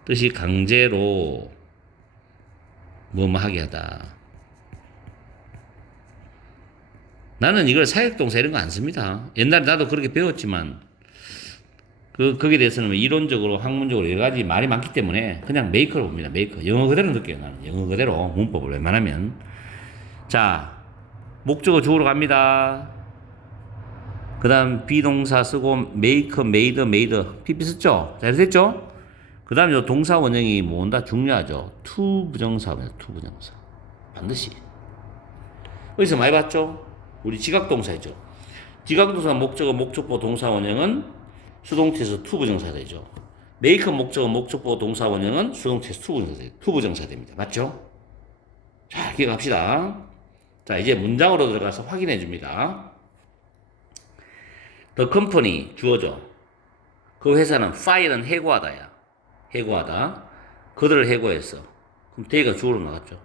뜻이 강제로 뭐뭐 하게 하다. 나는 이걸 사역동사 이런 거 안 씁니다. 옛날에 나도 그렇게 배웠지만 거기에 대해서는 이론적으로 학문적으로 여러 가지 말이 많기 때문에 그냥 make를 봅니다. make. 영어 그대로 느껴요. 나는 영어 그대로 문법을 웬만하면. 자, 목적어 주어로 갑니다. 그 다음 비동사 쓰고 make, made, made pp 썼죠? 잘 됐죠? 그 다음에 동사 원형이 뭔다 중요하죠. to 부정사입니다. to 부정사. 반드시. 어디서 많이 봤죠? 우리 지각동사죠. 지각동사 목적어, 목적보, 동사 원형은 수동태에서 to 부정사 되죠. make 목적어, 목적보, 동사 원형은 수동태에서 to 부정사 됩니다. 맞죠? 자, 기억합시다. 자, 이제 문장으로 들어가서 확인해 줍니다. The company 주어죠. 그 회사는 fire는 해고하다야. 해고하다. 그들을 해고했어. 그럼 they가 주어로 나갔죠.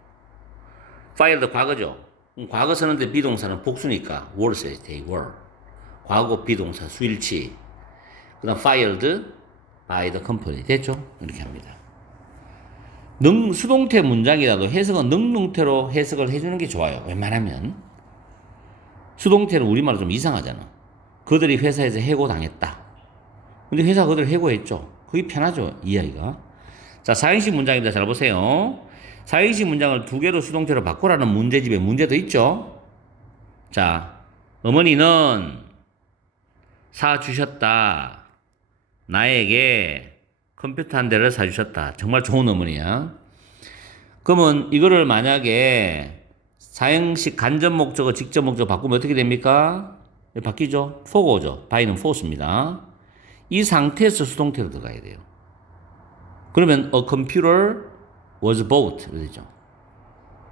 fired 과거죠. 과거 쓰는데 비동사는 복수니까 were 써야지. they were. 과거 비동사 수일치. 그 다음 fired by the company. 됐죠? 이렇게 합니다. 수동태 문장이라도 해석은 능동태로 해석을 해주는 게 좋아요. 웬만하면. 수동태는 우리말로 좀 이상하잖아. 그들이 회사에서 해고당했다. 근데 회사가 그들을 해고했죠. 그게 편하죠, 이야기가. 자, 사행식 문장입니다. 잘 보세요. 사행식 문장을 두 개로 수동태로 바꾸라는 문제집에 문제도 있죠. 자, 어머니는 사주셨다. 나에게 컴퓨터 한 대를 사주셨다. 정말 좋은 어머니야. 그러면 이거를 만약에 사행식 간접 목적어, 직접 목적어 바꾸면 어떻게 됩니까? 바뀌죠? for가 오죠. by는 for습니다. 이 상태에서 수동태로 들어가야 돼요. 그러면 a computer was bought. 그러죠.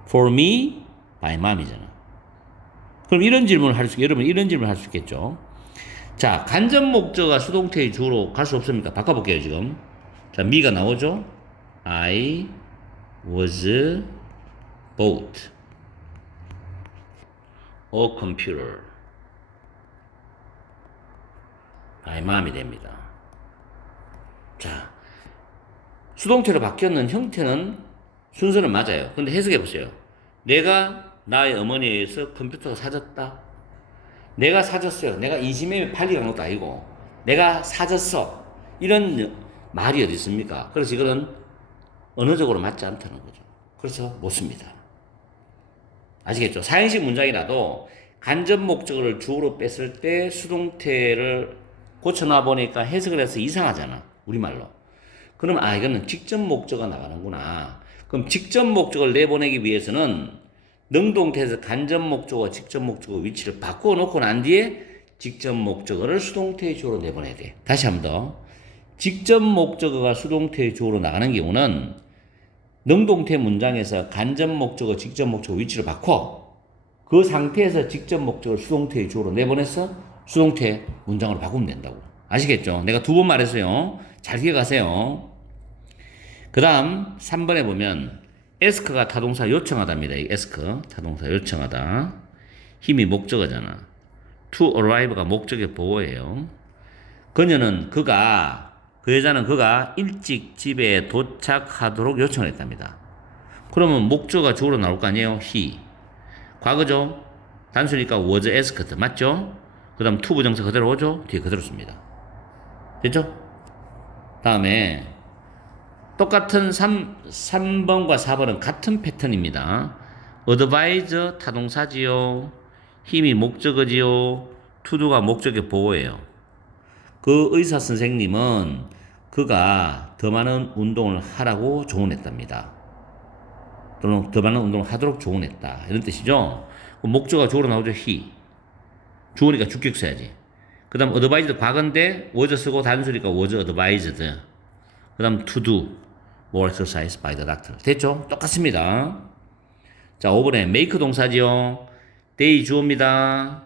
For me by mom이잖아. 그럼 이런 질문을 여러분 이런 질문을 할 수 있겠죠. 자, 간접 목적어가 수동태의 주어로 갈 수 없습니까? 바꿔볼게요, 지금. 자, me가 나오죠? I was bought a computer. by mom이 됩니다. 자, 수동태로 바뀌었는 형태는 순서는 맞아요. 근데 해석해 보세요. 내가 나의 어머니에 의해서 컴퓨터가 사졌다. 내가 사졌어요. 내가 인신매매 팔리간 것도 아니고 내가 사졌어. 이런 말이 어디 있습니까? 그래서 이거는 언어적으로 맞지 않다는 거죠. 그래서 못 씁니다. 아시겠죠? 사행식 문장이라도 간접 목적어를 주어로 뺐을 때 수동태를 고쳐놔 보니까 해석을 해서 이상하잖아. 우리말로. 그럼 이거는 직접 목적어가 나가는구나. 그럼 직접 목적어를 내보내기 위해서는 능동태에서 간접 목적어, 직접 목적어 위치를 바꾸어 놓고 난 뒤에 직접 목적어를 수동태의 주어로 내보내야 돼. 다시 한 번 더. 직접 목적어가 수동태의 주어로 나가는 경우는 능동태 문장에서 간접 목적어, 직접 목적어 위치를 바꿔 그 상태에서 직접 목적어를 수동태의 주어로 내보내서 수동태 문장으로 바꾸면 된다고. 아시겠죠? 내가 2번 말했어요. 잘 기억하세요. 그 다음 3번에 보면 ask가 타동사 요청하다입니다. 이 ask 타동사 요청하다. 힘이 목적어잖아. to arrive가 목적의 보호예요. 그녀는 그 여자는 그가 일찍 집에 도착하도록 요청을 했답니다. 그러면 목적어가 주어로 나올 거 아니에요? he. 과거죠? 단수니까 was asked. 맞죠? 그 다음 to 부정사 그대로 오죠? 뒤에 그대로 씁니다. 됐죠? 다음에 똑같은 3번과 4번은 같은 패턴입니다. advise 타동사지요. 힘이 목적어지요. to도가 목적의 보호예요. 그 의사 선생님은 그가 더 많은 운동을 하라고 조언했답니다. 또는 더 많은 운동을 하도록 조언했다. 이런 뜻이죠. 목적어가 주어로 나오죠. he. 주어니까 주격 써야지. 그 다음 advised 과거인데 was 쓰고 단수니까 was advised. 그 다음 to do more exercise by the doctor. 됐죠? 똑같습니다. 자, 5번에 make 동사지요. they 주어입니다.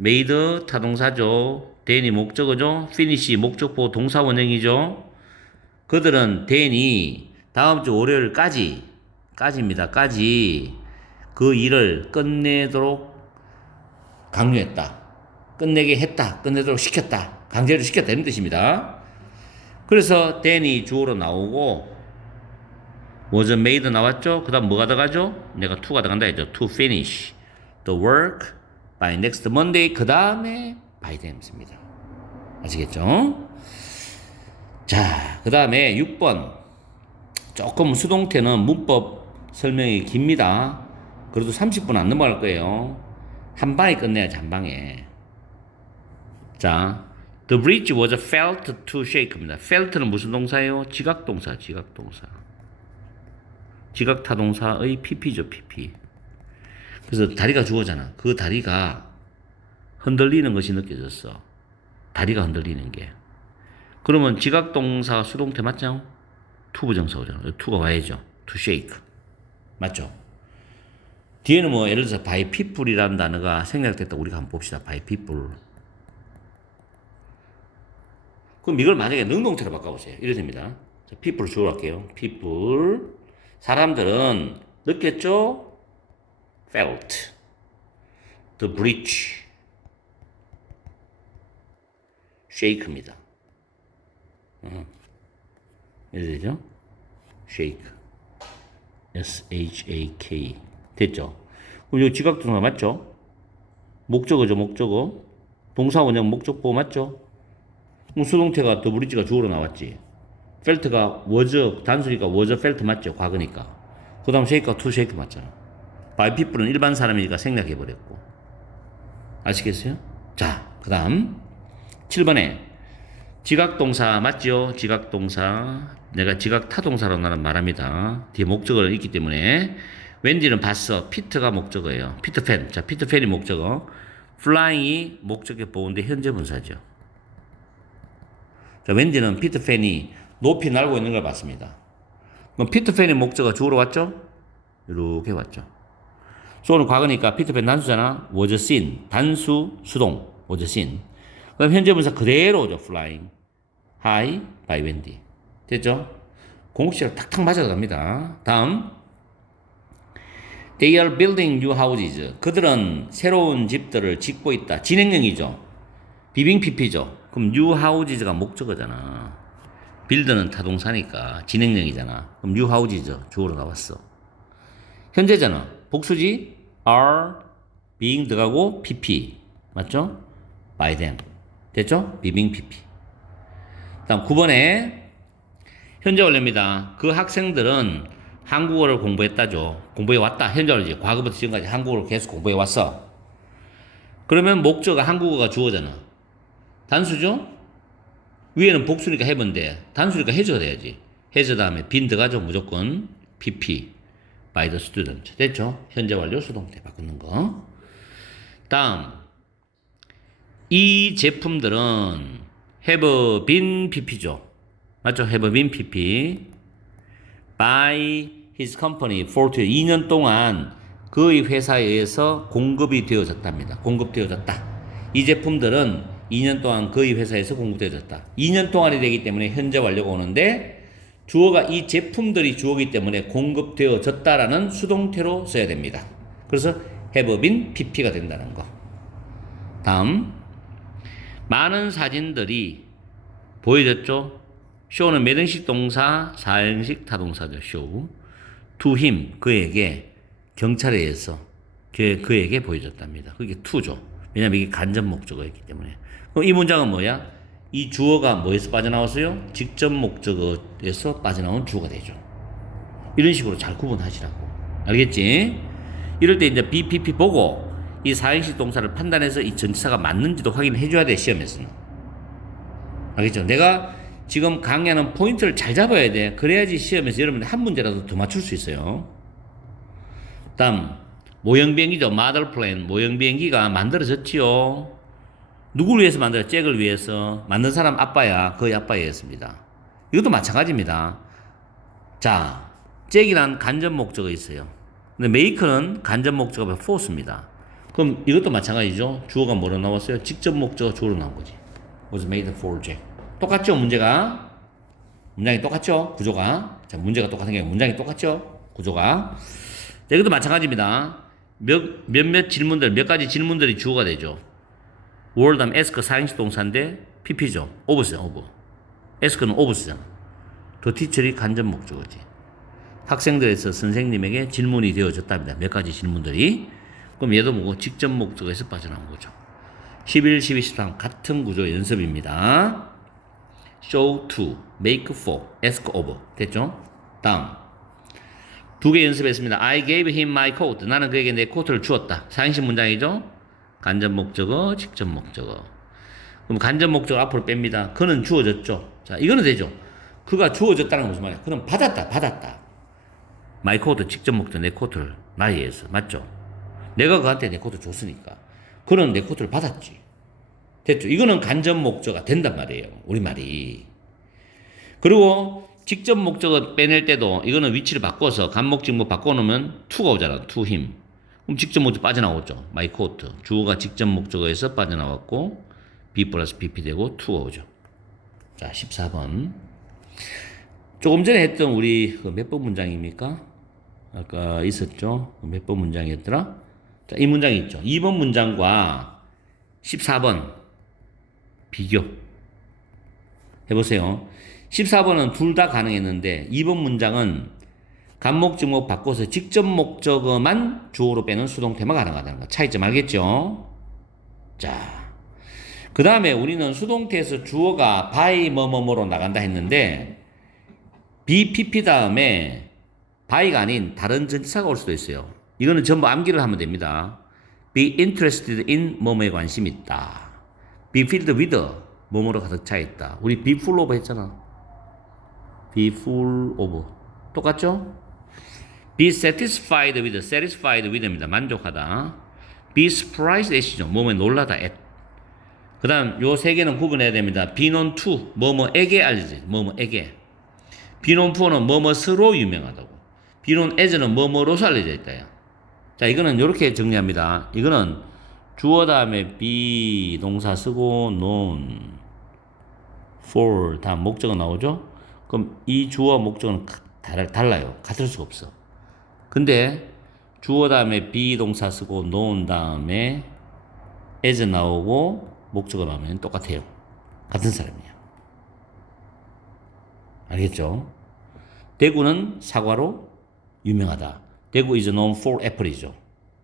made 타동사죠. then이 목적어죠. finish 목적보 동사 원형이죠. 그들은 then이 다음 주 월요일까지입니다. 그 일을 끝내도록 강요했다. 끝내게 했다. 끝내도록 시켰다. 강제로 시켰다. 이런 뜻입니다. 그래서 then이 주어로 나오고 was made 나왔죠. 그 다음 뭐가 들어가죠? 내가 to가 들어간다 했죠. to finish the work by next Monday. 그 다음에 by them 씁니다. 아시겠죠? 자, 그 다음에 6번. 조금 수동태는 문법 설명이 깁니다. 그래도 30분 안 넘어갈 거예요. 한 방에 끝내야지, 한 방에. 자, the bridge was felt to shake입니다. felt는 무슨 동사예요? 지각동사. 지각타동사의 pp죠, pp. 그래서 다리가 주어잖아. 그 다리가 흔들리는 것이 느껴졌어. 다리가 흔들리는 게. 그러면 지각동사 수동태 맞죠? to 부정사 오잖아. to가 와야죠. to shake. 맞죠? 뒤에는 뭐 예를 들어서 by people이라는 단어가 생략됐다. 우리가 한번 봅시다. by people. 그럼 이걸 만약에 능동태로 바꿔보세요. 이래 됩니다. 자, people 주어로 할게요. people. 사람들은 느꼈죠? felt. the bridge. shake입니다. 이래 되죠? shake. S-H-A-K. 됐죠? 그럼 여기 지각동사 맞죠? 목적어죠, 목적어. 동사 원형 목적보 맞죠? 그럼 수동태가 the bridge가 주어로 나왔지. felt가 was, 단수니까 was felt 맞죠? 과거니까. 그 다음 shake가 to shake 맞잖아. by people은 일반 사람이니까 생략해버렸고. 아시겠어요? 자, 그 다음 7번에 지각동사 맞죠? 지각동사. 내가 지각타동사로 나는 말합니다. 뒤에 목적어가 있기 때문에 웬디는 봤어. 피트가 목적어예요. 피트팬. 자, 피트팬이 목적어. flying이 목적의 보호인데 현재 분사죠. 자, 웬디는 피트팬이 높이 날고 있는 걸 봤습니다. 그럼 피트팬의 목적어 주어로 왔죠? 이렇게 왔죠. 소는 과거니까 피트팬 단수잖아. was seen. 단수 수동. was seen. 그럼 현재 분사 그대로 오죠. flying high by Wendy. 됐죠? 공식을 탁탁 맞아 갑니다. 다음. They are building new houses. 그들은 새로운 집들을 짓고 있다. 진행형이죠. 비빙 PP죠. 그럼 new houses가 목적어잖아. build는 타동사니까 진행형이잖아. 그럼 new houses 주어로 나왔어. 현재잖아. 복수지 are being 들어가고 PP. 맞죠? by them. 됐죠? 비빙 PP. 다음 9번에 현재 완료입니다. 그 학생들은 한국어를 공부했다죠. 공부해 왔다. 현재 완료지. 과거부터 지금까지 한국어를 계속 공부해 왔어. 그러면 목적어가 한국어가 주어잖아. 단수죠? 위에는 복수니까 have인데 단수니까 has가 돼야지. has 다음에 been 들어가죠. 무조건 PP. by the student. 됐죠? 현재 완료 수동태 바꾸는 거. 다음 이 제품들은 have been PP죠. 맞죠? have been PP. by his company for 2년 동안 그의 회사에 의해서 공급이 되어졌답니다. 공급되어졌다. 이 제품들은 2년 동안 거의 회사에서 공급되어졌다. 2년 동안이 되기 때문에 현재 완료가 오는데 주어가 이 제품들이 주어이기 때문에 공급되어졌다라는 수동태로 써야 됩니다. 그래서 have been pp가 된다는 거. 다음 많은 사진들이 보여졌죠. show는 몇 형식 동사, 4형식 타동사죠. show. to him, 그에게 경찰에 의해서 그에게 보여졌답니다. 그게 to죠. 왜냐하면 이게 간접 목적어였기 때문에. 그럼 이 문장은 뭐야? 이 주어가 뭐에서 빠져나왔어요? 직접 목적어에서 빠져나온 주어가 되죠. 이런 식으로 잘 구분하시라고. 알겠지? 이럴 때 이제 BPP 보고 이 4형식 동사를 판단해서 이 전치사가 맞는지도 확인해 줘야 돼, 시험에서는. 알겠죠? 내가 지금 강의하는 포인트를 잘 잡아야 돼. 그래야지 시험에서 여러분들 한 문제라도 더 맞출 수 있어요. 다음 모형비행기죠. 모델 플레인. 모형비행기가 만들어졌지요. 누구를 위해서 만들어요? 잭을 위해서. 만든 사람 아빠야. 거의 아빠였습니다. 이것도 마찬가지입니다. 자, 잭이란 간접 목적어 있어요. 근데 메이커는 간접 목적어 force입니다. 그럼 이것도 마찬가지죠. 주어가 뭐로 나왔어요? 직접 목적어 주어로 나온 거지. was made for Jack. 똑같죠? 문제가. 문장이 똑같죠? 구조가. 자, 문제가 똑같은 게 문장이 똑같죠? 구조가. 자, 이것도 마찬가지입니다. 몇몇 질문들, 몇 가지 질문들이 주어가 되죠. word 다음 ask 4형식 동사인데 pp죠. of잖아, of. ask는 of잖아. 더 teacher이 간접 목적어지. 학생들에서 선생님에게 질문이 되어졌답니다. 몇 가지 질문들이. 그럼 얘도 뭐고 직접 목적어에서 빠져나온 거죠. 11, 12, 13 같은 구조 연습입니다. show to, make for, ask of. 됐죠? 다음. 두 개 연습했습니다. I gave him my coat. 나는 그에게 내 코트를 주었다. 4형식 문장이죠? 간접 목적어, 직접 목적어. 그럼 간접 목적어 앞으로 뺍니다. 그는 주어졌죠. 자, 이거는 되죠. 그가 주어졌다는 건 무슨 말이야? 그는 받았다. my coat, 직접 목적어, 내 코트를 나에 의해서. 맞죠? 내가 그한테 내 코트 줬으니까. 그는 내 코트를 받았지. 됐죠? 이거는 간접 목적어가 된단 말이에요. 우리말이. 그리고 직접 목적어 빼낼 때도 이거는 위치를 바꿔서 간목직목 바꿔놓으면 to가 오잖아. to him. 그럼 직접 목적어 빠져나오죠. my coat. 주어가 직접 목적어에서 빠져나왔고 be 플러스 pp 되고 to가 오죠. 자, 14번. 조금 전에 했던 우리 몇 번 문장입니까? 아까 있었죠? 몇 번 문장이었더라? 자, 이 문장이 있죠. 2번 문장과 14번 비교 해보세요. 14번은 둘 다 가능했는데 2번 문장은 간목직목 바꿔서 직접 목적어만 주어로 빼는 수동태만 가능하다는 거. 차이점 알겠죠? 자, 그 다음에 우리는 수동태에서 주어가 by 뭐뭐뭐로 나간다 했는데 BPP 다음에 by가 아닌 다른 전치사가 올 수도 있어요. 이거는 전부 암기를 하면 됩니다. be interested in 뭐뭐에 관심 있다. be filled with 뭐뭐로 가득 차 있다. 우리 be full of 했잖아. be full of. 똑같죠? be satisfied with입니다. 만족하다. be surprised at이죠. 뭐뭐에 놀라다 at. 그 다음 요 세 개는 구분해야 됩니다. be known to 뭐뭐에게 알려져. 뭐뭐에게. be known for는 뭐뭐스로 유명하다고. be known as는 뭐뭐로서 알려져 있다. 자, 이거는 이렇게 정리합니다. 이거는 주어 다음에 be 동사 쓰고 known for 다음 목적어 나오죠? 그럼 이 주어와 목적어는 달라요. 같을 수가 없어. 근데 주어 다음에 be 동사 쓰고 known 다음에 as 나오고 목적어 나오면 똑같아요. 같은 사람이야. 알겠죠? 대구는 사과로 유명하다. 대구 is known for apple이죠.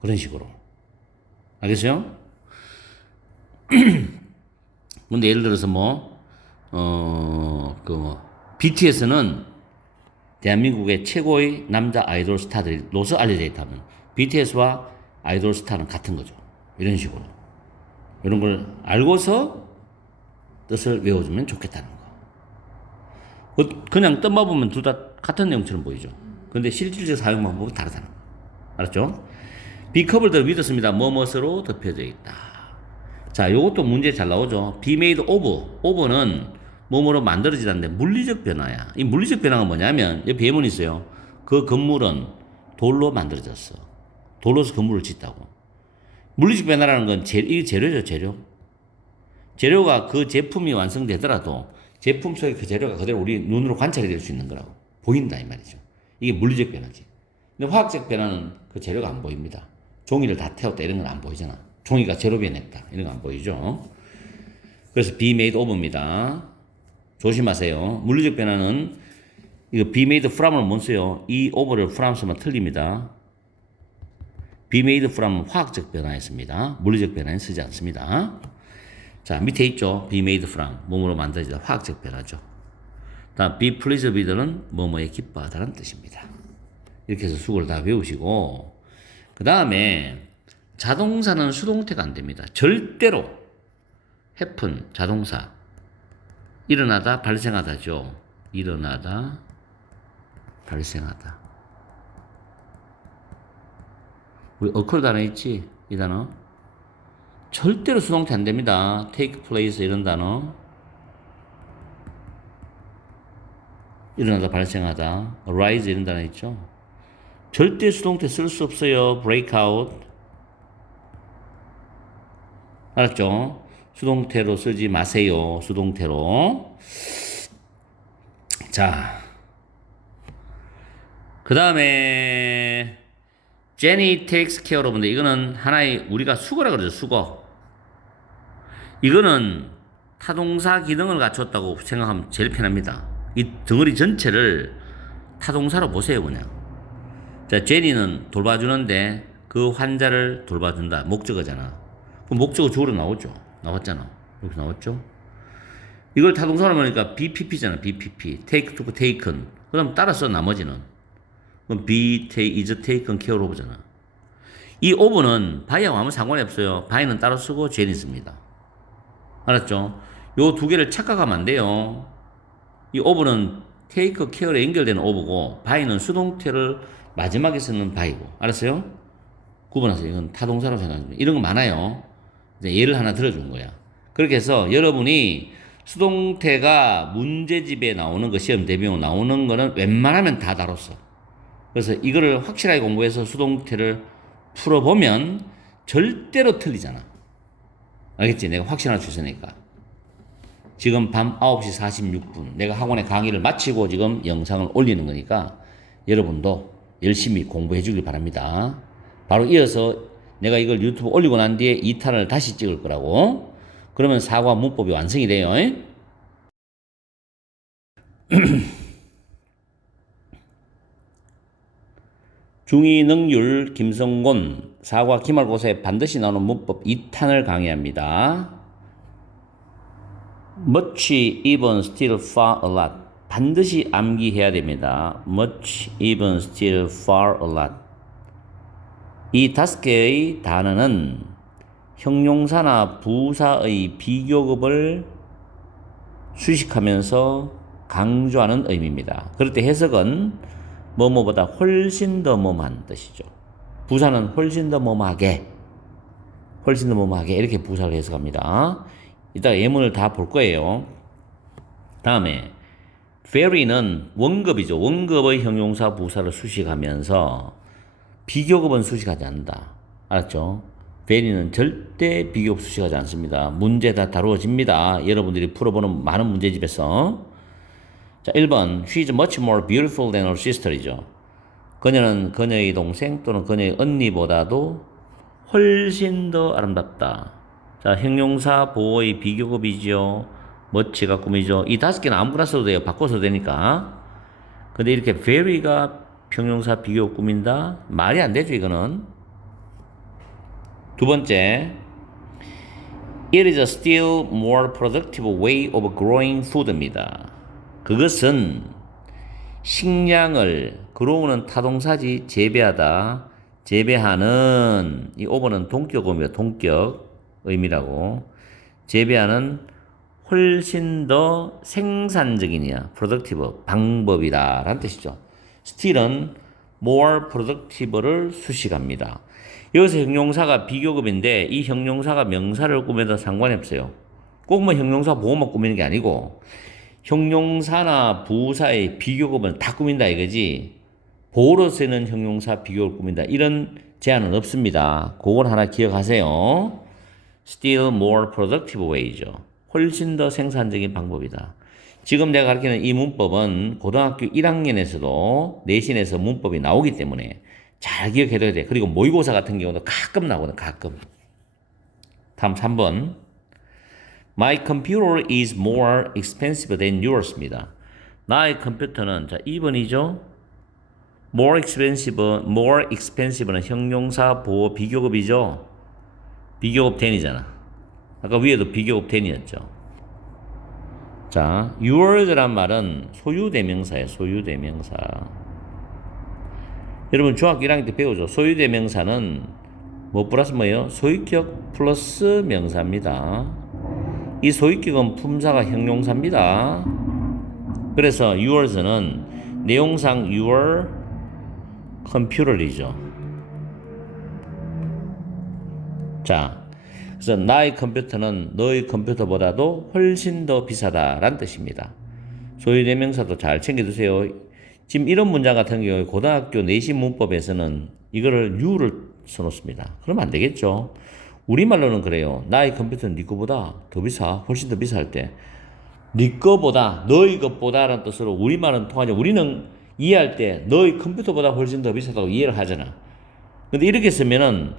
그런 식으로. 알겠어요? 근데 예를 들어서 BTS는 대한민국의 최고의 남자 아이돌 스타들로서 알려져 있다면 BTS와 아이돌 스타는 같은 거죠. 이런 식으로. 이런 걸 알고서 뜻을 외워주면 좋겠다는 거. 그냥 뜻만 보면 둘 다 같은 내용처럼 보이죠. 근데 실질적 사용 방법은 다르다는 거. 알았죠? be covered with습니다. 뭐뭇으로 덮여져 있다. 자, 요것도 문제 잘 나오죠. be made of. of는 뭐뭐로 만들어지다는데 물리적 변화야. 이 물리적 변화가 뭐냐면 여기 예문이 있어요. 그 건물은 돌로 만들어졌어. 돌로서 건물을 짓다고. 물리적 변화라는 건 이게 재료죠, 재료. 재료가 그 제품이 완성되더라도 제품 속에 그 재료가 그대로 우리 눈으로 관찰이 될 수 있는 거라고. 보인다 이 말이죠. 이게 물리적 변화지. 근데 화학적 변화는 그 재료가 안 보입니다. 종이를 다 태웠다 이런 건 안 보이잖아. 종이가 재료 변했다 이런 거 안 보이죠. 그래서 be made of입니다. 조심하세요. 물리적 변화는 이거 be made from을 못 써요. 이 of를 from 쓰면 틀립니다. be made from은 화학적 변화였습니다. 물리적 변화는 쓰지 않습니다. 자, 밑에 있죠. be made from. 뭐뭐로 만들어지다. 화학적 변화죠. 다음 be pleased with는 뭐뭐에 기뻐하다는 뜻입니다. 이렇게 해서 수고를 다 외우시고 그 다음에 자동사는 수동태가 안 됩니다. 절대로 happen, 자동사 일어나다, 발생하다죠. 일어나다, 발생하다. 우리 occur 단어 있지? 이 단어 절대로 수동태 안 됩니다. take place 이런 단어 일어나다, 발생하다. arise 이런 단어 있죠? 절대 수동태 쓸 수 없어요. break out 알았죠? 수동태로 쓰지 마세요. 수동태로. 자, 그 다음에 Jenny takes care of. 근데 이거는 하나의 우리가 수거라 그러죠. 수거. 이거는 타동사 기능을 갖췄다고 생각하면 제일 편합니다. 이 덩어리 전체를 타동사로 보세요 그냥. 자, 제니는 돌봐주는데 그 환자를 돌봐준다. 목적어잖아. 그럼 목적어 주어로 나오죠. 나왔잖아. 이렇게 나왔죠. 이걸 타동사로 보니까 BPP잖아. BPP. take, took, taken. 그 다음 따라서 나머지는. 그럼 be, take, is taken care of잖아. 이 of는 by하고 아무 상관이 없어요. by는 따로 쓰고 제니 씁니다. 알았죠? 요 두 개를 착각하면 안 돼요. 이 of는 take care에 연결되는 of고 by는 수동태를 마지막에 쓰는 by고. 알았어요? 구분하세요. 이건 타동사로 생각합니다. 이런 거 많아요. 이제 예를 하나 들어준 거야. 그렇게 해서 여러분이 수동태가 문제집에 나오는 거, 시험 대비용 나오는 거는 웬만하면 다 다뤘어. 그래서 이거를 확실하게 공부해서 수동태를 풀어보면 절대로 틀리잖아. 알겠지? 내가 확신할 수 있으니까. 지금 밤 9시 46분 내가 학원에 강의를 마치고 지금 영상을 올리는 거니까 여러분도 열심히 공부해 주길 바랍니다. 바로 이어서 내가 이걸 유튜브 올리고 난 뒤에 2탄을 다시 찍을 거라고. 그러면 사과 문법이 완성이 돼요. 중2 능률 김성곤 사과 기말고사에 반드시 나오는 문법 2탄을 강의합니다. much, even, still, far, a lot. 반드시 암기해야 됩니다. much, even, still, far, a lot. 이 5개의 단어는 형용사나 부사의 비교급을 수식하면서 강조하는 의미입니다. 그럴 때 해석은 뭐뭐보다 훨씬 더 뭐뭐한 뜻이죠. 부사는 훨씬 더 뭐뭐하게, 훨씬 더 뭐뭐하게 이렇게 부사를 해석합니다. 이따가 예문을 다 볼 거예요. 다음에 very는 원급이죠. 원급의 형용사 부사를 수식하면서 비교급은 수식하지 않는다. 알았죠? very는 절대 비교급 수식하지 않습니다. 문제 다 다루어집니다. 여러분들이 풀어보는 많은 문제집에서. 자, 1번 She's much more beautiful than her sister이죠. 그녀는 그녀의 동생 또는 그녀의 언니보다도 훨씬 더 아름답다. 자, 형용사 보호의 비교급이죠. much가 꿈이죠. 이 5개는 아무거나 써도 돼요. 바꿔서 되니까. 근데 이렇게 very가 형용사 비교급 꾸민다? 말이 안 되죠, 이거는. 두 번째, It is a still more productive way of growing food입니다. 그것은 식량을, grow는 타동사지, 재배하다, 재배하는, 이 over는 동격어입니다. 동격 의미라고. 재배하는 훨씬 더 생산적이냐, productive, 방법이다 라는 뜻이죠. still은 more productive를 수식합니다. 여기서 형용사가 비교급인데 이 형용사가 명사를 꾸며도 상관이 없어요. 꼭 뭐 형용사 보호만 꾸미는 게 아니고 형용사나 부사의 비교급은 다 꾸민다 이거지. 보호로 쓰는 형용사 비교급을 꾸민다 이런 제한은 없습니다. 그걸 하나 기억하세요. Still more productive way죠. 훨씬 더 생산적인 방법이다. 지금 내가 가르치는 이 문법은 고등학교 1학년에서도 내신에서 문법이 나오기 때문에 잘 기억해둬야 돼. 그리고 모의고사 같은 경우도 가끔 나오거든, 가끔. 다음 3번. My computer is more expensive than yours입니다. 나의 컴퓨터는, 자, 2번이죠? more expensive는 형용사 보호 비교급이죠? 비교급 than이잖아. 아까 위에도 비교급 than이었죠. 자, your란 말은 소유대명사예요. 소유대명사. 여러분 중학교 1학년 때 배우죠. 소유대명사는 뭐 플러스 뭐예요? 소유격 플러스 명사입니다. 이 소유격은 품사가 형용사입니다. 그래서 yours는 내용상 your computer이죠. 자, 그래서 나의 컴퓨터는 너의 컴퓨터보다도 훨씬 더 비싸다라는 뜻입니다. 소유대명사도 잘 챙겨두세요. 지금 이런 문장 같은 경우에 고등학교 내신 문법에서는 이거를 you를 써놓습니다. 그러면 안 되겠죠. 우리말로는 그래요. 나의 컴퓨터는 네 거보다 더 비싸. 훨씬 더 비쌀 때. 네 거보다, 너의 것보다라는 뜻으로 우리말은 통하죠. 우리는 이해할 때 너의 컴퓨터보다 훨씬 더 비싸다고 이해를 하잖아. 근데 이렇게 쓰면은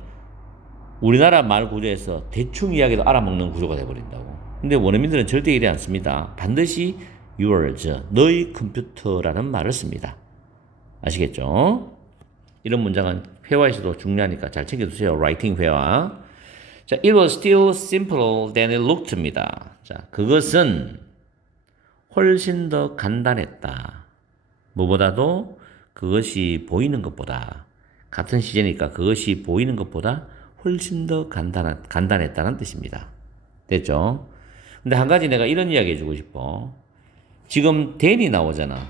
우리나라 말 구조에서 대충 이야기도 알아먹는 구조가 돼버린다고. 근데 원어민들은 절대 이래 않습니다. 반드시 yours, 너의 컴퓨터라는 말을 씁니다. 아시겠죠? 이런 문장은 회화에서도 중요하니까 잘 챙겨두세요. 라이팅 회화. 자, it was still simpler than it looked입니다. 자, 그것은 훨씬 더 간단했다. 무엇보다도 그것이 보이는 것보다, 같은 시제니까 그것이 보이는 것보다 훨씬 더 간단했다는 뜻입니다. 됐죠? 근데 한 가지 내가 이런 이야기 해주고 싶어. 지금 than이 나오잖아.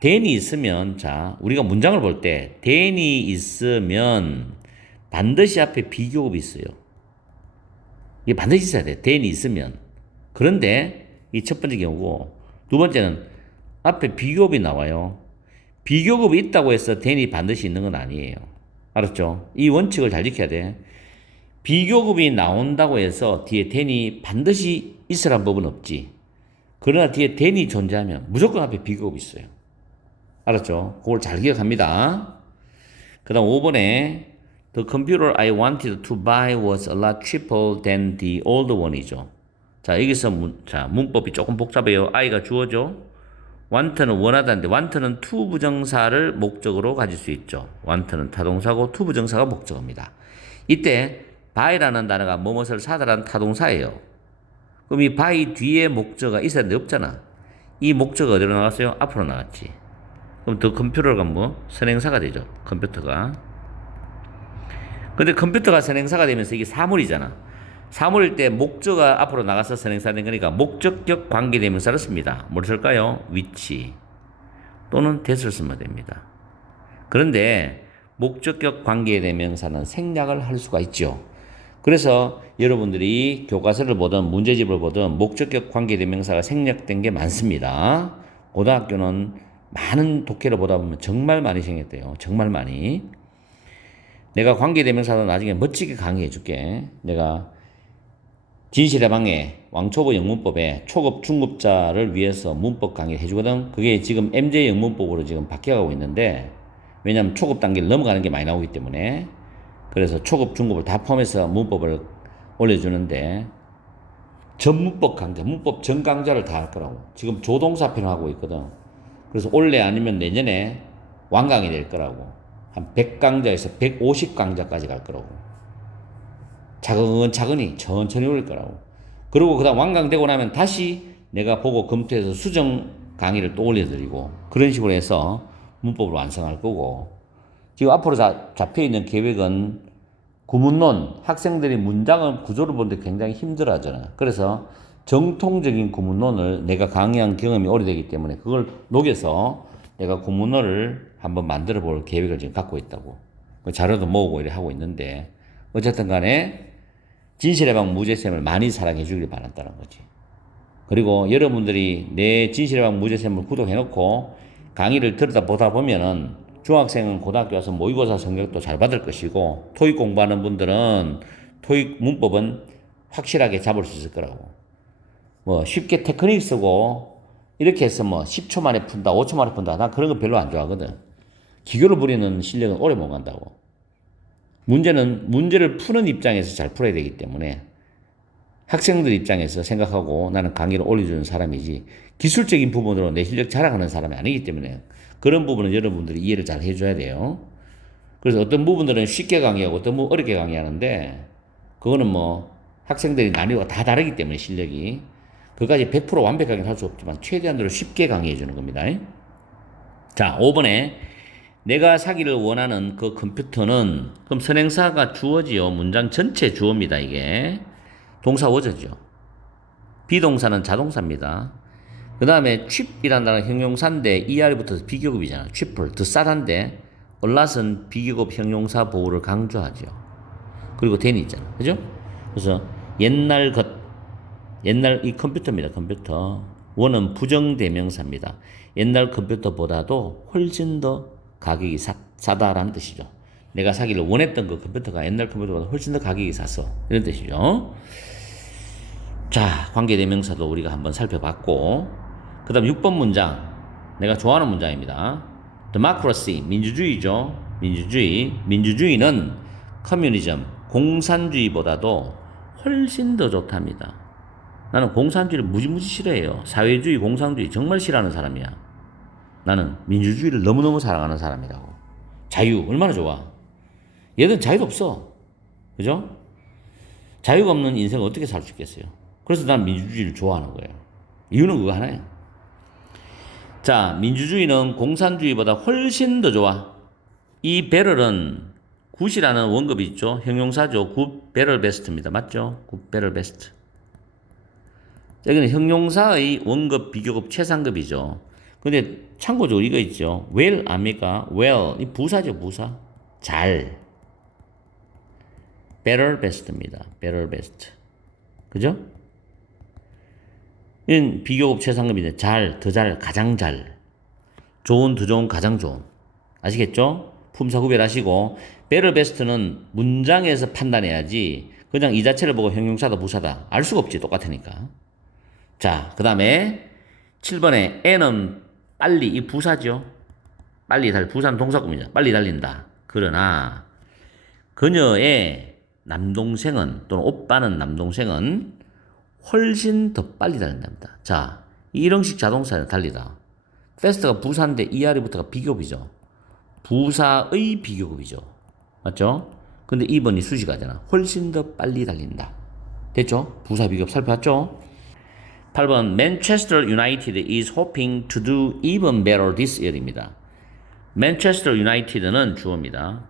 than이 있으면, 자, 우리가 문장을 볼 때 than이 있으면 반드시 앞에 비교급이 있어요. 이게 반드시 있어야 돼. than이 있으면. 그런데 이 첫 번째 경우고, 두 번째는 앞에 비교급이 나와요. 비교급이 있다고 해서 than이 반드시 있는 건 아니에요. 알았죠? 이 원칙을 잘 지켜야 돼. 비교급이 나온다고 해서 뒤에 than이 반드시 있으란 법은 없지. 그러나 뒤에 than이 존재하면 무조건 앞에 비교급이 있어요. 알았죠? 그걸 잘 기억합니다. 그 다음 5번에 The computer I wanted to buy was a lot cheaper than the old one이죠. 자, 여기서 문법이 조금 복잡해요. I가 주어죠. want는 원하다인데 want는 to 부정사를 목적으로 가질 수 있죠. want는 타동사고 to 부정사가 목적어입니다. 이때 buy라는 단어가 뭐뭇을 사다라는 타동사예요. 그럼 이 buy 뒤에 목적어가 있어야 되는데 없잖아. 이 목적어가 어디로 나갔어요? 앞으로 나갔지. 그럼 더 컴퓨터가 뭐? 선행사가 되죠. 컴퓨터가. 근데 컴퓨터가 선행사가 되면서 이게 사물이잖아. 사물일 때 목적어가 앞으로 나가서 선행사 된 거니까 목적격 관계대명사를 씁니다. 뭘 쓸까요? which 또는 that을 쓰면 됩니다. 그런데 목적격 관계대명사는 생략을 할 수가 있죠. 그래서 여러분들이 교과서를 보든 문제집을 보든 목적격 관계대명사가 생략된 게 많습니다. 고등학교는 많은 독해를 보다 보면 정말 많이 생겼대요. 정말 많이. 내가 관계대명사도 나중에 멋지게 강의해 줄게. 내가 진실의 방에 왕초보 영문법에 초급 중급자를 위해서 문법 강의를 해주거든. 그게 지금 MJ 영문법으로 지금 바뀌어가고 있는데, 왜냐면 초급 단계를 넘어가는 게 많이 나오기 때문에. 그래서 초급 중급을 다 포함해서 문법을 올려주는데, 전문법 강좌, 문법 전 강좌를 다 할 거라고. 지금 조동사편을 하고 있거든. 그래서 올해 아니면 내년에 완강이 될 거라고. 한 100강좌에서 150강좌까지 갈 거라고. 차근차근히 천천히 올릴 거라고. 그리고 그 다음 완강되고 나면 다시 내가 보고 검토해서 수정 강의를 또 올려드리고, 그런 식으로 해서 문법을 완성할 거고, 지금 앞으로 잡혀있는 계획은 구문론, 학생들이 문장을 구조를 보는데 굉장히 힘들어 하잖아. 그래서 정통적인 구문론을 내가 강의한 경험이 오래되기 때문에 그걸 녹여서 내가 구문론을 한번 만들어 볼 계획을 지금 갖고 있다고. 자료도 모으고 이렇게 하고 있는데, 어쨌든 간에 진실의 방 무제쌤을 많이 사랑해 주길 바란다는 거지. 그리고 여러분들이 내 진실의 방 무제쌤을 구독해놓고 강의를 들여다보다 보면은 중학생은 고등학교 와서 모의고사 성적도 잘 받을 것이고, 토익 공부하는 분들은 토익 문법은 확실하게 잡을 수 있을 거라고. 뭐 쉽게 테크닉 쓰고 이렇게 해서 뭐 10초 만에 푼다, 5초 만에 푼다. 난 그런 거 별로 안 좋아하거든. 기교를 부리는 실력은 오래 못 간다고. 문제는 문제를 푸는 입장에서 잘 풀어야 되기 때문에 학생들 입장에서 생각하고 나는 강의를 올려주는 사람이지 기술적인 부분으로 내 실력 자랑하는 사람이 아니기 때문에 그런 부분은 여러분들이 이해를 잘 해줘야 돼요. 그래서 어떤 부분들은 쉽게 강의하고 어떤 부분 어렵게 강의하는데 그거는 뭐 학생들이 난이도가 다 다르기 때문에 실력이 그까지 100% 완벽하게 할 수 없지만 최대한으로 쉽게 강의해 주는 겁니다. 자, 5번에 내가 사기를 원하는 그 컴퓨터는 그럼 선행사가 주어지요. 문장 전체 주어입니다. 이게 동사 워저죠. 비동사는 자동사입니다. 그 다음에 cheap이라는 단어는 형용사인데 ER이 붙어서 비교급이잖아. cheaper, 더 싸단데 a lot은 비교급 형용사 보호를 강조하죠. 그리고 than이 있잖아. 그죠? 그래서 옛날 것, 옛날 이 컴퓨터입니다. 컴퓨터. 원은 부정대명사입니다. 옛날 컴퓨터보다도 훨씬 더 가격이 싸다라는 뜻이죠. 내가 사기를 원했던 그 컴퓨터가 옛날 컴퓨터보다 훨씬 더 가격이 쌌어. 이런 뜻이죠. 자, 관계대명사도 우리가 한번 살펴봤고 그 다음 6번 문장 내가 좋아하는 문장입니다. Democracy, 민주주의죠. 민주주의는 커뮤니즘, 공산주의보다도 훨씬 더 좋답니다. 나는 공산주의를 무지무지 싫어해요. 사회주의, 공산주의 정말 싫어하는 사람이야. 나는 민주주의를 너무너무 사랑하는 사람이라고. 자유 얼마나 좋아. 얘들은 자유가 없어. 그죠? 자유가 없는 인생을 어떻게 살 수 있겠어요. 그래서 난 민주주의를 좋아하는 거예요. 이유는 그거 하나예요. 자, 민주주의는 공산주의보다 훨씬 더 좋아. 이 배럴은 굿이라는 원급이 있죠. 형용사죠. 굿 배럴 베스트입니다. 맞죠? 굿 배럴 베스트. 여기는 형용사의 원급, 비교급, 최상급이죠. 근데 참고적으로 이거 있죠. well 압니까? well 이 부사죠. 부사. 잘. better best입니다. better best. 그죠? 이건 비교급 최상급인데 잘, 더 잘, 가장 잘. 좋은, 더 좋은, 가장 좋은. 아시겠죠? 품사 구별하시고 better best는 문장에서 판단해야지 그냥 이 자체를 보고 형용사다 부사다 알 수가 없지. 똑같으니까. 자, 그 다음에 7번에 N은 빨리, 이 부사죠. 빨리 부사는 동사구문이죠. 빨리 달린다. 그러나 그녀의 남동생은 또는 오빠는 남동생은 훨씬 더 빨리 달린답니다. 자, 일형식 자동사는 달리다. fast가 부사인데 ER부터가 비교급이죠. 부사의 비교급이죠. 맞죠? 근데 2번이 수식하잖아. 훨씬 더 빨리 달린다. 됐죠? 부사 비교급 살펴봤죠? 8번 Manchester United is hoping to do even better this year입니다. Manchester United는 주어입니다.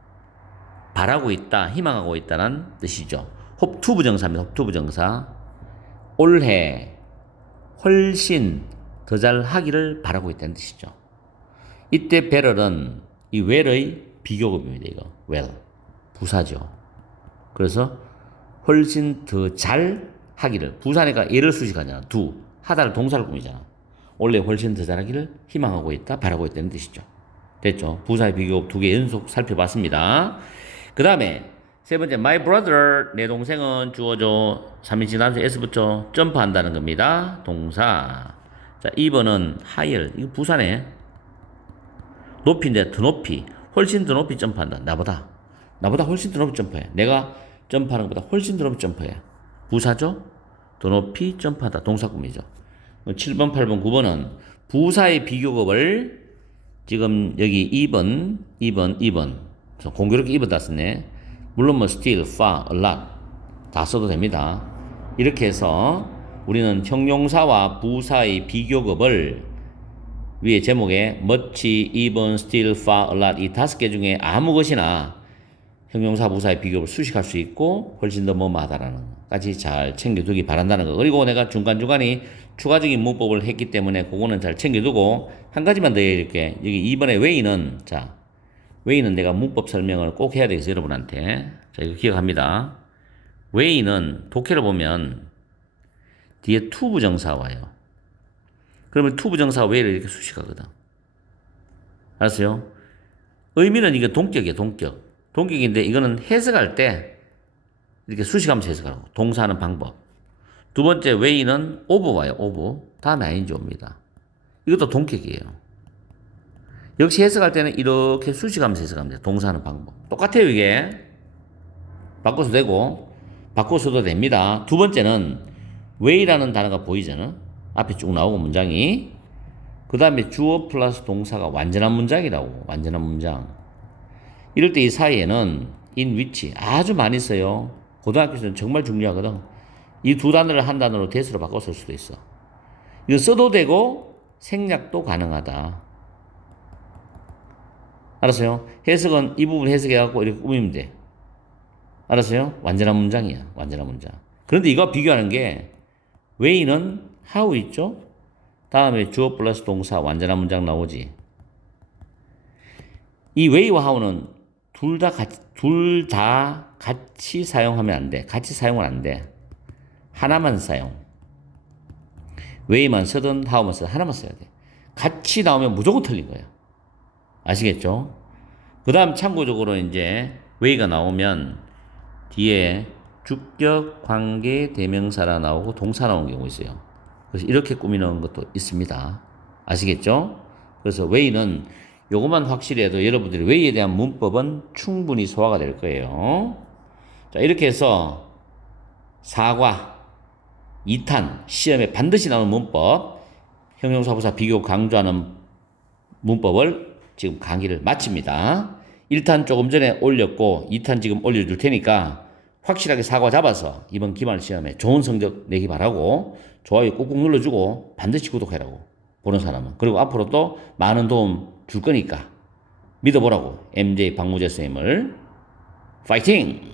바라고 있다, 희망하고 있다는 뜻이죠. hope to 부정사입니다. hope to 부정사. 올해 훨씬 더 잘하기를 바라고 있다는 뜻이죠. 이때 better는 이 well의 비교급입니다. 이거 well 부사죠. 그래서 훨씬 더 잘하기를 부사니까 예를 수식하잖아. do 하다를 동사를 꾸미잖아. 원래 훨씬 더 잘하기를 희망하고 있다, 바라고 있다는 뜻이죠. 됐죠? 부사의 비교급 2개 연속 살펴봤습니다. 그 다음에 세 번째 my brother 내 동생은 주어져 3인칭 단수 s 붙여 점프한다는 겁니다. 동사. 자, 2번은 higher 이거 부사네. 높이인데 더 높이 훨씬 더 높이 점프한다. 나보다 훨씬 더 높이 점프해. 내가 점프하는 것보다 훨씬 더 높이 점프해. 부사죠? 더 높이 점프하다. 동사구문이죠. 7번, 8번, 9번은 부사의 비교급을 지금 여기 2번 공교롭게 2번 다 썼네. 물론 뭐 still, far, a lot 다 써도 됩니다. 이렇게 해서 우리는 형용사와 부사의 비교급을 위에 제목에 much, even, still, far, a lot 이 5개 중에 아무 것이나 형용사, 부사의 비교급을 수식할 수 있고 훨씬 더 뭐하다라는 것까지 잘 챙겨두기 바란다는 거. 그리고 내가 중간중간에 추가적인 문법을 했기 때문에 그거는 잘 챙겨두고 한 가지만 더 해드릴게. 여기 2번에 way는 자 way는 내가 문법 설명을 꼭 해야 되겠어 여러분한테. 자 이거 기억합니다. way는 독해를 보면 뒤에 to 부정사 와요. 그러면 to 부정사 way를 이렇게 수식하거든. 알았어요? 의미는 이게 동격이에요. 동격인데 이거는 해석할 때 이렇게 수식하면서 해석하라고. 동사하는 방법. 두 번째 way는 of 와요. of. 다음에 ing 옵니다. 이것도 동격이에요. 역시 해석할 때는 이렇게 수식하면서 해석하면 돼요. 동사하는 방법. 똑같아요, 이게. 바꿔서 되고, 바꿔서도 됩니다. 두 번째는 way라는 단어가 보이잖아. 앞에 쭉 나오고 문장이. 그 다음에 주어 플러스 동사가 완전한 문장이라고. 완전한 문장. 이럴 때 이 사이에는 in which 아주 많이 써요. 고등학교에서는 정말 중요하거든. 이 두 단어를 한 단어로 대수로 바꿔 쓸 수도 있어. 이거 써도 되고 생략도 가능하다. 알았어요? 해석은 이 부분 해석해갖고 이렇게 꾸미면 돼. 알았어요? 완전한 문장이야. 완전한 문장. 그런데 이거 비교하는 게 way는 how 있죠? 다음에 주어 플러스 동사 완전한 문장 나오지. 이 way와 how는 둘 다 같이 사용하면 안 돼. 같이 사용은 안 돼. 하나만 사용. way만 쓰든 how만 쓰든 하나만 써야 돼. 같이 나오면 무조건 틀린 거야. 아시겠죠? 그 다음 참고적으로 이제 way가 나오면 뒤에 주격, 관계, 대명사라 나오고 동사 나오는 경우 있어요. 그래서 이렇게 꾸미는 것도 있습니다. 아시겠죠? 그래서 way는 요것만 확실히 해도 여러분들이 way에 대한 문법은 충분히 소화가 될 거예요. 자, 이렇게 해서 4과 2탄 시험에 반드시 나오는 문법, 형용사부사 비교 강조하는 문법을 지금 강의를 마칩니다. 1탄 조금 전에 올렸고 2탄 지금 올려줄 테니까 확실하게 사과 잡아서 이번 기말 시험에 좋은 성적 내기 바라고 좋아요 꾹꾹 눌러주고 반드시 구독해라고 보는 사람은. 그리고 앞으로 또 많은 도움 줄 거니까 믿어보라고 MJ 박무재 쌤을 파이팅!